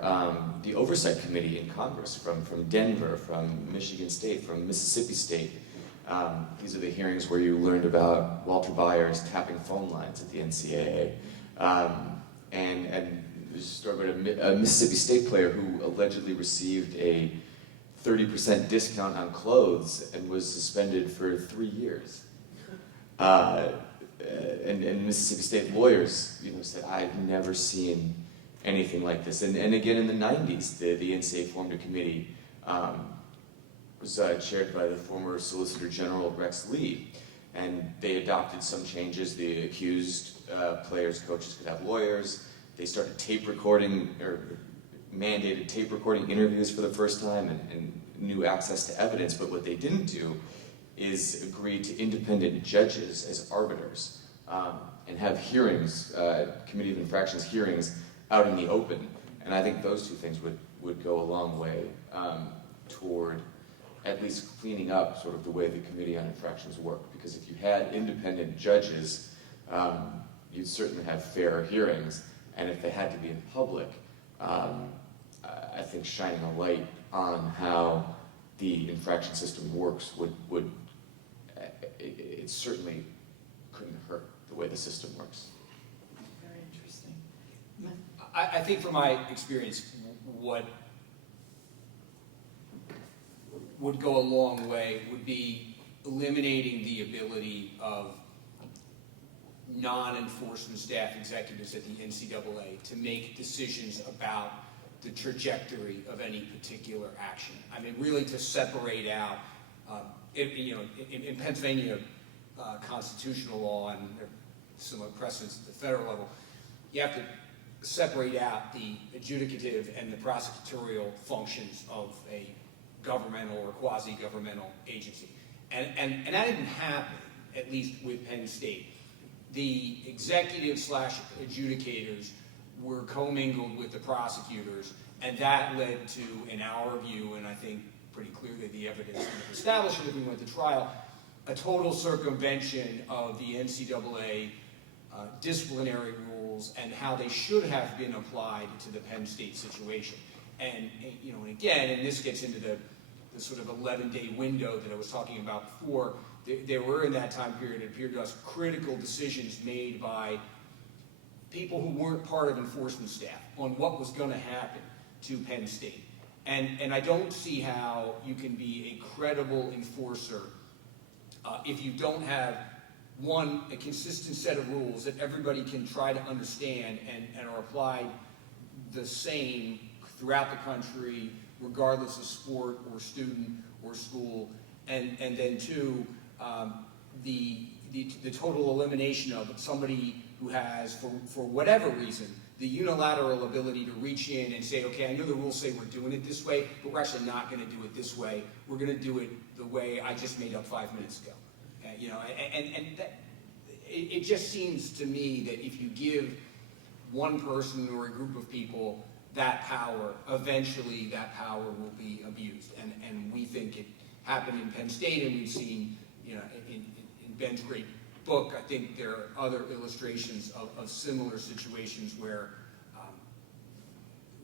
the Oversight Committee in Congress from Denver, from Michigan State, from Mississippi State. These are the hearings where you learned about Walter Byers tapping phone lines at the NCAA. And there's a story about a Mississippi State player who allegedly received a 30% discount on clothes and was suspended for 3 years. And Mississippi State lawyers, said, I've never seen anything like this. And again, in the 90s, the NCAA formed a committee, was chaired by the former Solicitor General Rex Lee, and they adopted some changes. The accused players, coaches could have lawyers. They started tape recording, or mandated tape recording interviews for the first time, and new access to evidence. But what they didn't do is agree to independent judges as arbiters, and have hearings, Committee of Infractions hearings, out in the open. And I think those two things would go a long way toward at least cleaning up sort of the way the Committee on Infractions work. Because if you had independent judges, you'd certainly have fair hearings. And if they had to be in public, I think shining a light on how the infraction system works would it certainly couldn't hurt the way the system works. Very interesting. I think from my experience, what would go a long way would be eliminating the ability of non-enforcement staff executives at the NCAA to make decisions about the trajectory of any particular action. I mean, really to separate out, in Pennsylvania constitutional law and similar precedents at the federal level, you have to separate out the adjudicative and the prosecutorial functions of a governmental or quasi-governmental agency. And that didn't happen, at least with Penn State. The executive/adjudicators were commingled with the prosecutors, and that led to, in our view, and I think pretty clearly the evidence established that we went to trial, a total circumvention of the NCAA disciplinary rules and how they should have been applied to the Penn State situation. And again, and this gets into the sort of 11-day window that I was talking about before, there were in that time period, it appeared to us, critical decisions made by people who weren't part of enforcement staff on what was going to happen to Penn State. And I don't see how you can be a credible enforcer if you don't have, one, a consistent set of rules that everybody can try to understand and are applied the same throughout the country, regardless of sport or student or school, and then two, the total elimination of somebody who has, for whatever reason, the unilateral ability to reach in and say, okay, I know the rules say we're doing it this way, but we're actually not going to do it this way. We're going to do it the way I just made up 5 minutes ago. And that, it just seems to me that if you give one person or a group of people that power, eventually that power will be abused. And we think it happened in Penn State, and we've seen, in Ben's great book, I think there are other illustrations of similar situations where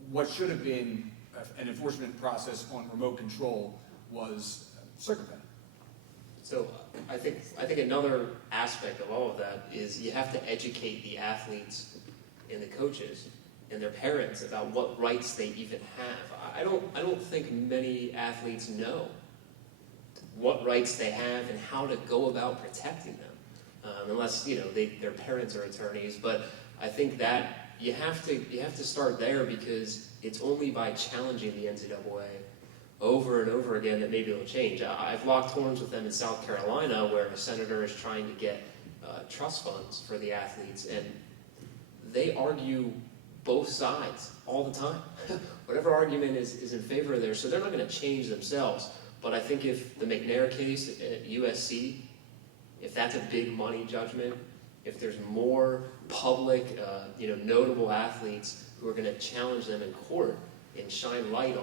what should have been an enforcement process on remote control was circumvented. So I think another aspect of all of that is you have to educate the athletes and the coaches and their parents about what rights they even have. I don't think many athletes know what rights they have and how to go about protecting them, unless their parents are attorneys. But I think that you have to start there, because it's only by challenging the NCAA over and over again that maybe it'll change. I've locked horns with them in South Carolina, where a senator is trying to get trust funds for the athletes, and they argue both sides all the time. Whatever argument is in favor of theirs, so they're not going to change themselves. But I think if the McNair case at USC, if that's a big money judgment, if there's more public, notable athletes who are going to challenge them in court and shine light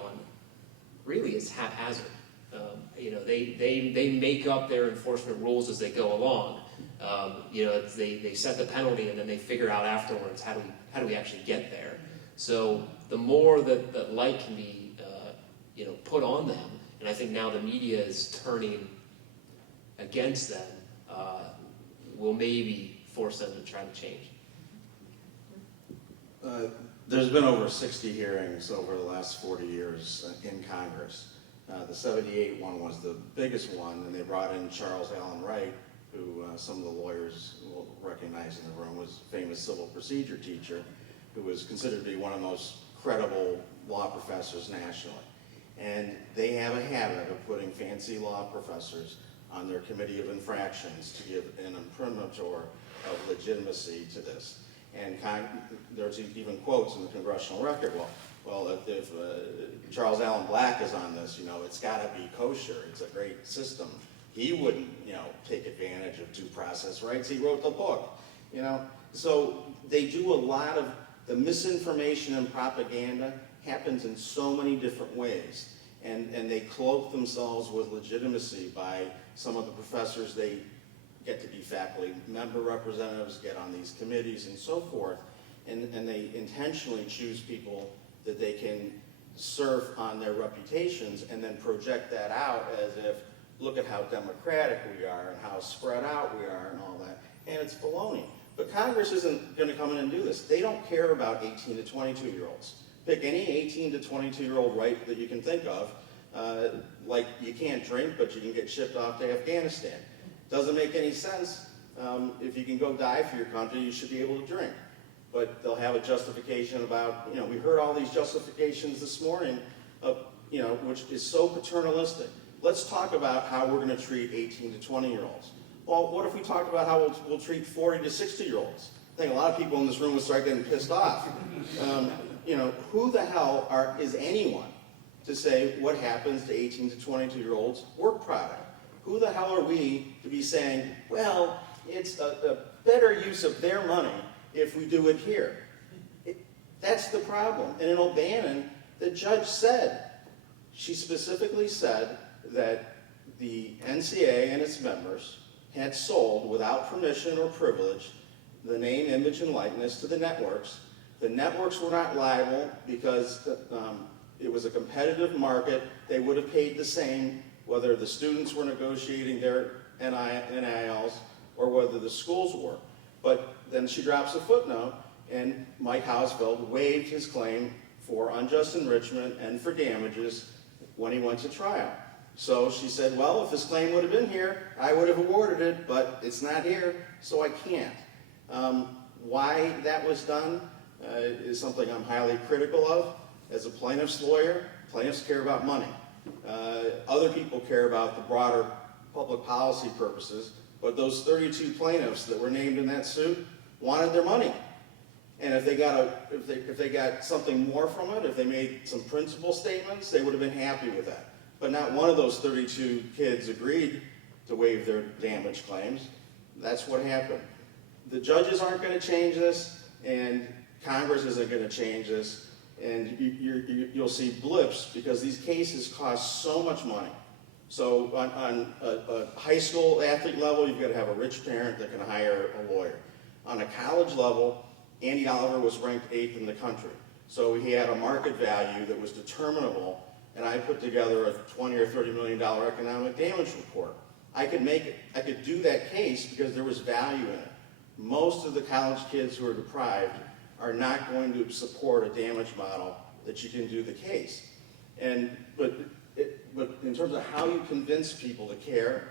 really is haphazard. They make up their enforcement rules as they go along. They set the penalty and then they figure out afterwards how do we actually get there. So the more that light can be put on them, and I think now the media is turning against them, will maybe force them to try to change. There's been over 60 hearings over the last 40 years in Congress. The 78 one was the biggest one, and they brought in Charles Allen Wright, who some of the lawyers will recognize in the room, was a famous civil procedure teacher, who was considered to be one of the most credible law professors nationally. And they have a habit of putting fancy law professors on their committee of infractions to give an imprimatur of legitimacy to this. And there's even quotes in the congressional record. Well, if Charles Allen Black is on this, it's got to be kosher. It's a great system. He wouldn't, take advantage of due process rights. He wrote the book, So they do a lot of the misinformation and propaganda happens in so many different ways. And they cloak themselves with legitimacy by some of the professors they get to be faculty member representatives, get on these committees and so forth, and they intentionally choose people that they can serve on their reputations and then project that out as if, look at how democratic we are and how spread out we are and all that, and it's baloney. But Congress isn't going to come in and do this. They don't care about 18 to 22-year-olds. Pick any 18 to 22-year-old right that you can think of, like you can't drink, but you can get shipped off to Afghanistan. Doesn't make any sense. If you can go die for your country, you should be able to drink. But they'll have a justification about, we heard all these justifications this morning, of, which is so paternalistic. Let's talk about how we're going to treat 18 to 20-year-olds. Well, what if we talk about how we'll treat 40 to 60-year-olds? I think a lot of people in this room will start getting pissed off. Who the hell is anyone to say what happens to 18 to 22-year-olds work product? Who the hell are we to be saying, well, it's a better use of their money if we do it here? That's the problem. And in O'Bannon, the judge said, she specifically said that the NCAA and its members had sold, without permission or privilege, the name, image, and likeness to the networks. The networks were not liable because it was a competitive market. They would have paid the same whether the students were negotiating their NILs or whether the schools were. But then she drops a footnote, and Mike Hausfeld waived his claim for unjust enrichment and for damages when he went to trial. So she said, well, if this claim would have been here, I would have awarded it, but it's not here, so I can't. Why that was done is something I'm highly critical of. As a plaintiff's lawyer, plaintiffs care about money. Other people care about the broader public policy purposes, but those 32 plaintiffs that were named in that suit wanted their money. And if they got something more from it, if they made some principal statements, they would have been happy with that. But not one of those 32 kids agreed to waive their damage claims. That's what happened. The judges aren't going to change this, and Congress isn't going to change this, and you'll see blips because these cases cost so much money. So on a high school athlete level, you've got to have a rich parent that can hire a lawyer. On a college level, Andy Oliver was ranked 8th in the country. So he had a market value that was determinable, and I put together a $20 or $30 million economic damage report. I could do that case because there was value in it. Most of the college kids who are deprived are not going to support a damage model that you can do the case. But in terms of how you convince people to care,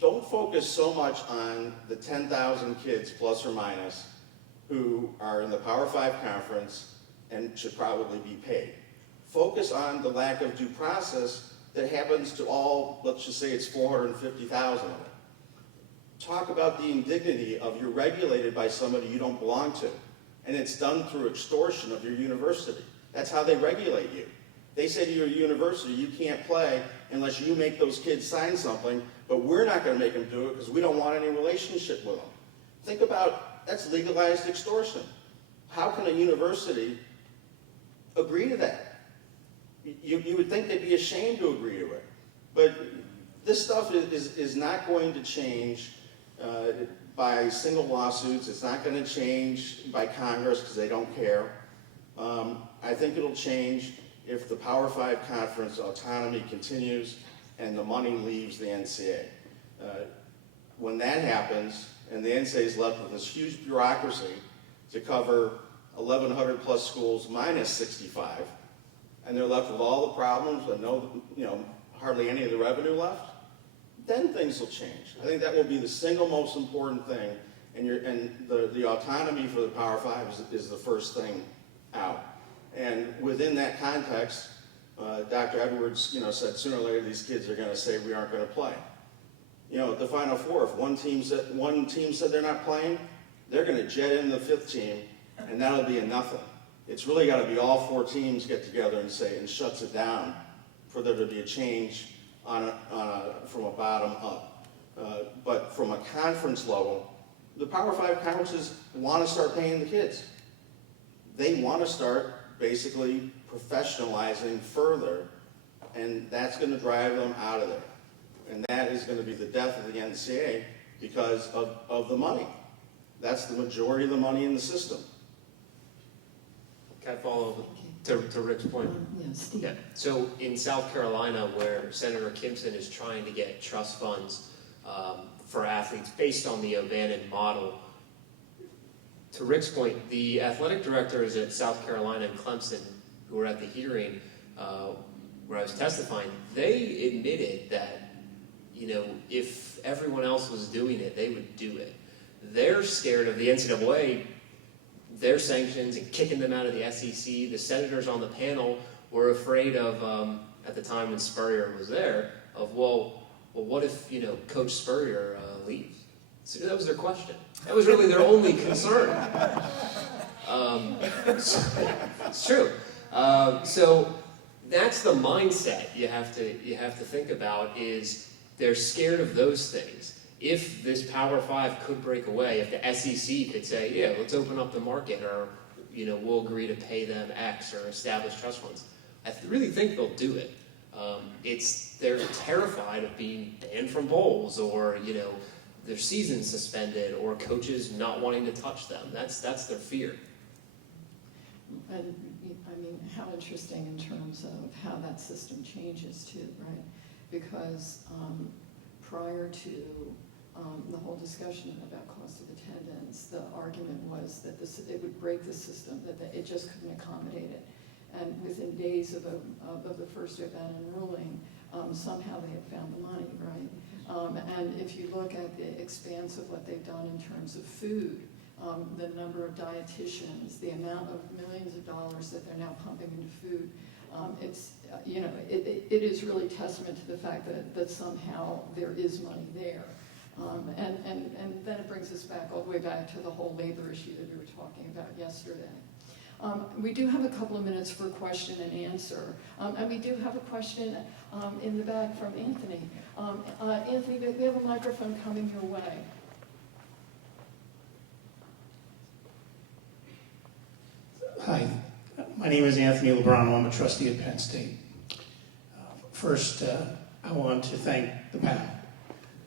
don't focus so much on the 10,000 kids plus or minus who are in the Power 5 conference and should probably be paid. Focus on the lack of due process that happens to all, let's just say it's 450,000 of it. Talk about the indignity of you're regulated by somebody you don't belong to, and it's done through extortion of your university. That's how they regulate you. They say to your university, you can't play unless you make those kids sign something, but we're not going to make them do it because we don't want any relationship with them. Think about, that's legalized extortion. How can a university agree to that? You would think they'd be ashamed to agree to it. But this stuff is not going to change by single lawsuits. It's not going to change by Congress because they don't care. I think it'll change if the Power 5 conference autonomy continues and the money leaves the NCAA. When that happens, and the NCAA is left with this huge bureaucracy to cover 1,100 plus schools minus 65, and they're left with all the problems and hardly any of the revenue left, then things will change. I think that will be the single most important thing, and the autonomy for the Power 5 is the first thing out. And within that context, Dr. Edwards, said sooner or later these kids are going to say we aren't going to play. The Final Four, if one team said they're not playing, they're going to jet in the fifth team, and that'll be a nothing. It's really got to be all four teams get together and shuts it down for there to be a change from a bottom up. But from a conference level, the Power 5 conferences want to start paying the kids. They want to start basically professionalizing further, and that's going to drive them out of there. And that is going to be the death of the NCAA because of the money. That's the majority of the money in the system. Can I follow to Rick's point? Yeah, Steve. Yeah. So in South Carolina, where Senator Kimpson is trying to get trust funds for athletes based on the O'Bannon model, to Rick's point, the athletic directors at South Carolina and Clemson, who were at the hearing where I was testifying, they admitted that, if everyone else was doing it, they would do it. They're scared of the NCAA, their sanctions and kicking them out of the SEC. The senators on the panel were afraid of, at the time when Spurrier was there, of, well, what if, Coach Spurrier leaves? So that was their question. That was really their only concern. It's true. So that's the mindset you have to think about, is they're scared of those things. If this Power 5 could break away, if the SEC could say, yeah, let's open up the market, or we'll agree to pay them X or establish trust funds, I really think they'll do it. They're terrified of being banned from bowls, or their season suspended, or coaches not wanting to touch them. That's their fear. And how interesting in terms of how that system changes too, right? Because prior to the whole discussion about cost of attendance, the argument was that it would break the system, that it just couldn't accommodate it. And within days of the first O'Bannon ruling, somehow they had found the money, right? And if you look at the expanse of what they've done in terms of food, the number of dietitians, the amount of millions of dollars that they're now pumping into food, it is really testament to the fact that somehow there is money there. And then it brings us back all the way back to the whole labor issue that we were talking about yesterday. We do have a couple of minutes for question and answer. And we do have a question in the back from Anthony. Anthony, we have a microphone coming your way. Hi, my name is Anthony Lebrano. I'm a trustee at Penn State. First, I want to thank the panel.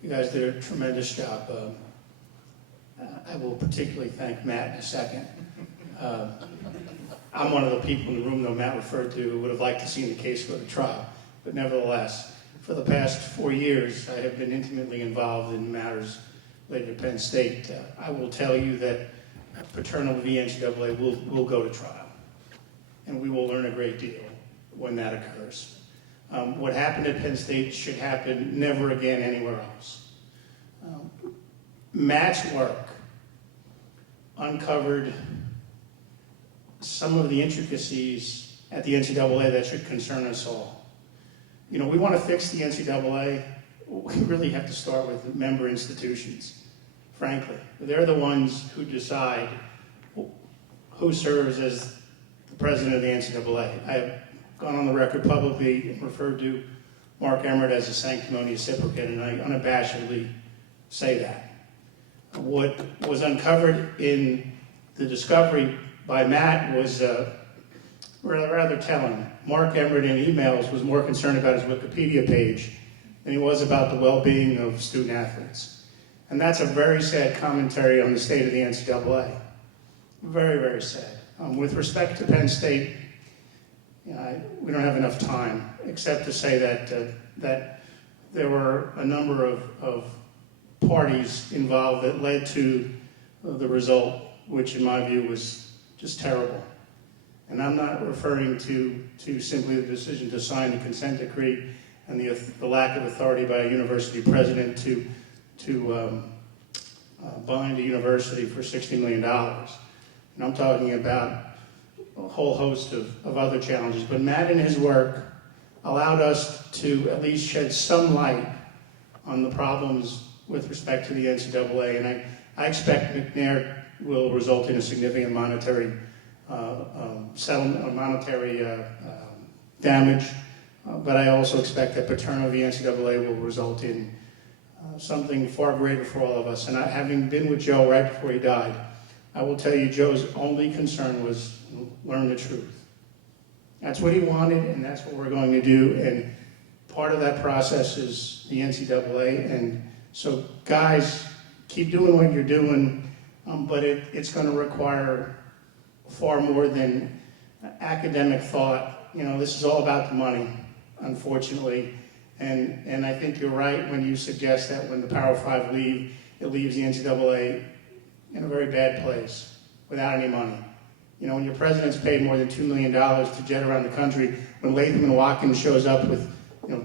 You guys did a tremendous job. I will particularly thank Matt in a second. I'm one of the people in the room that Matt referred to who would have liked to see the case go to trial. But nevertheless, for the past 4 years, I have been intimately involved in matters related to Penn State. I will tell you that Paternal v. NCAA will go to trial. And we will learn a great deal when that occurs. What happened at Penn State should happen never again anywhere else. Matt's work uncovered some of the intricacies at the NCAA that should concern us all. We want to fix the NCAA. We really have to start with the member institutions, frankly. They're the ones who decide who serves as the president of the NCAA. I have gone on the record publicly and referred to Marc as a sanctimonious hypocrite, and I unabashedly say that. What was uncovered in the discovery by Matt was rather telling. Marc Emmert in emails was more concerned about his Wikipedia page than he was about the well-being of student athletes. And that's a very sad commentary on the state of the NCAA. Very, very sad. With respect to Penn State, we don't have enough time, except to say that there were a number of parties involved that led to the result, which in my view was just terrible. And I'm not referring to simply the decision to sign the consent decree and the lack of authority by a university president to bind a university for $60 million. And I'm talking about a whole host of other challenges. But Matt and his work allowed us to at least shed some light on the problems with respect to the NCAA. And I expect McNair will result in a significant monetary settlement, or monetary damage. But I also expect that Paterno of the NCAA will result in something far greater for all of us. And having been with Joe right before he died, I will tell you Joe's only concern was learn the truth. That's what he wanted, and that's what we're going to do. And part of that process is the NCAA. And so, guys, keep doing what you're doing, but it's going to require far more than academic thought. You know, this is all about the money, unfortunately. And I think you're right when you suggest that when the Power Five leave, it leaves the NCAA in a very bad place without any money. You know, when your president's paid more than $2 million to jet around the country, when Latham and Watkins shows up with,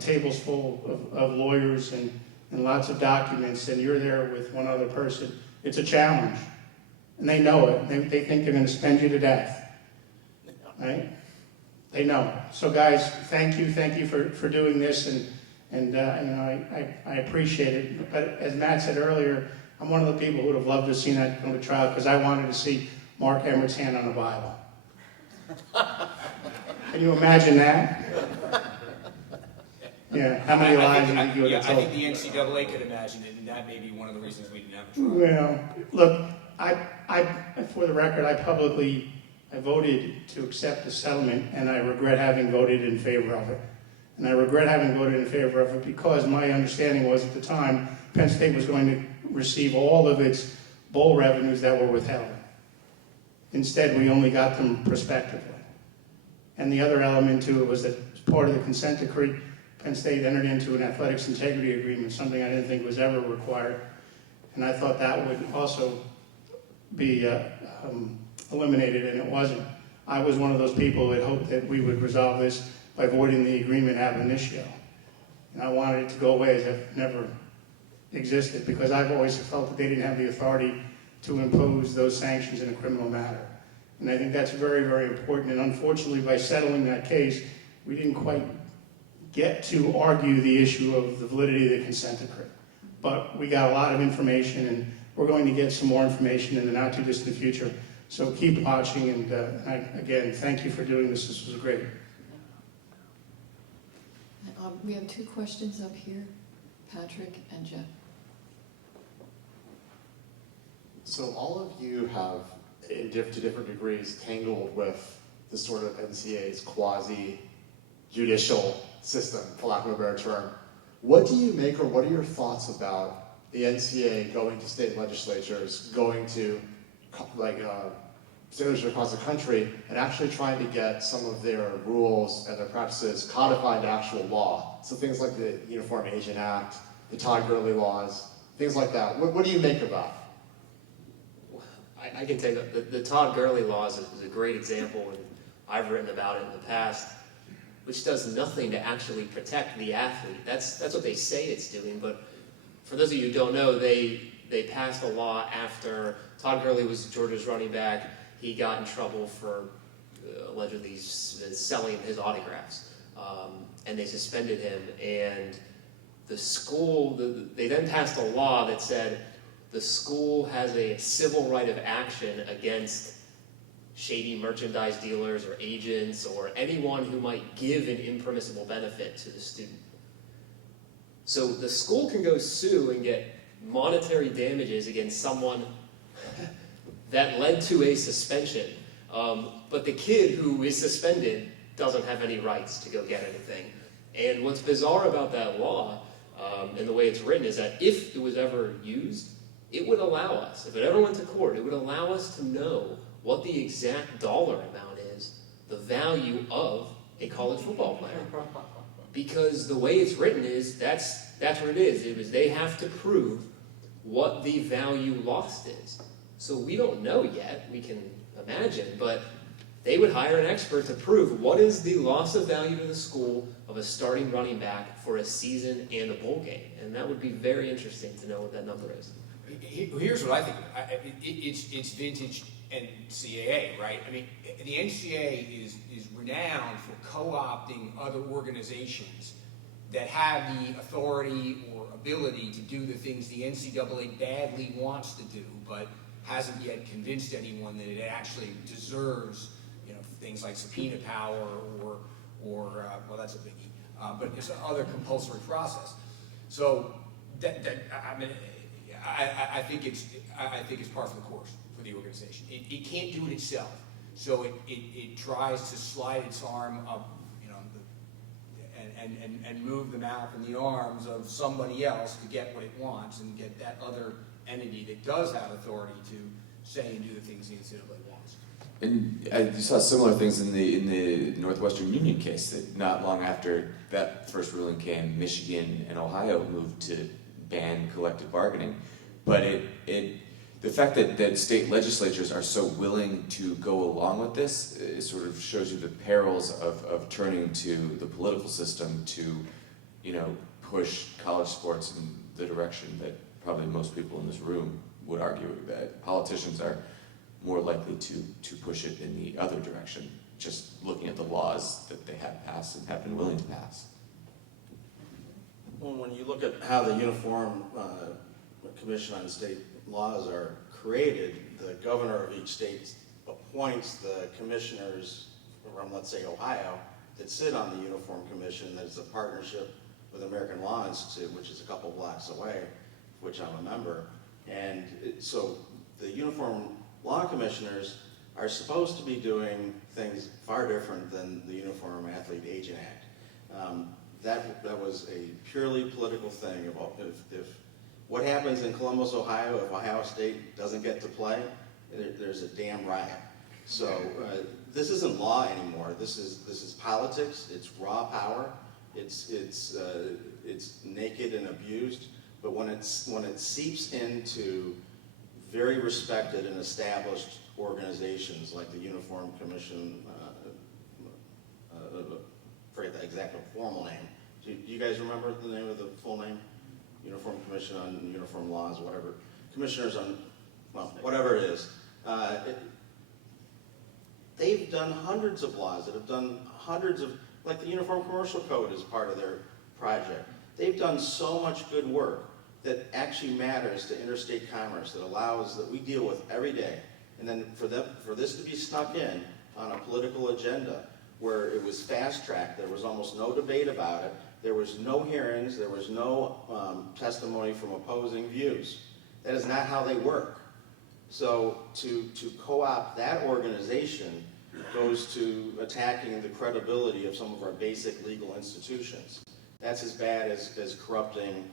tables full of lawyers and lots of documents, and you're there with one other person, it's a challenge. And they know it. They think they're going to spend you to death. Right? They know. So guys, thank you for doing this, and I appreciate it. But as Matt said earlier, I'm one of the people who would have loved to have seen that go to trial because I wanted to see Marc Emmert's hand on the Bible. Can you imagine that? Yeah, how many lives do you think you would have told? I think the NCAA could imagine it, and that may be one of the reasons we didn't have a trial. Well, look, I for the record, I voted to accept the settlement, and I regret having voted in favor of it. And I regret having voted in favor of it because my understanding was at the time Penn State was going to receive all of its bowl revenues that were withheld. Instead, we only got them prospectively. And the other element to it was that as part of the consent decree, Penn State entered into an athletics integrity agreement, something I didn't think was ever required. And I thought that would also be eliminated, and it wasn't. I was one of those people that hoped that we would resolve this by voiding the agreement ab initio. And I wanted it to go away as if it never existed, because I've always felt that they didn't have the authority to impose those sanctions in a criminal matter. And I think that's very, very important. And unfortunately, by settling that case, we didn't quite get to argue the issue of the validity of the consent decree. But we got a lot of information, and we're going to get some more information in the not too distant future. So keep watching, and again, thank you for doing this. This was great. We have two questions up here, Patrick and Jeff. So all of you have, to different degrees, tangled with the sort of NCAA's quasi-judicial system, for lack of a better term. What do you make, or what are your thoughts about the NCAA going to state legislatures, going to senators across the country, and actually trying to get some of their rules and their practices codified into actual law? So things like the Uniform Agent Act, the Todd Gurley laws, things like that. What do you make of that? I can tell you the Todd Gurley laws is a great example, and I've written about it in the past, which does nothing to actually protect the athlete. That's what they say it's doing, but for those of you who don't know, they passed a law after Todd Gurley was Georgia's running back. He got in trouble for allegedly selling his autographs, and they suspended him. And the school, they then passed a law that said the school has a civil right of action against shady merchandise dealers or agents or anyone who might give an impermissible benefit to the student. So the school can go sue and get monetary damages against someone that led to a suspension. But the kid who is suspended doesn't have any rights to go get anything. And what's bizarre about that law, and the way it's written, is that if it was ever used, it would allow us, if it ever went to court, it would allow us to know what the exact dollar amount is, the value of a college football player. Because the way it's written is, that's what it is. It was, they have to prove what the value lost is. So we don't know yet, we can imagine, but they would hire an expert to prove what is the loss of value to the school of a starting running back for a season and a bowl game. And that would be very interesting to know what that number is. Here's what I think. It's vintage NCAA, right? I mean, the NCAA is renowned for co-opting other organizations that have the authority or ability to do the things the NCAA badly wants to do, but hasn't yet convinced anyone that it actually deserves, things like subpoena power or well, that's a biggie, but it's another compulsory process. So I think it's par for the course for the organization. It can't do it itself, so it tries to slide its arm up, and move the mouth and the arms of somebody else to get what it wants and get that other entity that does have authority to say and do the things the NCAA wants. And I saw similar things in the Northwestern Union case, that not long after that first ruling came, Michigan and Ohio moved to ban collective bargaining. But the fact that state legislatures are so willing to go along with this, it sort of shows you the perils of turning to the political system to, push college sports in the direction that probably most people in this room would argue that politicians are more likely to push it in the other direction, just looking at the laws that they have passed and have been willing to pass. Well, when you look at how the Uniform Commission on State Laws are created, the governor of each state appoints the commissioners from, let's say, Ohio, that sit on the Uniform Commission. That's a partnership with American Law Institute, which is a couple blocks away, which I'm a member. And so the Uniform Law Commissioners are supposed to be doing things far different than the Uniform Athlete Agent Act. That was a purely political thing. About if what happens in Columbus, Ohio, if Ohio State doesn't get to play, there's a damn riot. So this isn't law anymore. This is politics. It's raw power. It's naked and abused. But when it seeps into very respected and established organizations like the Uniform Commission, forget the exact formal name. Do you guys remember the name of the full name? Uniform Commission on Uniform Laws, whatever. Commissioners on, well, whatever it is. They've done hundreds of laws that have done hundreds of, like the Uniform Commercial Code is part of their project. They've done so much good work that actually matters to interstate commerce, that we deal with every day. And then for this to be snuck in on a political agenda where it was fast-tracked, there was almost no debate about it, there was no hearings, there was no testimony from opposing views. That is not how they work. So to co-opt that organization goes to attacking the credibility of some of our basic legal institutions. That's as bad as corrupting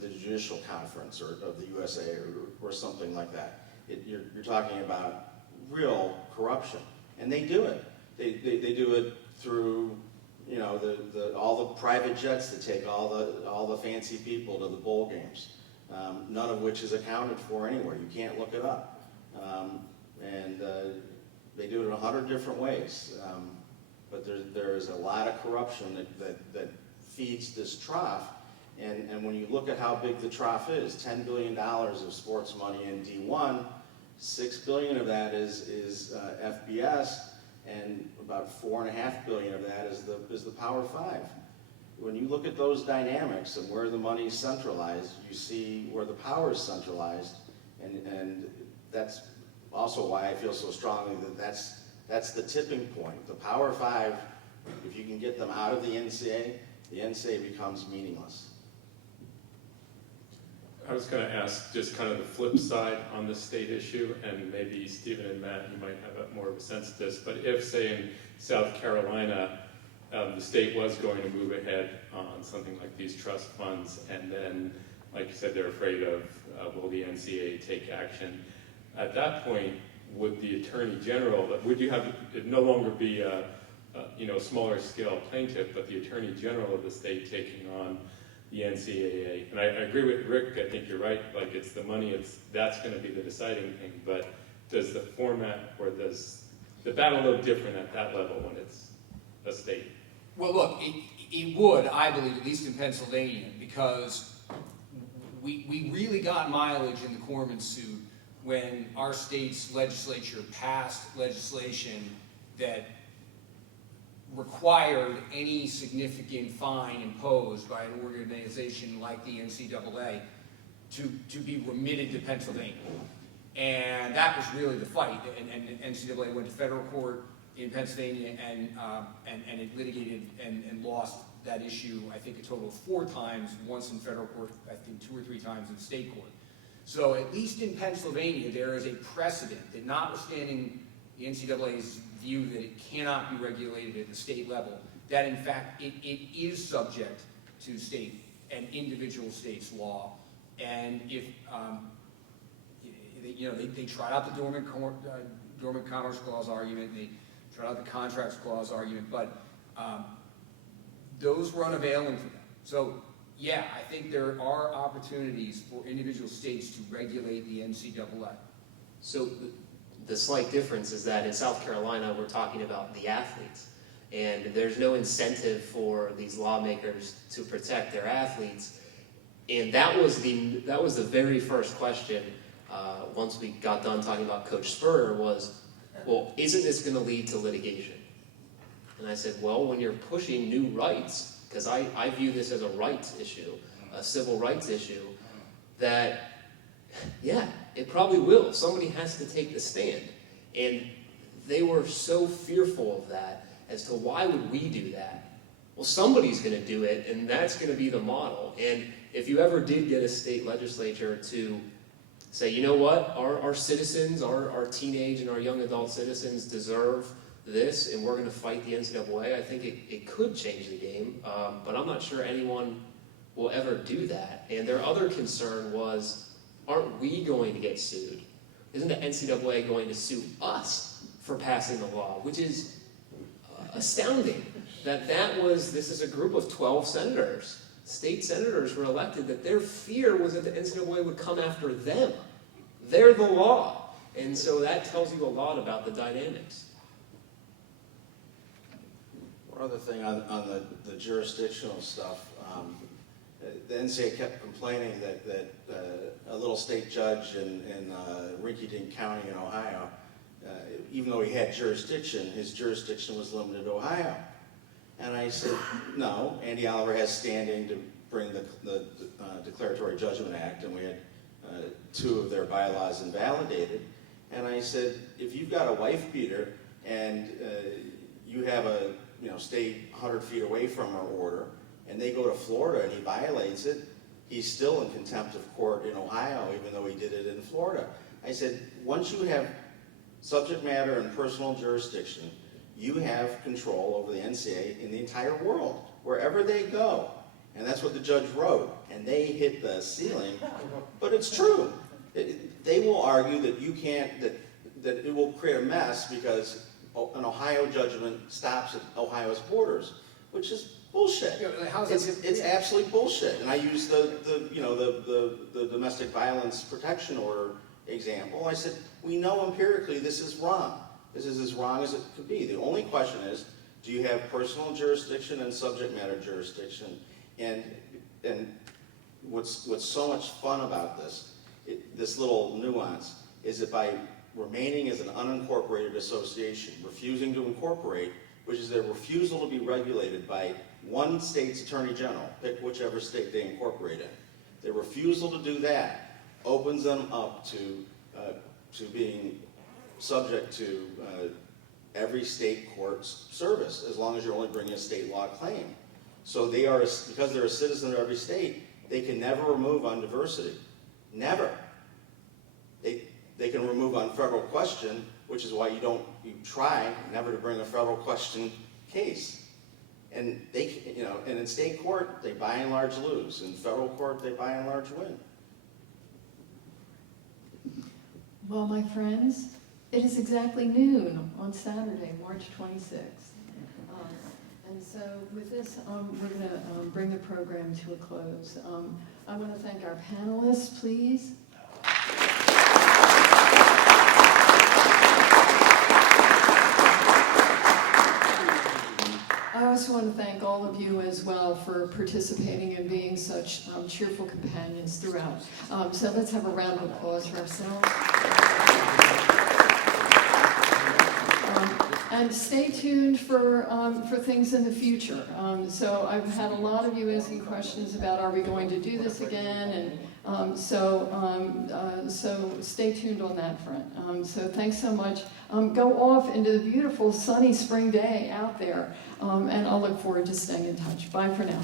the Judicial Conference of the USA or something like that. You're talking about real corruption, and they do it. They do it through all the private jets that take all the fancy people to the bowl games, none of which is accounted for anywhere. You can't look it up, and they do it in 100 different ways. But there is a lot of corruption that feeds this trough. And when you look at how big the trough is, $10 billion of sports money in D1, $6 billion of that is FBS, and about $4.5 billion of that is the Power Five. When you look at those dynamics and where the money is centralized, you see where the power is centralized, and that's also why I feel so strongly that that's the tipping point. The Power Five, if you can get them out of the NCAA becomes meaningless. I was going to ask just kind of the flip side on the state issue, and maybe Stephen and Matt, you might have more of a sense of this, but if, say, in South Carolina, the state was going to move ahead on something like these trust funds, and then, like you said, they're afraid of, will the NCAA take action? At that point, would the Attorney General, would you have it no longer be a smaller scale plaintiff, but the Attorney General of the state taking on the NCAA? And I agree with Rick, I think you're right, like it's the money, that's going to be the deciding thing, but does the format, or does the battle look different at that level when it's a state? Well, look, it would, I believe, at least in Pennsylvania, because we really got mileage in the Corman suit when our state's legislature passed legislation that required any significant fine imposed by an organization like the NCAA to be remitted to Pennsylvania. And that was really the fight. And NCAA went to federal court in Pennsylvania and it litigated and lost that issue, I think, a total of 4 times, once in federal court, I think 2 or 3 times in state court. So at least in Pennsylvania, there is a precedent that, notwithstanding the NCAA's view that it cannot be regulated at the state level, that in fact it is subject to state and individual states' law. And if they tried out the dormant commerce clause argument, they tried out the contracts clause argument, but those were unavailing for them. So yeah, I think there are opportunities for individual states to regulate the NCAA. So the slight difference is that in South Carolina, we're talking about the athletes. And there's no incentive for these lawmakers to protect their athletes. And that was the very first question once we got done talking about Coach Spurrier was, well, isn't this going to lead to litigation? And I said, well, when you're pushing new rights, because I view this as a rights issue, a civil rights issue, that, yeah, it probably will. Somebody has to take the stand. And they were so fearful of that as to why would we do that? Well, somebody's going to do it, and that's going to be the model. And if you ever did get a state legislature to say, you know what, our citizens, our teenage and our young adult citizens deserve this, and we're going to fight the NCAA, I think it could change the game, but I'm not sure anyone will ever do that. And their other concern was, aren't we going to get sued? Isn't the NCAA going to sue us for passing the law? Which is astounding. This is a group of 12 senators. State senators were elected, that their fear was that the NCAA would come after them. They're the law. And so that tells you a lot about the dynamics. One other thing on the jurisdictional stuff, the NCAA kept complaining that a little state judge in Rinky-Dink County in Ohio, even though he had jurisdiction, his jurisdiction was limited to Ohio. And I said, no, Andy Oliver has standing to bring the Declaratory Judgment Act, and we had 2 of their bylaws invalidated. And I said, if you've got a wife beater and you have a state 100 feet away from her order, and they go to Florida and he violates it, he's still in contempt of court in Ohio, even though he did it in Florida. I said, once you have subject matter and personal jurisdiction, you have control over the NCAA in the entire world, wherever they go. And that's what the judge wrote, and they hit the ceiling. But it's true. They will argue that you can't, that it will create a mess because an Ohio judgment stops at Ohio's borders, which is bullshit. It's absolutely bullshit. And I use the domestic violence protection order example. I said, we know empirically this is wrong. This is as wrong as it could be. The only question is, do you have personal jurisdiction and subject matter jurisdiction? And what's so much fun about this little nuance, is that by remaining as an unincorporated association, refusing to incorporate, which is their refusal to be regulated by one state's attorney general, pick whichever state they incorporate in. Their refusal to do that opens them up to being subject to every state court's service, as long as you're only bringing a state law claim. So they are, because they're a citizen of every state, they can never remove on diversity. Never. They can remove on federal question, which is why you try never to bring a federal question case. And and in state court, they by and large lose. In federal court, they by and large win. Well, my friends, it is exactly noon on Saturday, March 26th. And so with this, we're going to bring the program to a close. I want to thank our panelists, please. I also want to thank all of you as well for participating and being such cheerful companions throughout. So let's have a round of applause for ourselves. And stay tuned for things in the future. So I've had a lot of you asking questions about, are we going to do this again? And so stay tuned on that front. So thanks so much. Go off into the beautiful sunny spring day out there. And I'll look forward to staying in touch. Bye for now.